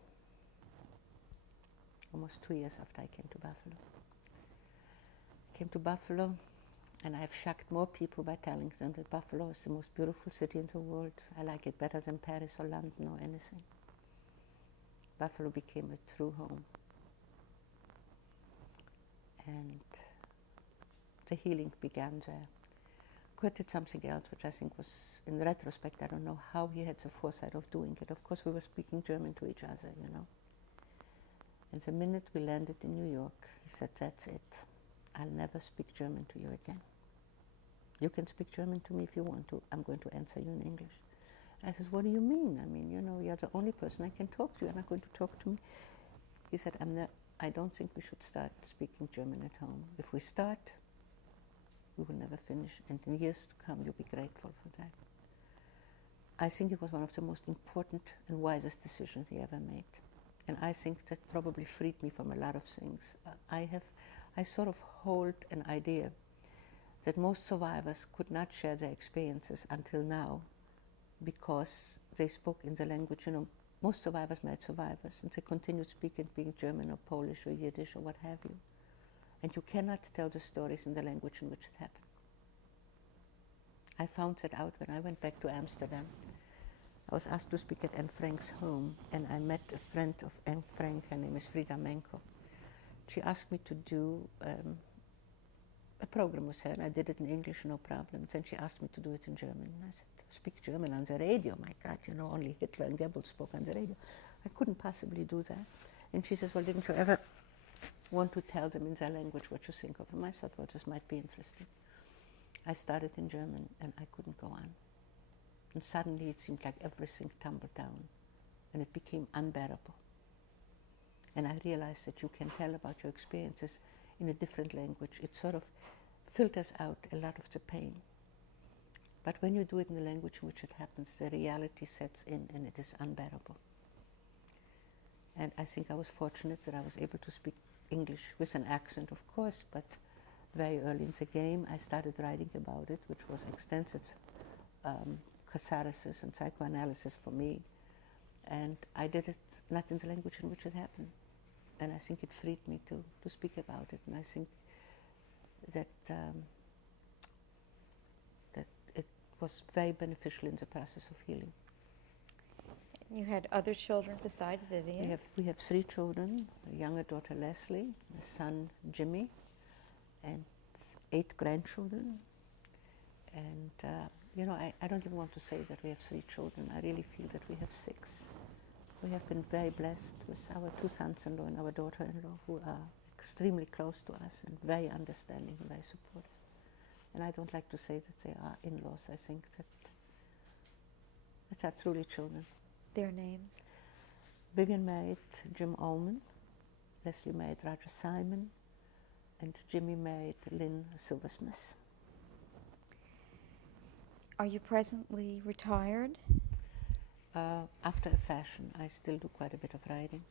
almost 2 years after I came to Buffalo. I came to Buffalo, and I have shocked more people by telling them that Buffalo is the most beautiful city in the world. I like it better than Paris or London or anything. Buffalo became a true home. And the healing began there. Kurt did something else, which I think was, in retrospect, I don't know how he had the foresight of doing it. Of course, we were speaking German to each other, And the minute we landed in New York, he said, that's it. I'll never speak German to you again. You can speak German to me if you want to. I'm going to answer you in English. I said, what do you mean? I mean, you're the only person I can talk to. You're not going to talk to me. He said, I don't think we should start speaking German at home. If we start, we will never finish. And in years to come, you'll be grateful for that. I think it was one of the most important and wisest decisions he ever made. And I think that probably freed me from a lot of things. I sort of hold an idea that most survivors could not share their experiences until now because they spoke in the language, most survivors married survivors, and they continued speaking German or Polish or Yiddish or what have you. and you cannot tell the stories in the language in which it happened. I found that out when I went back to Amsterdam. I was asked to speak at Anne Frank's home, and I met a friend of Anne Frank. Her name is Frida Menko. She asked me to do a program with her, and I did it in English, no problem. Then she asked me to do it in German. And I said, speak German on the radio? My God, you know, only Hitler and Goebbels spoke on the radio. I couldn't possibly do that. And she says, well, didn't you ever want to tell them in their language what you think of them? I thought, well, this might be interesting. I started in German, and I couldn't go on. And suddenly it seemed like everything tumbled down, and it became unbearable. And I realized that you can tell about your experiences in a different language. It sort of filters out a lot of the pain. But when you do it in the language in which it happens, the reality sets in, and it is unbearable. And I think I was fortunate that I was able to speak English with an accent, of course, but very early in the game I started writing about it, which was extensive catharsis and psychoanalysis for me. And I did it not in the language in which it happened. And I think it freed me to speak about it. And I think that that it was very beneficial in the process of healing. You had other children besides Vivian? We have 3 children, a younger daughter Leslie, a son Jimmy, and 8 grandchildren. And you know, I don't even want to say that we have 3 children. I really feel that we have 6. We have been very blessed with our 2 sons-in-law and our daughter-in-law, who are extremely close to us and very understanding and very supportive. And I don't like to say that they are in-laws. I think that are truly children. Their names? Vivian married Jim Ullman, Leslie married Roger Simon, and Jimmy married Lynn Silversmith. Are you presently retired? After a fashion, I still do quite a bit of writing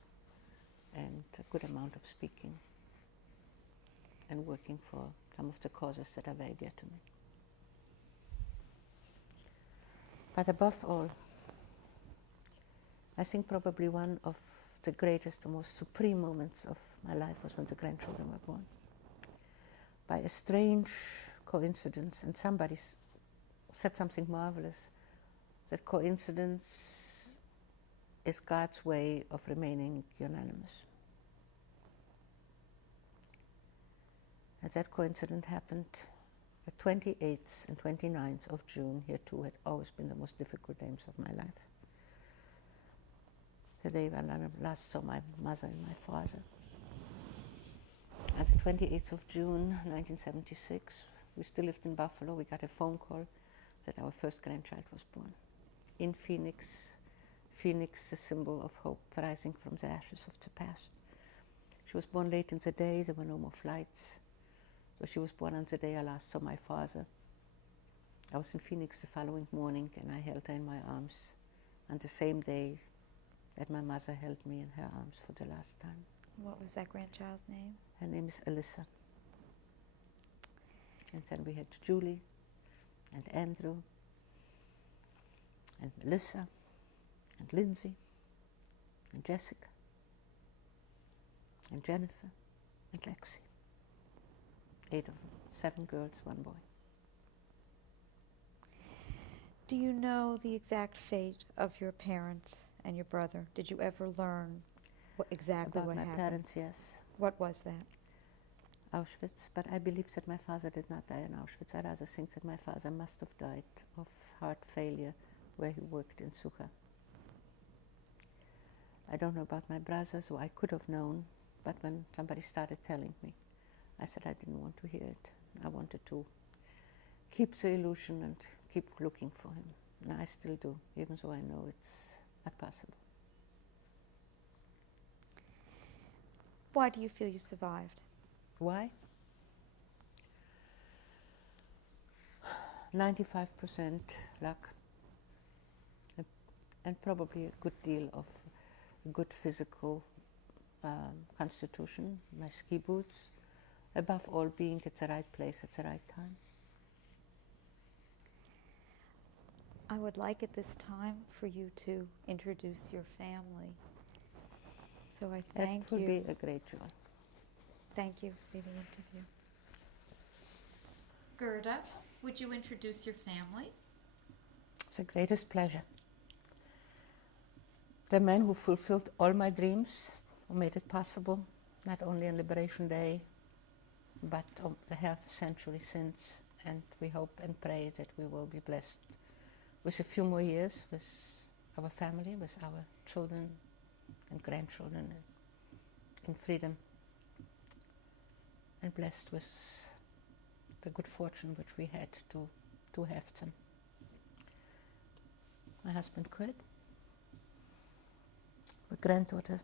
and a good amount of speaking and working for some of the causes that are very dear to me. But above all, I think probably one of the greatest, the most supreme moments of my life was when the grandchildren were born. By a strange coincidence, and somebody said something marvelous, that coincidence is God's way of remaining unanimous. And that coincidence happened the 28th and 29th of June. Here too had always been the most difficult days of my life. The day when I last saw my mother and my father. And the 28th of June 1976, we still lived in Buffalo, we got a phone call that our first grandchild was born. In Phoenix, Phoenix, the symbol of hope rising from the ashes of the past. She was born late in the day, there were no more flights. So she was born on the day I last saw my father. I was in Phoenix the following morning, and I held her in my arms on the same day that my mother held me in her arms for the last time. What was that grandchild's name? Her name is Alyssa. And then we had Julie and Andrew and Melissa and Lindsay and Jessica and Jennifer and Lexi. 8 of them, 7 girls, 1 boy. Do you know the exact fate of your parents and your brother? Did you ever learn exactly About what my happened? parents, yes. What was that? Auschwitz, but I believe that my father did not die in Auschwitz. I rather think that my father must have died of heart failure where he worked in Sucha. I don't know about my brothers, who I could have known, but when somebody started telling me, I said I didn't want to hear it. I wanted to keep the illusion and keep looking for him. And I still do, even though I know it's not possible. Why do you feel you survived? Why? 95% luck, and probably a good deal of good physical constitution, my ski boots, above all being at the right place at the right time. I would like at this time for you to introduce your family. So I thank That would you. be a great joy. Thank you for the interview. Gerda, would you introduce your family? It's the greatest pleasure. The man who fulfilled all my dreams, who made it possible, not only on Liberation Day, but the half century since. And we hope and pray that we will be blessed with a few more years with our family, with our children and grandchildren in freedom, and blessed with the good fortune which we had to have them. My husband Kurt, my granddaughter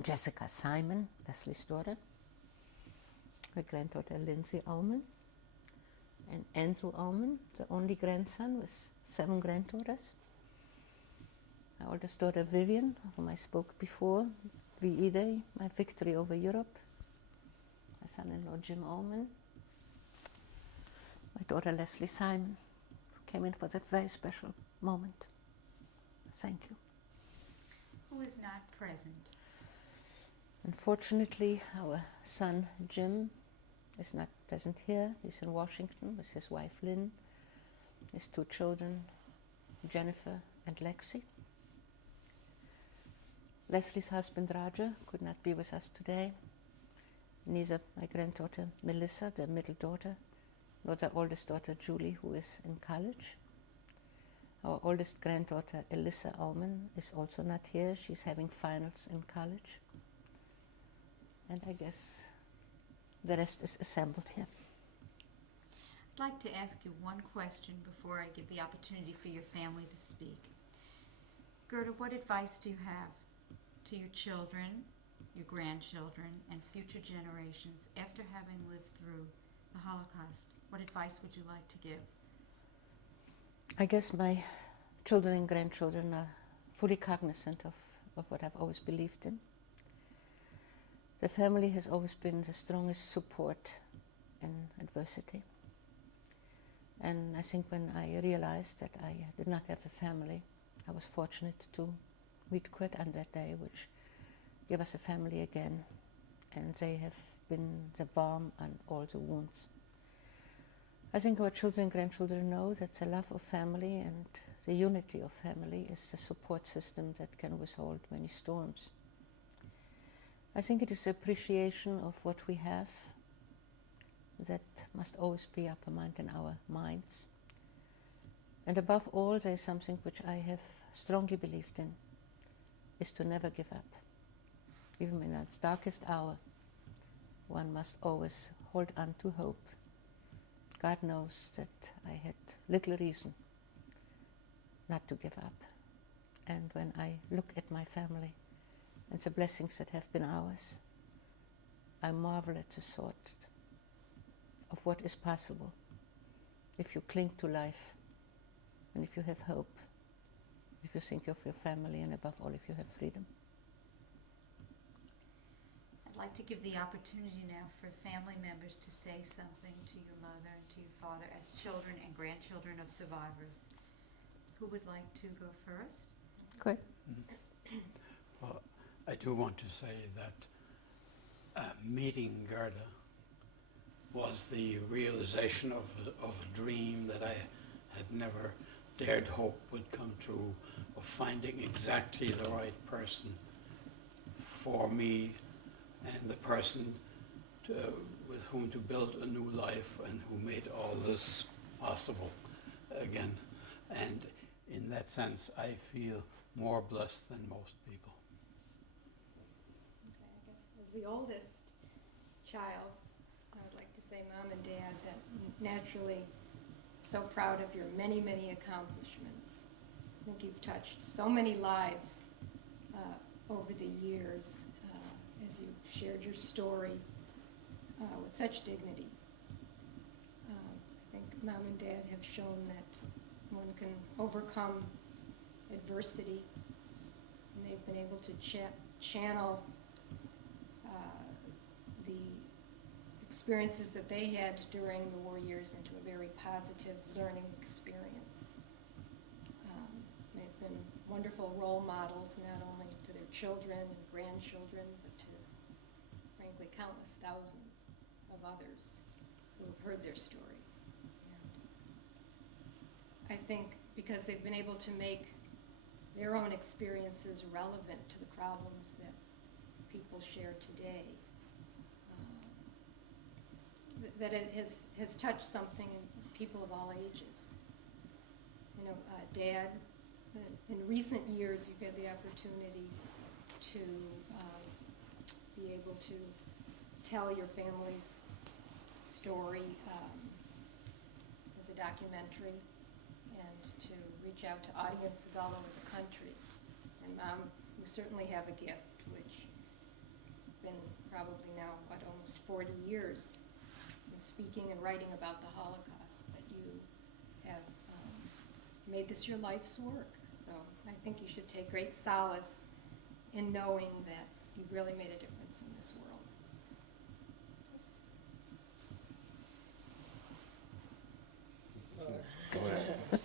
Jessica Simon, Leslie's daughter, my granddaughter Lindsay Ullman, and Andrew Ullman, the only grandson with 7 granddaughters. My oldest daughter Vivian, of whom I spoke before, VE Day, my victory over Europe. My son-in-law Jim Ullman. My daughter Leslie Simon, who came in for that very special moment. Thank you. Who is not present? Unfortunately, our son Jim is not present here. He's in Washington with his wife Lynn, his 2 children, Jennifer and Lexi. Leslie's husband Roger could not be with us today. Neither my granddaughter Melissa, the middle daughter, nor the oldest daughter Julie, who is in college. Our oldest granddaughter Alyssa Ullman is also not here. She's having finals in college. And I guess the rest is assembled here. I'd like to ask you one question before I give the opportunity for your family to speak. Gerda, what advice do you have to your children, your grandchildren, and future generations after having lived through the Holocaust? What advice would you like to give? I guess my children and grandchildren are fully cognizant of what I've always believed in. The family has always been the strongest support in adversity. And I think when I realized that I did not have a family, I was fortunate to meet Kurt on that day, which gave us a family again. And they have been the balm on all the wounds. I think our children and grandchildren know that the love of family and the unity of family is the support system that can withhold many storms. I think it is the appreciation of what we have that must always be uppermost in our minds. And above all, there is something which I have strongly believed in, is to never give up. Even in its darkest hour, one must always hold on to hope. God knows that I had little reason not to give up. And when I look at my family and the blessings that have been ours, I marvel at the thought of what is possible if you cling to life and if you have hope, if you think of your family, and above all, if you have freedom. I'd like to give the opportunity now for family members to say something to your mother and to your father as children and grandchildren of survivors. Who would like to go first? Good. Well, I do want to say that meeting Gerda was the realization of a dream that I had never dared hope would come true, of finding exactly the right person for me and the person with whom to build a new life and who made all this possible again. And in that sense, I feel more blessed than most people. Okay, I guess as the oldest child, I would like to say, Mom and Dad, that naturally so proud of your many, many accomplishments. I think you've touched so many lives over the years as you've shared your story with such dignity. I think Mom and Dad have shown that one can overcome adversity, and they've been able to channel the experiences that they had during the war years into a very positive learning experience. They've been wonderful role models, not only to their children and grandchildren, but to, frankly, countless thousands of others who have heard their story. And I think because they've been able to make their own experiences relevant to the problems that people share today, that it has touched something in people of all ages. You know, Dad, in recent years, you've had the opportunity to be able to tell your family's story as a documentary and to reach out to audiences all over the country. And Mom, you certainly have a gift, which has been probably now, almost 40 years in speaking and writing about the Holocaust, that you have made this your life's work. So I think you should take great solace in knowing that you've really made a difference in this world. Go ahead.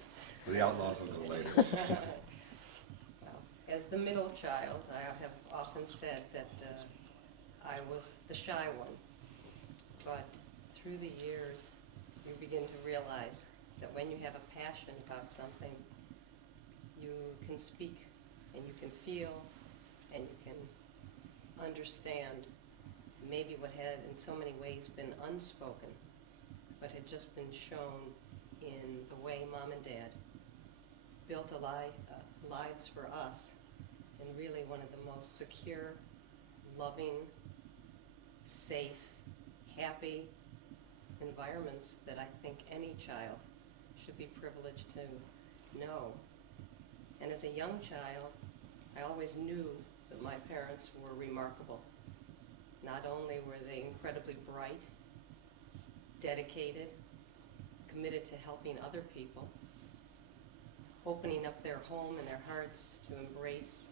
The outlaws will go later. Well, as the middle child, I have often said that I was the shy one. But through the years, you begin to realize that when you have a passion about something, you can speak and you can feel and you can understand maybe what had in so many ways been unspoken, but had just been shown in the way Mom and Dad built lives for us in really one of the most secure, loving, safe, happy environments that I think any child should be privileged to know. And as a young child, I always knew that my parents were remarkable. Not only were they incredibly bright, dedicated, committed to helping other people, opening up their home and their hearts to embrace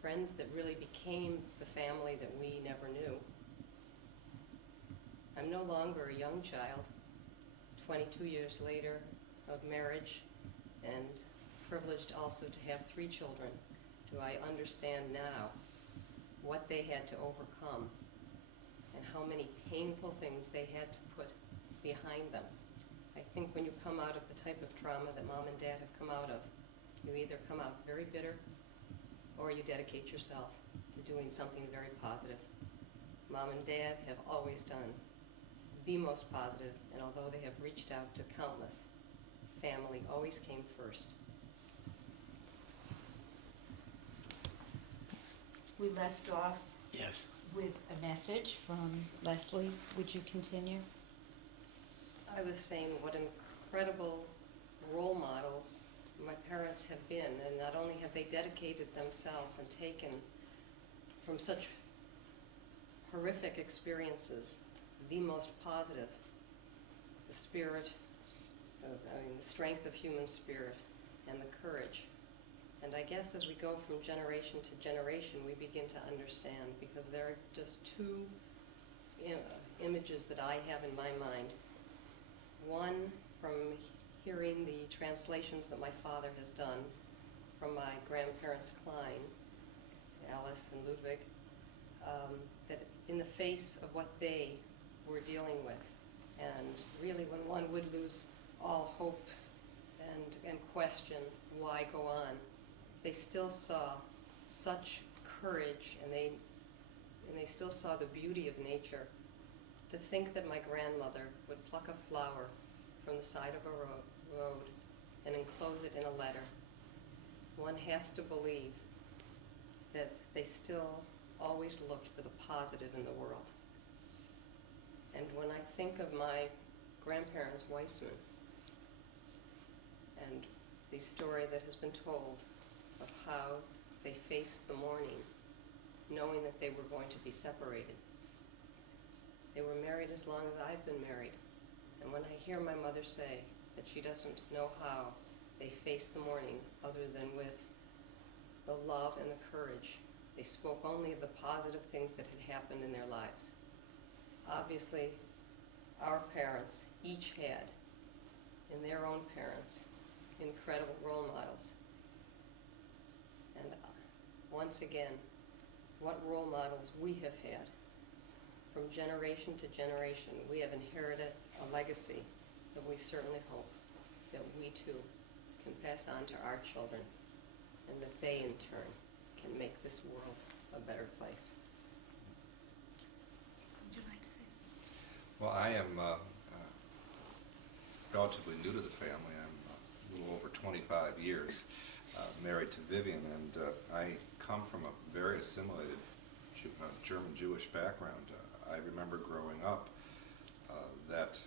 friends that really became the family that we never knew. I'm no longer a young child, 22 years later of marriage, and privileged also to have 3 children. Do I understand now what they had to overcome and how many painful things they had to put behind them? I think when you come out of the type of trauma that Mom and Dad have come out of, you either come out very bitter or you dedicate yourself to doing something very positive. Mom and Dad have always done the most positive, and although they have reached out to countless, family always came first. We left off Yes. with a message from Leslie. Would you continue? I was saying what incredible role models my parents have been, and not only have they dedicated themselves and taken from such horrific experiences the most positive, the spirit, the strength of human spirit and the courage. And I guess as we go from generation to generation, we begin to understand, because there are just 2 images that I have in my mind. One, from hearing the translations that my father has done from my grandparents Klein, Alice and Ludwig, that in the face of what they were dealing with, and really when one would lose all hope and question why go on, they still saw such courage, and they still saw the beauty of nature. To think that my grandmother would pluck a flower from the side of a road and enclose it in a letter, one has to believe that they still always looked for the positive in the world. And when I think of my grandparents, Weissmann, and the story that has been told of how they faced the morning, knowing that they were going to be separated. They were married as long as I've been married. And when I hear my mother say that she doesn't know how they faced the morning other than with the love and the courage, they spoke only of the positive things that had happened in their lives. Obviously, our parents each had, in their own parents, incredible role models. And once again, what role models we have had from generation to generation, we have inherited a legacy that we certainly hope that we too can pass on to our children, and that they in turn can make this world a better place. Would you like to say something? Well, I am relatively new to the family. I'm a little over 25 years married to Vivian, and I come from a very assimilated German Jewish background. I remember growing up that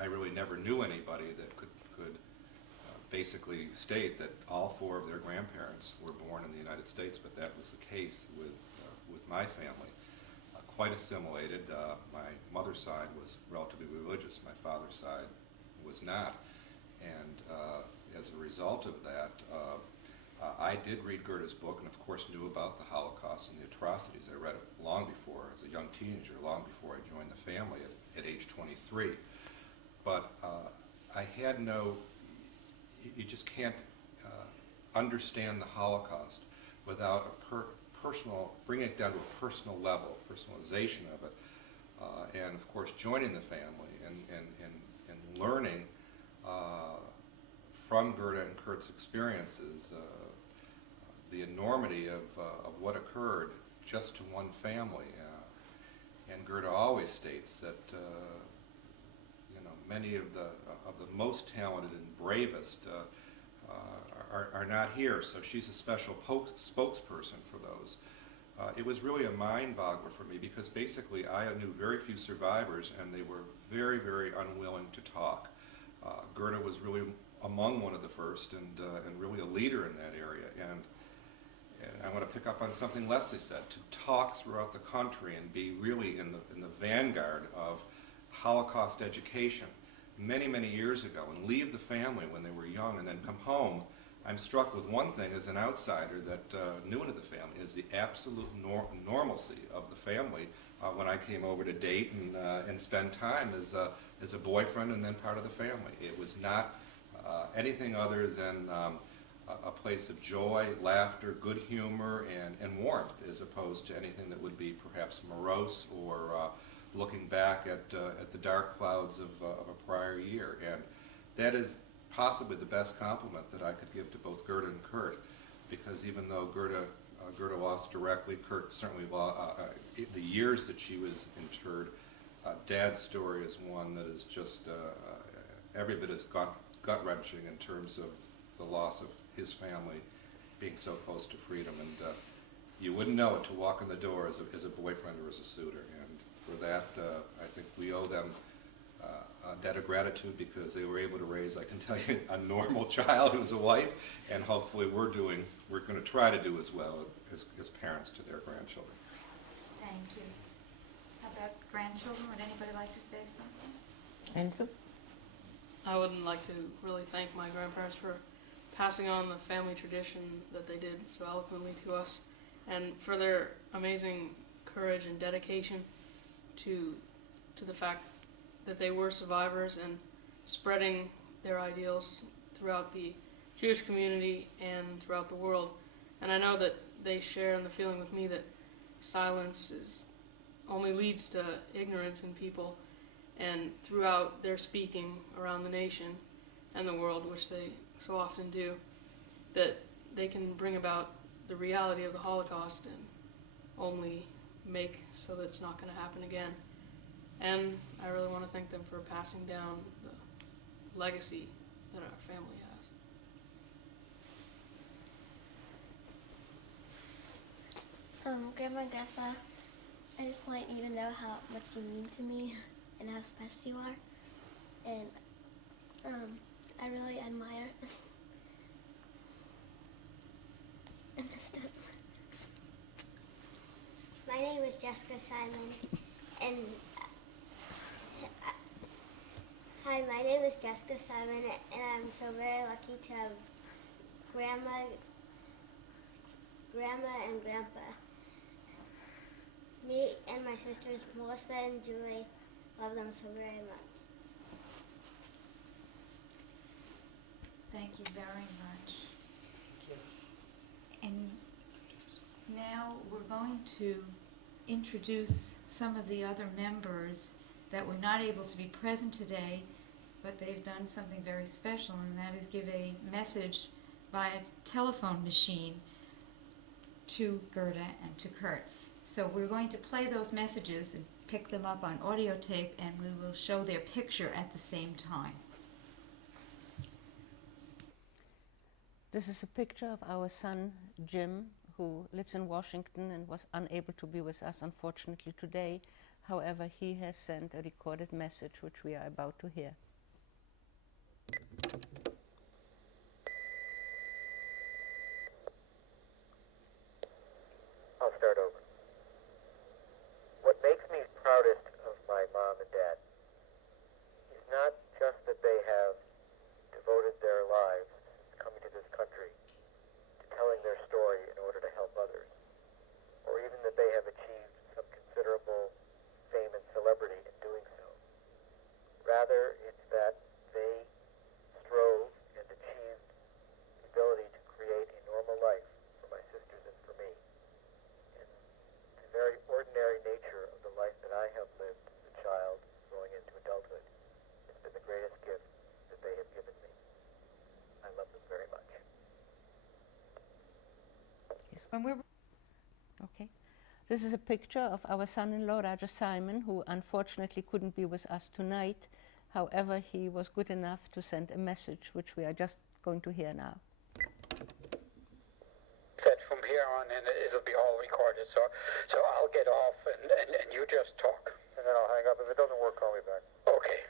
I really never knew anybody that could basically state that all four of their grandparents were born in the United States, but that was the case with my family. Quite assimilated. My mother's side was relatively religious. My father's side was not. And as a result of that, I did read Gerda's book and, of course, knew about the Holocaust and the atrocities. I read it long before, as a young teenager, long before I joined the family at age 23. But I had no, you just can't understand the Holocaust without a personal, bringing it down to a personal level, personalization of it. And, of course, joining the family and learning from Gerda and Kurt's experiences the enormity of what occurred just to one family. And Gerda always states that many of the most talented and bravest are not here, so she's a special spokesperson for those. It was really a mind-boggler for me because basically I knew very few survivors, and they were very, very unwilling to talk. Gerda was really among one of the first, and really a leader in that area. And I want to pick up on something Leslie said, to talk throughout the country and be really in the vanguard of Holocaust education many, many years ago, and leave the family when they were young and then come home. I'm struck with one thing as an outsider that new into the family is the absolute normalcy of the family when I came over to date and spend time as a boyfriend and then part of the family. It was not anything other than a place of joy, laughter, good humor, and warmth, as opposed to anything that would be perhaps morose or looking back at the dark clouds of a prior year. And that is possibly the best compliment that I could give to both Gerda and Kurt, because even though Gerda lost directly, Kurt certainly lost the years that she was interred. Dad's story is one that is just every bit as gut-wrenching in terms of the loss of his family being so close to freedom. And you wouldn't know it to walk in the door as a boyfriend or as a suitor. And for that, I think we owe them a debt of gratitude, because they were able to raise, I can tell you, a normal child who's a wife, and hopefully we're going to try to do as well as parents to their grandchildren. Thank you. How about grandchildren? Would anybody like to say something? Andrew? I would like to really thank my grandparents for passing on the family tradition that they did so eloquently to us, and for their amazing courage and dedication to the fact that they were survivors and spreading their ideals throughout the Jewish community and throughout the world. And I know that they share in the feeling with me that silence only leads to ignorance in people, and throughout their speaking around the nation and the world, which they so often do, that they can bring about the reality of the Holocaust and only make so that it's not going to happen again. And I really want to thank them for passing down the legacy that our family has. Grandma and Grandpa, I just want you to know how much you mean to me and how special you are. And I really admire I messed up. My name is Jessica Simon, and hi, my name is Jessica Simon, and I'm so very lucky to have Grandma and Grandpa. Me and my sisters Melissa and Julie love them so very much. Thank you very much. Thank you. And now we're going to introduce some of the other members that were not able to be present today, but they've done something very special, and that is give a message via telephone machine to Gerda and to Kurt. So we're going to play those messages and pick them up on audio tape, and we will show their picture at the same time. This is a picture of our son, Jim, who lives in Washington and was unable to be with us, unfortunately, today. However, he has sent a recorded message, which we are about to hear. I'll start over. What makes me proudest of my mom and dad is not just that they have devoted their lives coming to this country to telling their story in order to help others, or even that they have achieved some considerable fame and celebrity in doing so. Rather, it's that they strove and achieved the ability to create a normal life for my sisters and for me. And the very ordinary nature of the life that I have lived as a child growing into adulthood has been the greatest gift that they have given me. I love them very much. When we're Okay. This is a picture of our son-in-law, Roger Simon, who unfortunately couldn't be with us tonight. However, he was good enough to send a message, which we are just going to hear now. That from here on in it'll be all recorded, so I'll get off and you just talk. And then I'll hang up. If it doesn't work, call me back. Okay.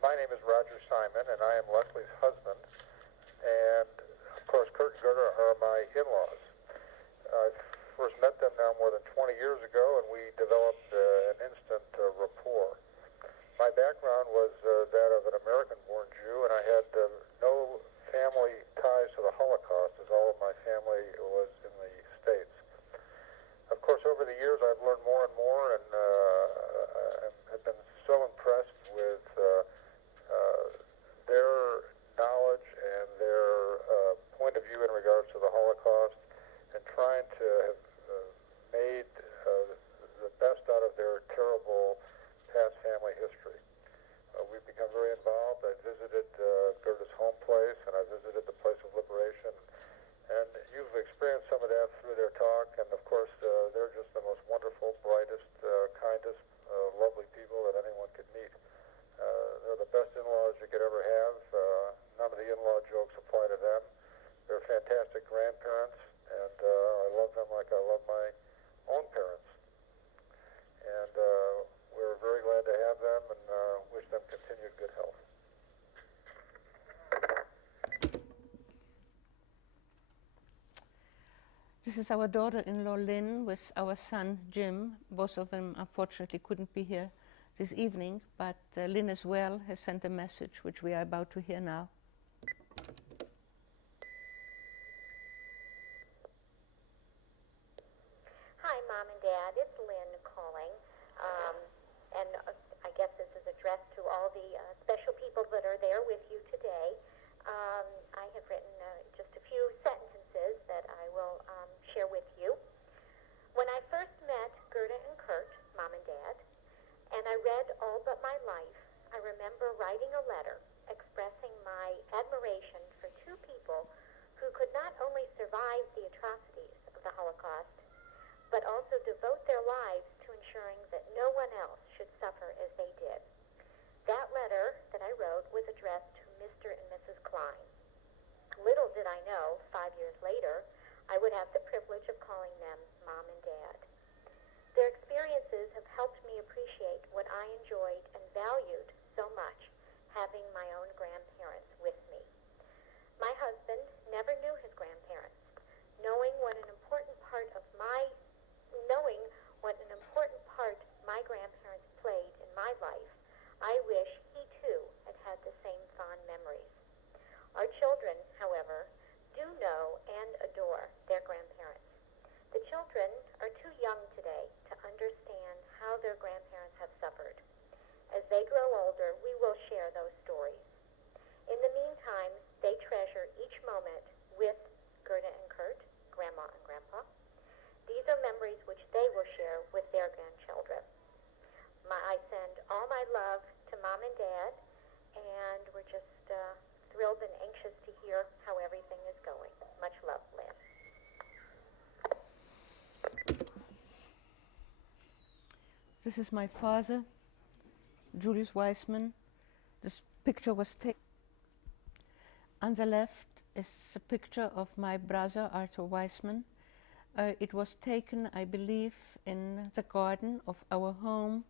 My name is Roger Simon, and I am Leslie's husband. And, of course, Kurt and Gerda are my in-laws. I first met them now more than 20 years ago, and we developed an instant rapport. My background was that of an American-born Jew, and I had no family ties to the Holocaust, as all of my family was in the States. Of course, over the years, I've learned more and more, and have been so impressed with their knowledge and their point of view in regards to the Holocaust, and trying to have made the best out of their terrible past family history. We've become very involved. I visited Gerda's home place, and I visited the place of liberation. And you've experienced some of that through their talk, and of course they're just the most wonderful, brightest, kindest, lovely people that anyone could meet. They're the best in-laws you could ever have. None of the in-law jokes apply to them. They're fantastic grandparents, and I love them like I love my own parents. And we're very glad to have them, and wish them continued good health. This is our daughter-in-law, Lynn, with our son, Jim. Both of them, unfortunately, couldn't be here this evening, but Lynn as well has sent a message, which we are about to hear now. Hi, Mom and Dad. It's Lynn calling. And I guess this is addressed to all the special people that are there with you today. I have written just a few sentences that I will share with you. When I first met Gerda and Kurt, Mom and Dad, and I read All But My Life, I remember writing a letter expressing my admiration for two people who could not only survive the atrocities of the Holocaust, but also devote their lives to ensuring that no one else should suffer as they did. That letter that I wrote was addressed to Mr. and Mrs. Klein. Little did I know, 5 years later, I would have the privilege of calling them Mom and Dad. Their experiences have helped me appreciate what I enjoyed and valued so much, having my own grandparents with me. My husband never knew his grandparents. Knowing what an important part my grandparents played in my life, I wish he too had had the same fond memories. Our children, however, do know and adore their grandparents. The children are too young today to understand how their grandparents have suffered. As they grow older, we will share those stories. In the meantime, they treasure each memories which they will share with their grandchildren. I send all my love to Mom and Dad, and we're just thrilled and anxious to hear how everything is going. Much love, Lynn. This is my father, Julius Weissmann. This picture was taken. On the left is a picture of my brother, Arthur Weissmann. It was taken, I believe, in the garden of our home,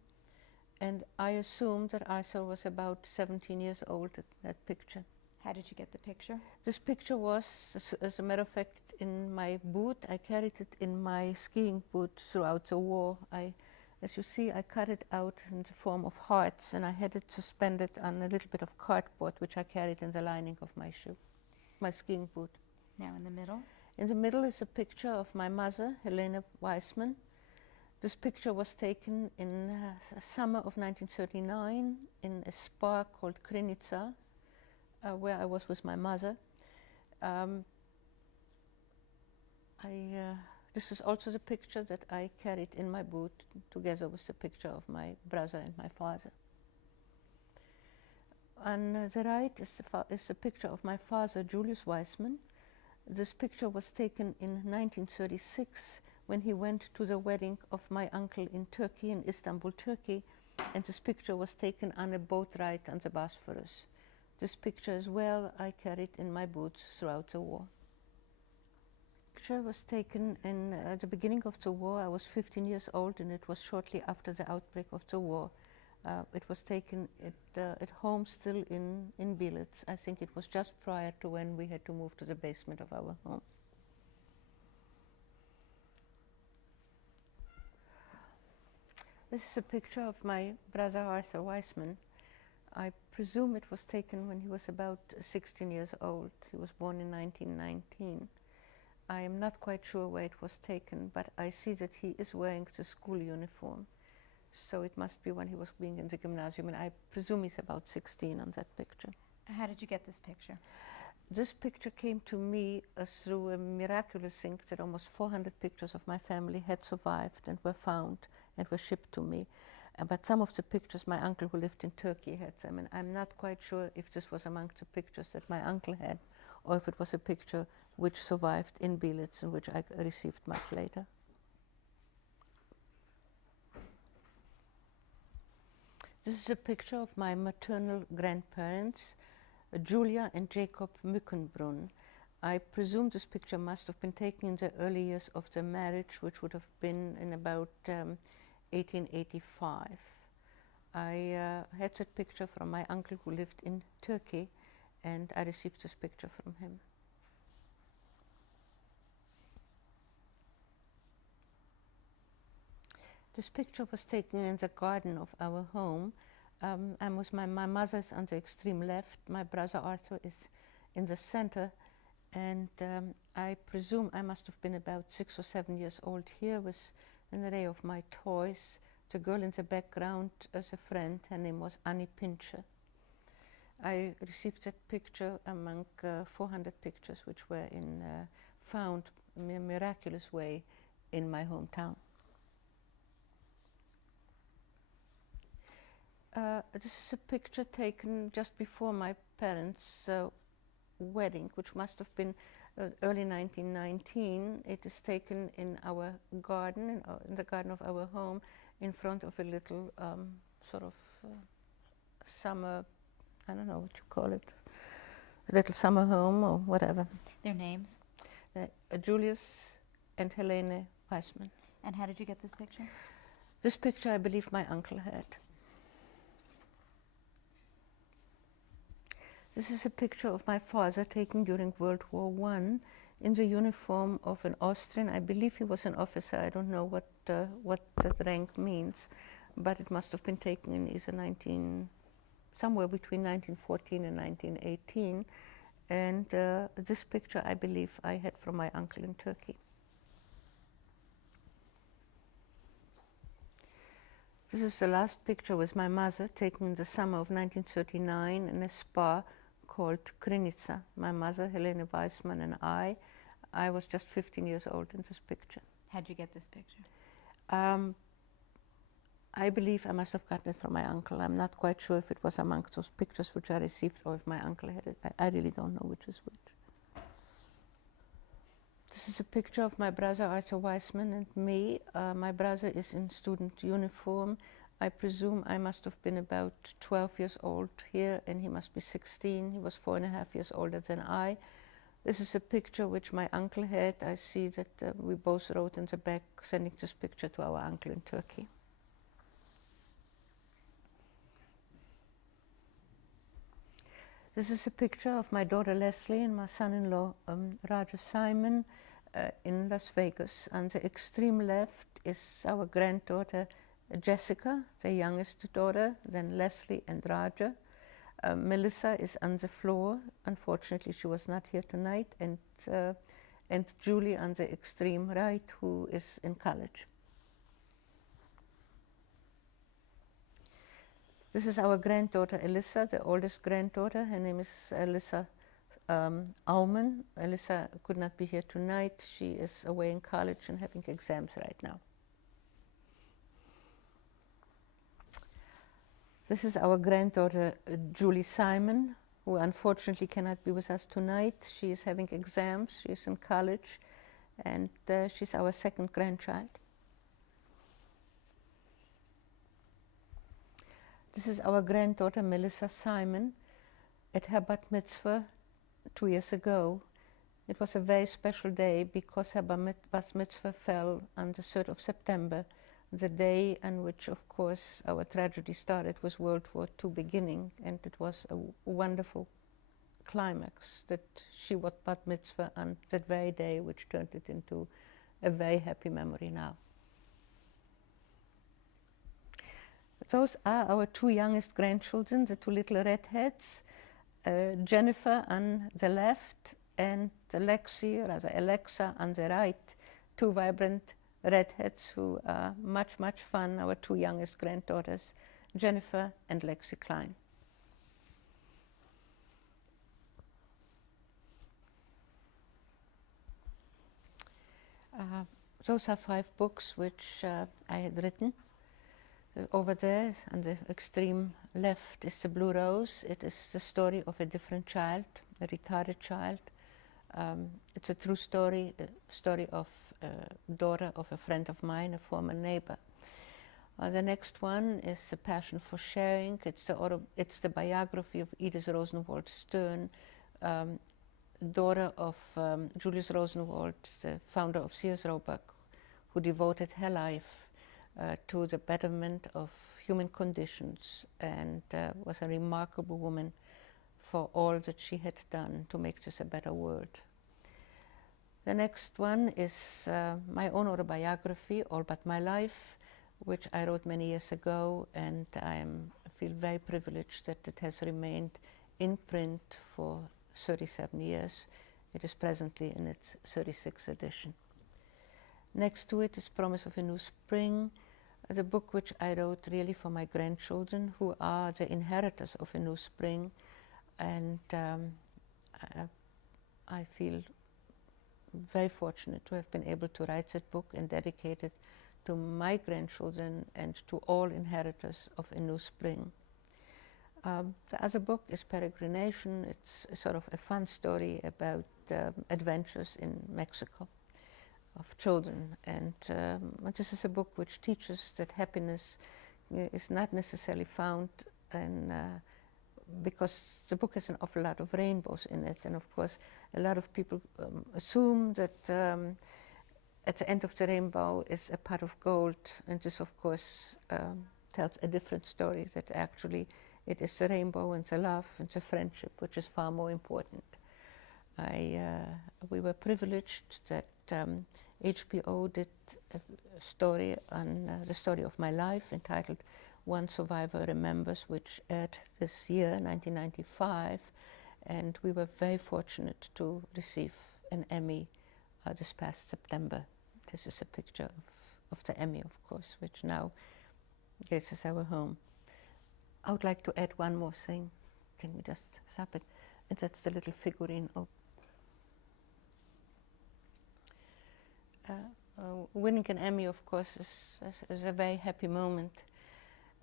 and I assume that Arthur was about 17 years old at that picture. How did you get the picture? This picture was, as a matter of fact, in my boot. I carried it in my skiing boot throughout the war. As you see, I cut it out in the form of hearts, and I had it suspended on a little bit of cardboard, which I carried in the lining of my shoe, my skiing boot. Now in the middle? In the middle is a picture of my mother, Helene Weissmann. This picture was taken in summer of 1939 in a spa called Krynica, where I was with my mother. This is also the picture that I carried in my boot, together with the picture of my brother and my father. On the right is a picture of my father, Julius Weissmann. This picture was taken in 1936 when he went to the wedding of my uncle in Turkey, in Istanbul, Turkey, and this picture was taken on a boat ride on the Bosphorus. This picture as well I carried in my boots throughout the war. The picture was taken in the beginning of the war. I was 15 years old, and it was shortly after the outbreak of the war. It was taken at home still in Bielitz. I think it was just prior to when we had to move to the basement of our home. This is a picture of my brother Arthur Weissmann. I presume it was taken when he was about 16 years old. He was born in 1919. I am not quite sure where it was taken, but I see that he is wearing the school uniform. So it must be when he was being in the gymnasium, and I presume he's about 16 on that picture. How did you get this picture? This picture came to me through a miraculous thing that almost 400 pictures of my family had survived and were found and were shipped to me. But some of the pictures my uncle who lived in Turkey had them, and I'm not quite sure if this was among the pictures that my uncle had, or if it was a picture which survived in Bielitz and which I received much later. This is a picture of my maternal grandparents, Julia and Jacob Mückenbrunn. I presume this picture must have been taken in the early years of the marriage, which would have been in about 1885. I had that picture from my uncle who lived in Turkey, and I received this picture from him. This picture was taken in the garden of our home. I'm with my mother's on the extreme left. My brother Arthur is in the center, and I presume I must have been about 6 or 7 years old here with an array of my toys. The girl in the background as a friend, her name was Annie Pincher. I received that picture among 400 pictures which were found in a miraculous way in my hometown. This is a picture taken just before my parents' wedding, which must have been early 1919. It is taken in our garden, in the garden of our home, in front of a little summer, I don't know what you call it, a little summer home or whatever. Their names? Julius and Helene Weissmann. And how did you get this picture? This picture I believe my uncle had. This is a picture of my father taken during World War I in the uniform of an Austrian. I believe he was an officer. I don't know what that rank means, but it must have been taken in either somewhere between 1914 and 1918. And this picture I believe I had from my uncle in Turkey. This is the last picture with my mother taken in the summer of 1939 in a spa called Krynica. My mother, Helene Weissmann, and I was just 15 years old in this picture. How'd you get this picture? I believe I must have gotten it from my uncle. I'm not quite sure if it was amongst those pictures which I received or if my uncle had it. I really don't know which is which. This is a picture of my brother Arthur Weissmann and me. My brother is in student uniform. I presume I must have been about 12 years old here, and he must be 16. He was 4.5 years older than I. This is a picture which my uncle had. I see that we both wrote in the back, sending this picture to our uncle in Turkey. This is a picture of my daughter Leslie and my son-in-law Roger Simon in Las Vegas. On the extreme left is our granddaughter Jessica, the youngest daughter, then Leslie and Roger. Melissa is on the floor. Unfortunately, she was not here tonight. And Julie on the extreme right, who is in college. This is our granddaughter Alyssa, the oldest granddaughter. Her name is Alyssa Aumann. Alyssa could not be here tonight. She is away in college and having exams right now. This is our granddaughter Julie Simon, who unfortunately cannot be with us tonight. She is having exams. She is in college, and she's our second grandchild. This is our granddaughter Melissa Simon at her bat mitzvah 2 years ago. It was a very special day because her bat mitzvah fell on the 3rd of September, the day on which, of course, our tragedy started with World War II beginning, and it was a wonderful climax that she was bat mitzvah on that very day, which turned it into a very happy memory now. Those are our two youngest grandchildren, the two little redheads, Jennifer on the left and Alexi, or rather Alexa, on the right, two vibrant redheads who are much, much fun, our two youngest granddaughters, Jennifer and Lexi Klein. Those are 5 books which I had written. Over there, on the extreme left, is The Blue Rose. It is the story of a different child, a retarded child. It's a true story, a story of a daughter of a friend of mine, a former neighbor. The next one is A Passion for Sharing. It's the biography of Edith Rosenwald Stern, daughter of Julius Rosenwald, the founder of Sears Roebuck, who devoted her life to the betterment of human conditions and was a remarkable woman for all that she had done to make this a better world. The next one is my own autobiography, All But My Life, which I wrote many years ago, and I feel very privileged that it has remained in print for 37 years. It is presently in its 36th edition. Next to it is Promise of a New Spring, the book which I wrote really for my grandchildren, who are the inheritors of a new spring, and I feel very fortunate to have been able to write that book and dedicate it to my grandchildren and to all inheritors of a new spring. The other book is Peregrination. It's sort of a fun story about adventures in Mexico of children, and this is a book which teaches that happiness is not necessarily found in because the book has an awful lot of rainbows in it, and of course a lot of people assume that at the end of the rainbow is a pot of gold, and this of course tells a different story, that actually it is the rainbow and the love and the friendship which is far more important. We were privileged that HBO did a story on the story of my life entitled One Survivor Remembers, which aired this year, 1995, and we were very fortunate to receive an Emmy this past September. This is a picture of the Emmy, of course, which now graces our home. I would like to add one more thing. Can we just stop it? And that's the little figurine of winning an Emmy, of course, is a very happy moment,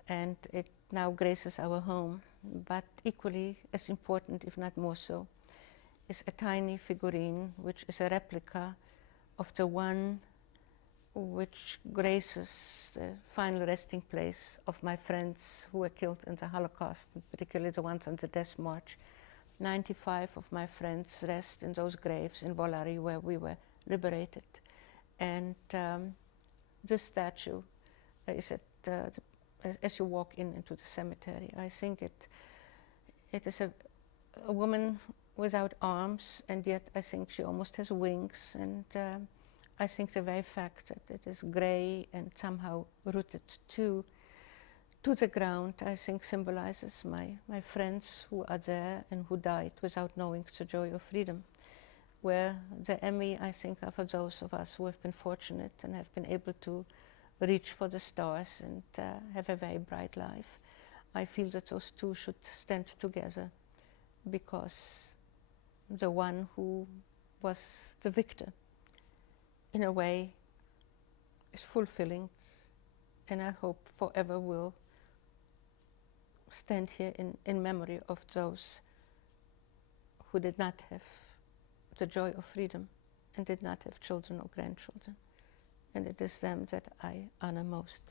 and it now graces our home. But equally as important, if not more so, is a tiny figurine which is a replica of the one which graces the final resting place of my friends who were killed in the Holocaust, and particularly the ones on the death march. 95 of my friends rest in those graves in Volari where we were liberated. And this statue is at as you walk into the cemetery. I think it is a woman without arms, and yet I think she almost has wings, and I think the very fact that it is gray and somehow rooted to the ground, I think symbolizes my friends who are there and who died without knowing the joy of freedom. Where the Emmy, I think, are for those of us who have been fortunate and have been able to reach for the stars and have a very bright life. I feel that those two should stand together, because the one who was the victor, in a way, is fulfilling, and I hope forever will stand here in memory of those who did not have the joy of freedom and did not have children or grandchildren. And it is them that I honor most.